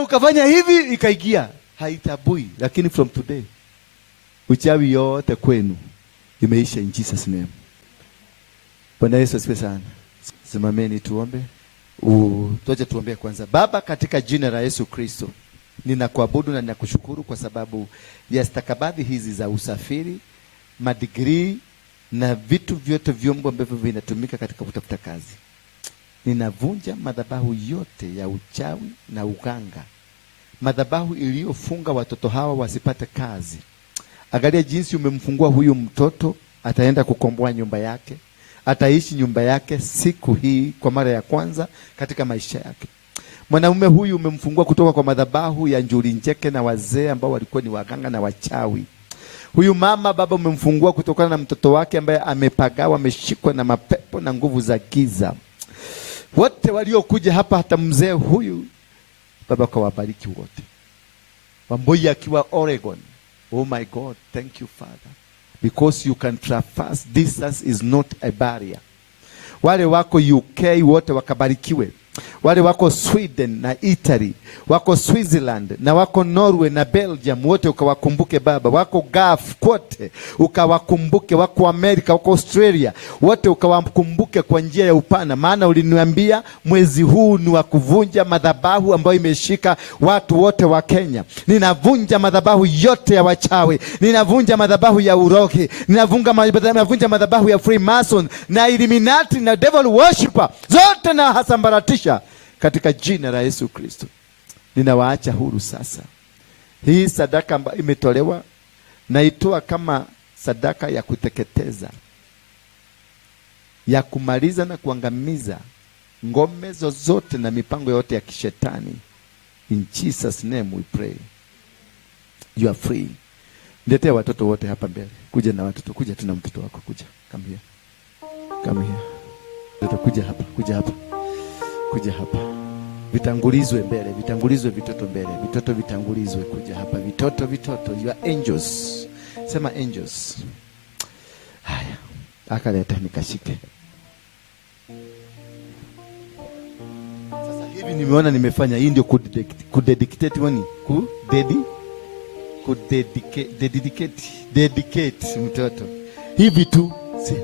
Ukafanya hivi ikaingia. Haitabui. Lakini from today uchawi yote kwenu imeisha in Jesus name. Bwana Yesu asifiwe sana. Simameni tuombe. Tuache tuombe kwanza. Baba, katika jina la Yesu Kristo, ninakuabudu na ninakushukuru kwa sababu ya stakabadhi hizi za usafiri, madigrii na vitu vyote, vyombo ambavyo vinatumika katika kutafuta kazi. Ninavunja madhabahu yote ya uchawi na uganga, madhabahu iliyofunga watoto hawa wasipate kazi. Angalia jinsi umemfungua huyu mtoto, ataenda kukomboa nyumba yake, ataishi nyumba yake siku hii kwa mara ya kwanza katika maisha yake. Mwanamume huyu umemfungua kutoka kwa madhabahu ya njuri njeke na wazee ambao walikuwa ni waganga na wachawi. Huyu mama, Baba, umemfungua kutokana na mtoto wake ambaye amepagawa, ameshikwa na mapepo na nguvu za giza. Wote waliokuja hapa, hata mzee huyu, Baba, kawabariki wote. Wamboi akiwa Oregon. Oh my God, thank you Father, because you can traverse. Distance is not a barrier. Wale wako UK wote wakabarikiwe. Wale wako Sweden na Italy, wako Switzerland na wako Norway na Belgium, wote ukawakumbuke Baba. Wako Gulf kote ukawakumbuke, wako Amerika, wako Australia, wote ukawakumbuke kwa njia ya upana. Maana uliniambia mwezi huu ni wa kuvunja madhabahu ambayo imeshika watu wote wa Kenya. Ninavunja madhabahu yote ya wachawi, ninavunja madhabahu ya urogi, ninavunja madhabahu ya Freemason na Illuminati na devil worshipper, zote na hasambaratisha katika jina la Yesu Kristo. Ninawaacha huru sasa. Hii sadaka ambayo imetolewa naitoa kama sadaka ya kuteketeza, ya kumaliza na kuangamiza ngome zozote na mipango yote ya kishetani. In Jesus name we pray. You are free. Niletea watoto wote hapa mbele. Kuja na watoto, kuja tuna mtoto wako, kuja. Come here. Come here. Watoto kuja hapa, kuja hapa. Kuja hapa. Vitangulizwe mbele, vitangulizwe vitoto mbele. Vitoto vitangulizwe, kuja hapa. Vitoto, you are angels. Sema angels. Haya. Akaleta nikashike. Sasa hivi nimeona nimefanya, hii ndio kudedicate wani? Dedicate mtoto. Hivi tu,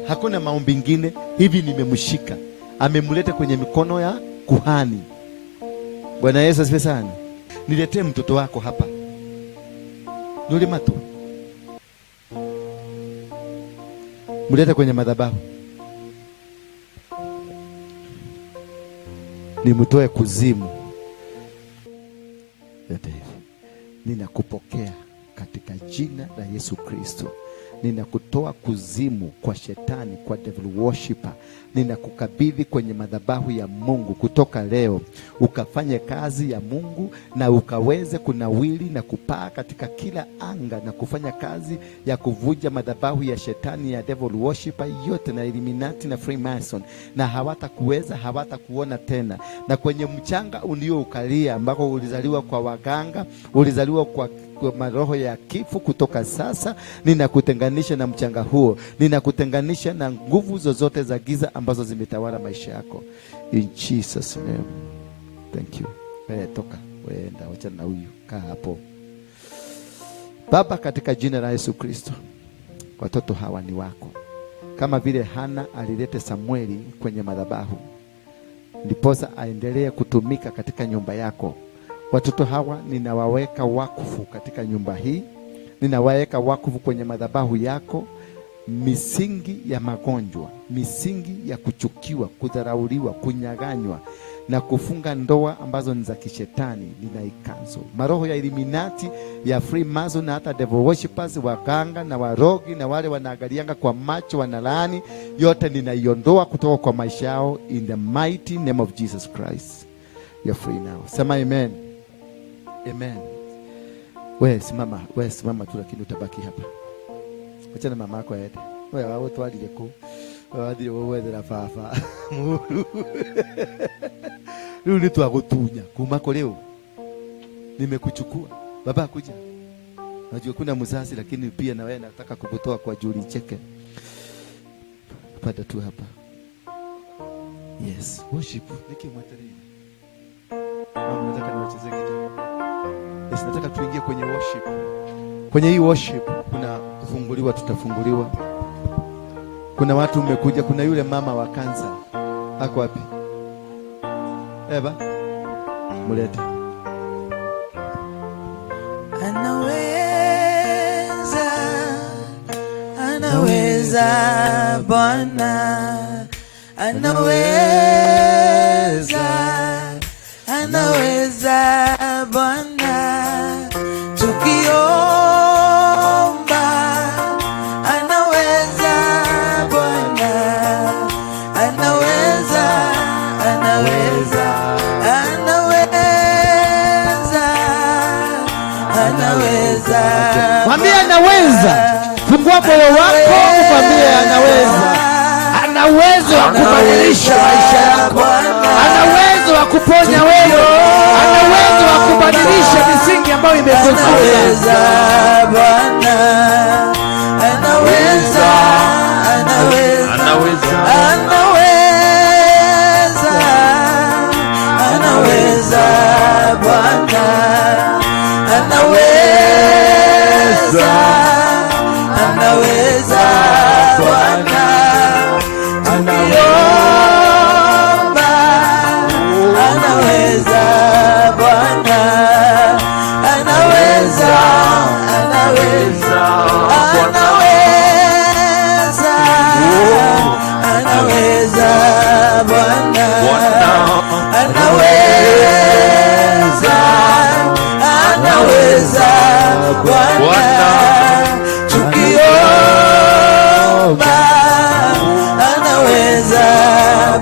hakuna maombi mengine. Hivi nimemshika. Amemleta kwenye mikono ya kuhani. Bwana Yesu asifiwe sana. Niletee mtoto wako hapa. Nuli mato. Mulete kwenye madhabahu. Nimtoe kuzimu. Yote hivi. Ninakupokea katika jina la Yesu Kristo. Ninakutoa kuzimu kwa shetani, kwa devil worshipper. Ninakukabidhi kwenye madhabahu ya Mungu kutoka leo. Ukafanye kazi ya Mungu na ukaweze kunawili na kupaa katika kila anga na kufanya kazi ya kuvunja madhabahu ya shetani, ya devil worshipper yote na Illuminati na Freemason, na hawatakuweza, hawatakuona tena. Na kwenye mchanga ulioukalia ambako ulizaliwa kwa waganga, ulizaliwa kwa maroho ya kifo, kutoka sasa ninakutenganisha na mchanga huo. Ninakutenganisha na nguvu zozote za giza ambazo zimetawala maisha yako. In Jesus name. Thank you. Toka. Wenda, wacha na huyu. Kaa hapo. Baba, katika jina la Yesu Kristo, watoto hawa ni wako. Kama vile Hana alilete Samueli kwenye madhabahu, ndiposa aendelee kutumika katika nyumba yako. Watoto hawa ninawaweka wakfu katika nyumba hii. Ninawaweka wakfu kwenye madhabahu yako. Misingi ya magonjwa, misingi ya kuchukiwa, kudharauliwa, kunyaganywa, na kufunga ndoa ambazo ni za kishetani ninaicancel. Maroho ya Illuminati, ya Freemason na hata devil worshippers, waganga na warogi na wale wanaangalianga kwa macho wanalaani, yote ninaiondoa kutoka kwa maisha yao in the mighty name of Jesus Christ. You're free now. Sema amen. Amen. Wewe simama tu, lakini utabaki hapa. Acha na mama yako aende. Wewe wao twalile ku. Wathire wethera baba. Leo ni twagutunya kuma kwa leo. Nimekuchukua. Baba kuja. Najua kuna mzazi, lakini pia na wewe nataka kukutoa kwa Juli cheke. Pata tu hapa. Yes, worship. Nikimwatari. Mama nataka niwacheze kitu. Yes, nataka tuingie kwenye worship. Kwenye hii worship kuna kufunguliwa, tutafunguliwa. Kuna watu umekuja, kuna yule mama wa kansa. Ako wapi? Eva, mulete. Anaweza Bwana, anaweza Bwana, tukiomba anaweza Bwana, anaweza mwambie anaweza. Fungua moyo wako, mwambie anaweza. Ana uwezo wa kubadilisha maisha yako. Ana uwezo wa kuponya wewe. Ana uwezo wa kubadilisha misingi ambayo imekuzuia. Bwana, anaweza Bwana, anaweza Bwana, tukiomba anaweza Bwana, anaweza Bwana, anaweza Bwana, tukiomba anaweza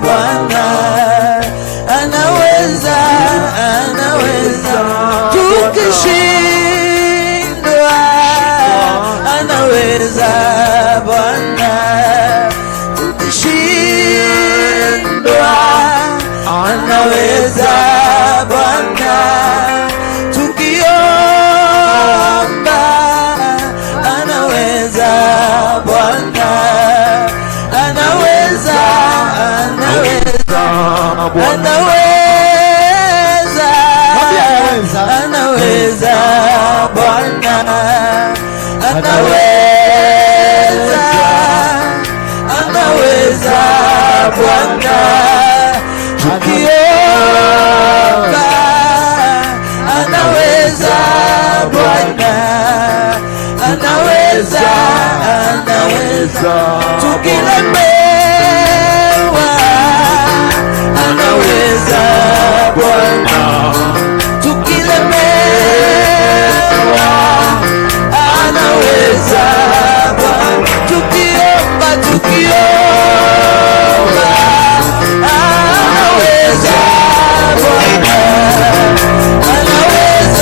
Bwana, anaweza tukishindwa anaweza Bwana, tukishindwa anaweza Bwana, tukiomba anaweza Bwana, anaweza Bwana, anaweza Bwana, tukiomba anaweza Bwana, anaweza tukilemewa anaweza Bwana, tukilemewa anaweza Bwana, tukiomba anaweza Bwana, anaweza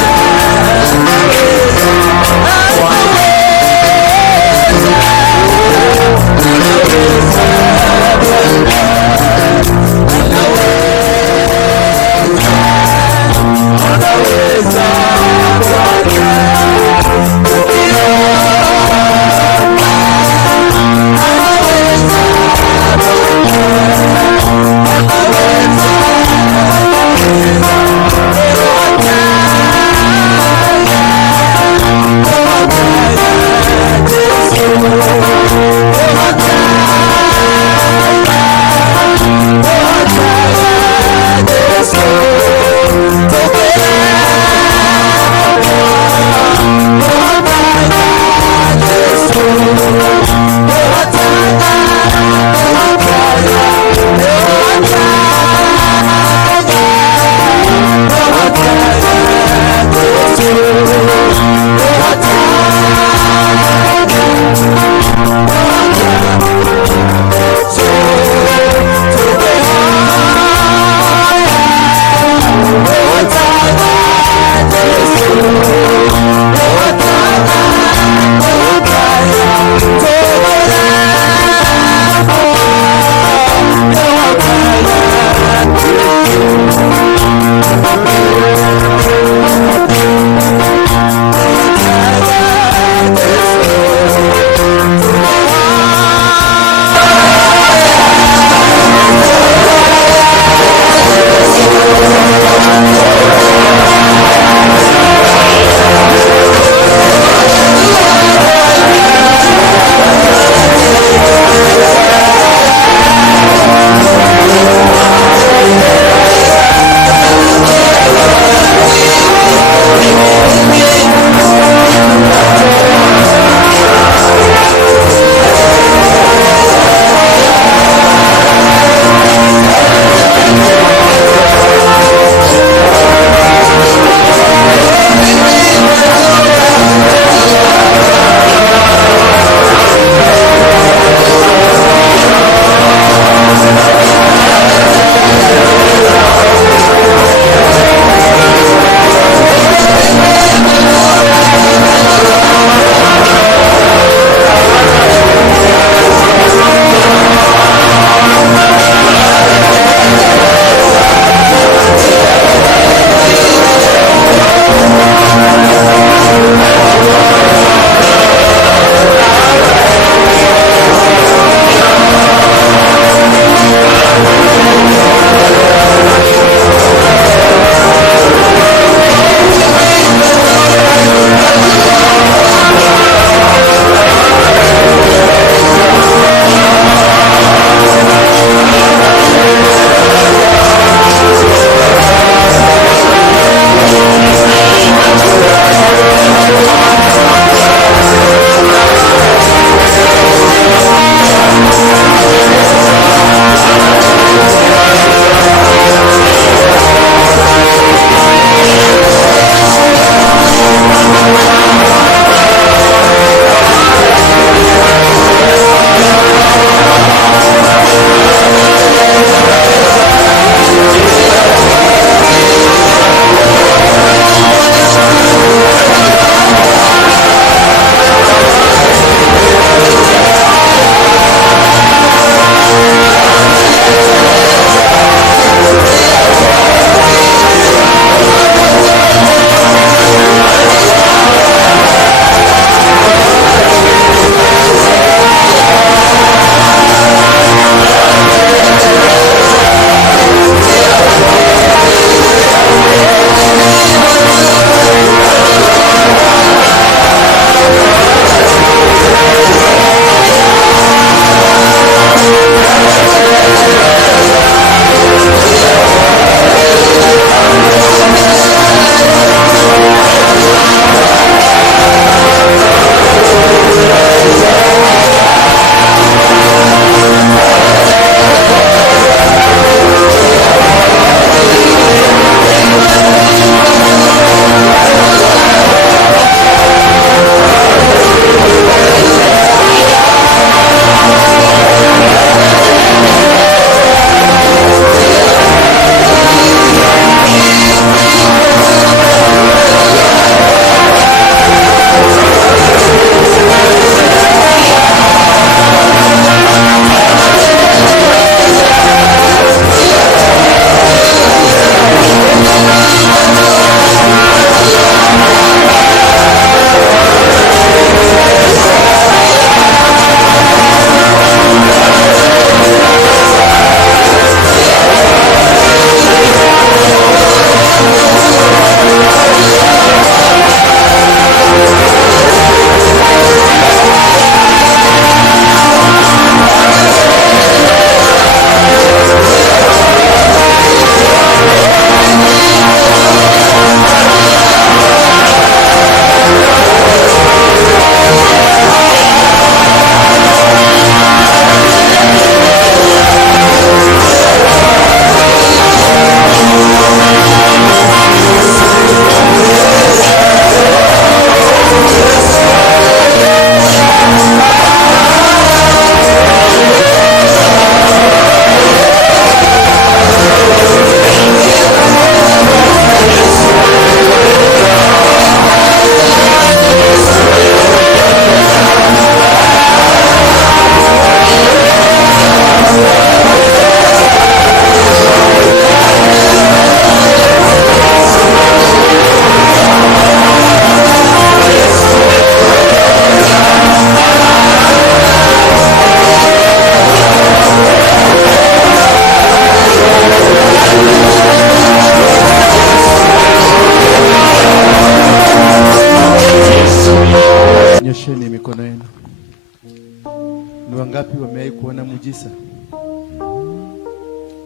Ni wangapi wamewahi kuona muujiza?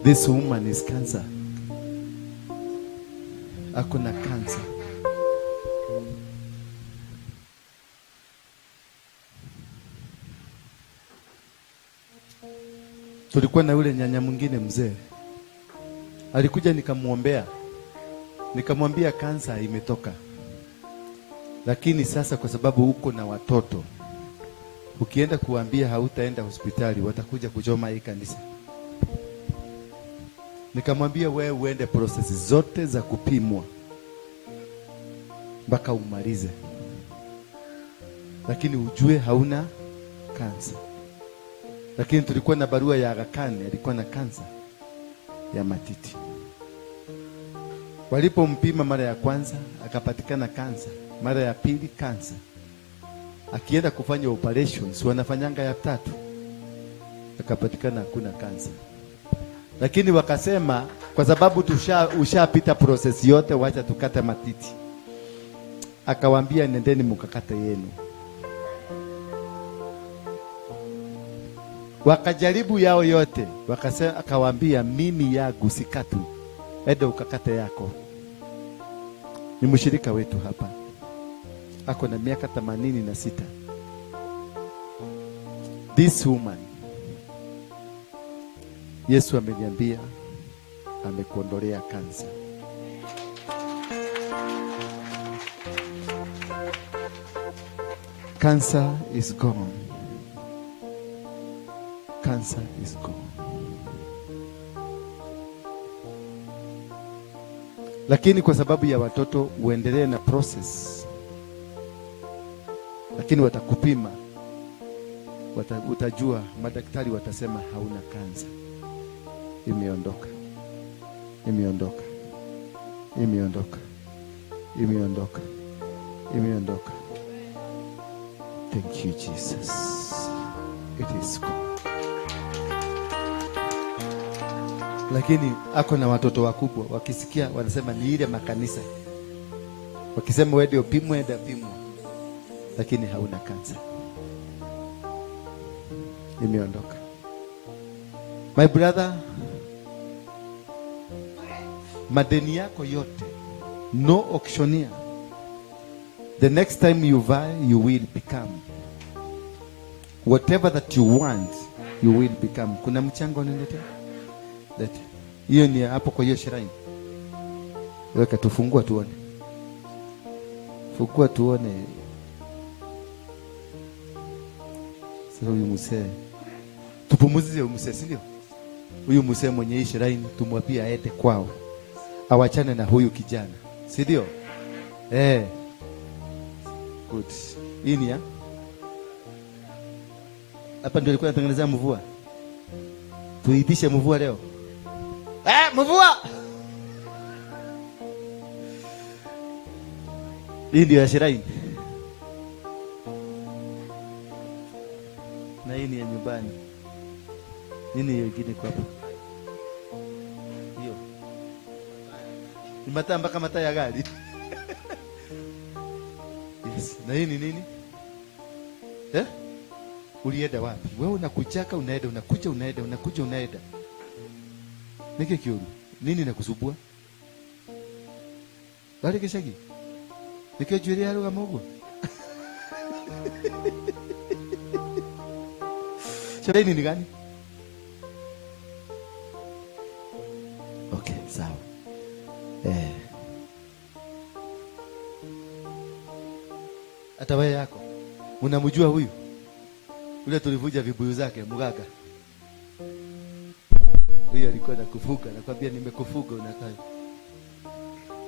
This woman is cancer. Ako na cancer. Tulikuwa na yule nyanya mwingine mzee. Alikuja nikamuombea. Nikamwambia kansa imetoka. Lakini sasa kwa sababu uko na watoto, ukienda kuambia hautaenda hospitali, watakuja kuchoma hii kanisa. Nikamwambia wewe uende process zote za kupimwa mpaka umalize, lakini ujue hauna kansa. Lakini tulikuwa na barua ya Aga Khan, alikuwa na kansa ya matiti. Walipompima mara ya kwanza akapatikana kansa, mara ya pili kansa. Akienda kufanya operations wanafanyanga ya tatu, akapatikana hakuna kansa. Lakini wakasema kwa sababu ushapita process yote, wacha tukate matiti. Akawaambia nendeni mkakate yenu. Wakajaribu yao yote, wakasema, akawaambia mimi yangu sikatu, enda ukakate yako. Ni mshirika wetu hapa, ako na miaka 86. This woman, Yesu ameniambia amekuondolea kansa. Cancer is gone. Cancer is gone. Lakini kwa sababu ya watoto uendelee na process. Lakini watakupima. Utajua, madaktari watasema hauna kansa. Imeondoka. Imeondoka. Imeondoka. Imeondoka. Imeondoka. Thank you, Jesus. It is good. Lakini ako na watoto wakubwa, wakisikia wanasema ni ile makanisa. Wakisema wewe upimwe, enda pimwa. Lakini hauna kansa. Imeondoka. My brother, madeni yako yote, no auctioneer. The next time you buy, you will become. Whatever that you want, you will become. Kuna mchango nilete? Lete. Hiyo ni hapo kwa hiyo shrine. Weka tufungua tuone. Fungua tuone. Sasa huyu mzee. Tupumuzie huyu mzee, si ndio? Huyu mzee mwenye hii shrine tumwapia aende kwao. Awachane na huyu kijana. Si ndio? Good. Hii ni ya? Hapa ndio alikuwa anatengenezea mvua. Tuitishe mvua leo. Mvua! Hii ndio ya shrine. Na hii ni ya nyumbani. Nini hiyo ingine kwa hapa? Hiyo. Ni mataa mpaka mataa ya gari. Yes. Na hii ni nini? Ulienda wapi? Wewe unakuchaka unaenda, unakuja unaenda, unakuja unaenda. Nike kioni. Nini nakusubua? Wale keshagi. Nike jweli halo kama huko. Shida ni gani? Okay, sawa. Hata wewe yako unamjua huyu? Ule tulivuja vibuyu zake mganga. Huyu alikuwa anakufuga, nakwambia nimekufuga unakaa.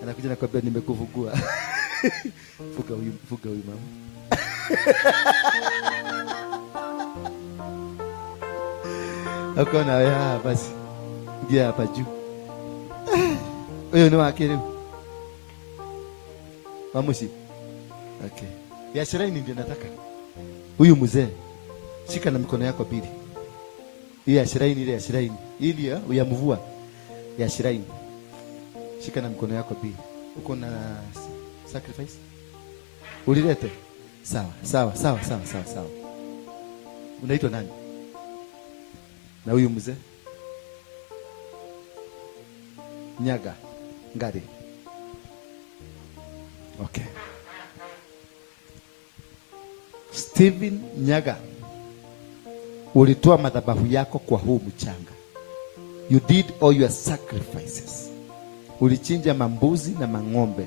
Anakuja nakwambia nimekufugua. Fuga huyu mama. Akaona ya basi. Ngia hapa juu. Huyo ni wake leo. Mamushi. Okay. Ya shrine ndio nataka. Huyu mzee. Shika na mikono yako mbili. Hii ya shrine, ile ya shrine. Hii ndio ya mvua. Ya shrine. Shika na mikono yako mbili. Uko na sacrifice? Ulilete? Sawa. Unaitwa nani? Na huyu mzee Nyaga Ngari. Okay. Steven Nyaga, ulitoa madhabahu yako kwa huu mchanga. You did all your sacrifices. Ulichinja mambuzi na mang'ombe,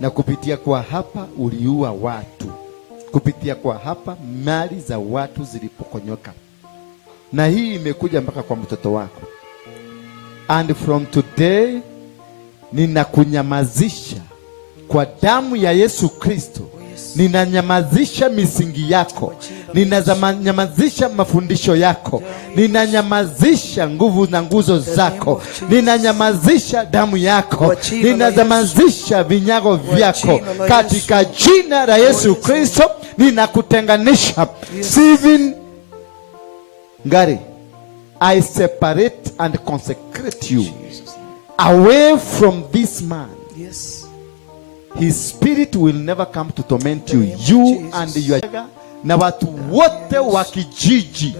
na kupitia kwa hapa uliua watu. Kupitia kwa hapa mali za watu zilipokonyoka. Na hii imekuja mpaka kwa mtoto wako. And from today ninakunyamazisha kwa damu ya Yesu Kristo. Ninanyamazisha misingi yako. Ninanyamazisha mafundisho yako. Ninanyamazisha nguvu na nguzo zako. Ninanyamazisha damu yako. Ninanyamazisha vinyago vyako. Katika jina la Yesu Kristo ninakutenganisha. Steven Ngari, I separate and consecrate you away from this man. Yes. His spirit will never come to torment you. You and your na watu wote wa kijiji,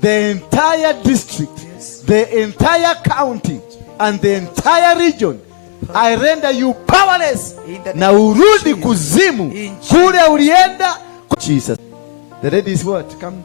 the entire district, the entire county and the entire region. I render you powerless. Na urudi kuzimu kule ulienda. Jesus. The lady is what? Come.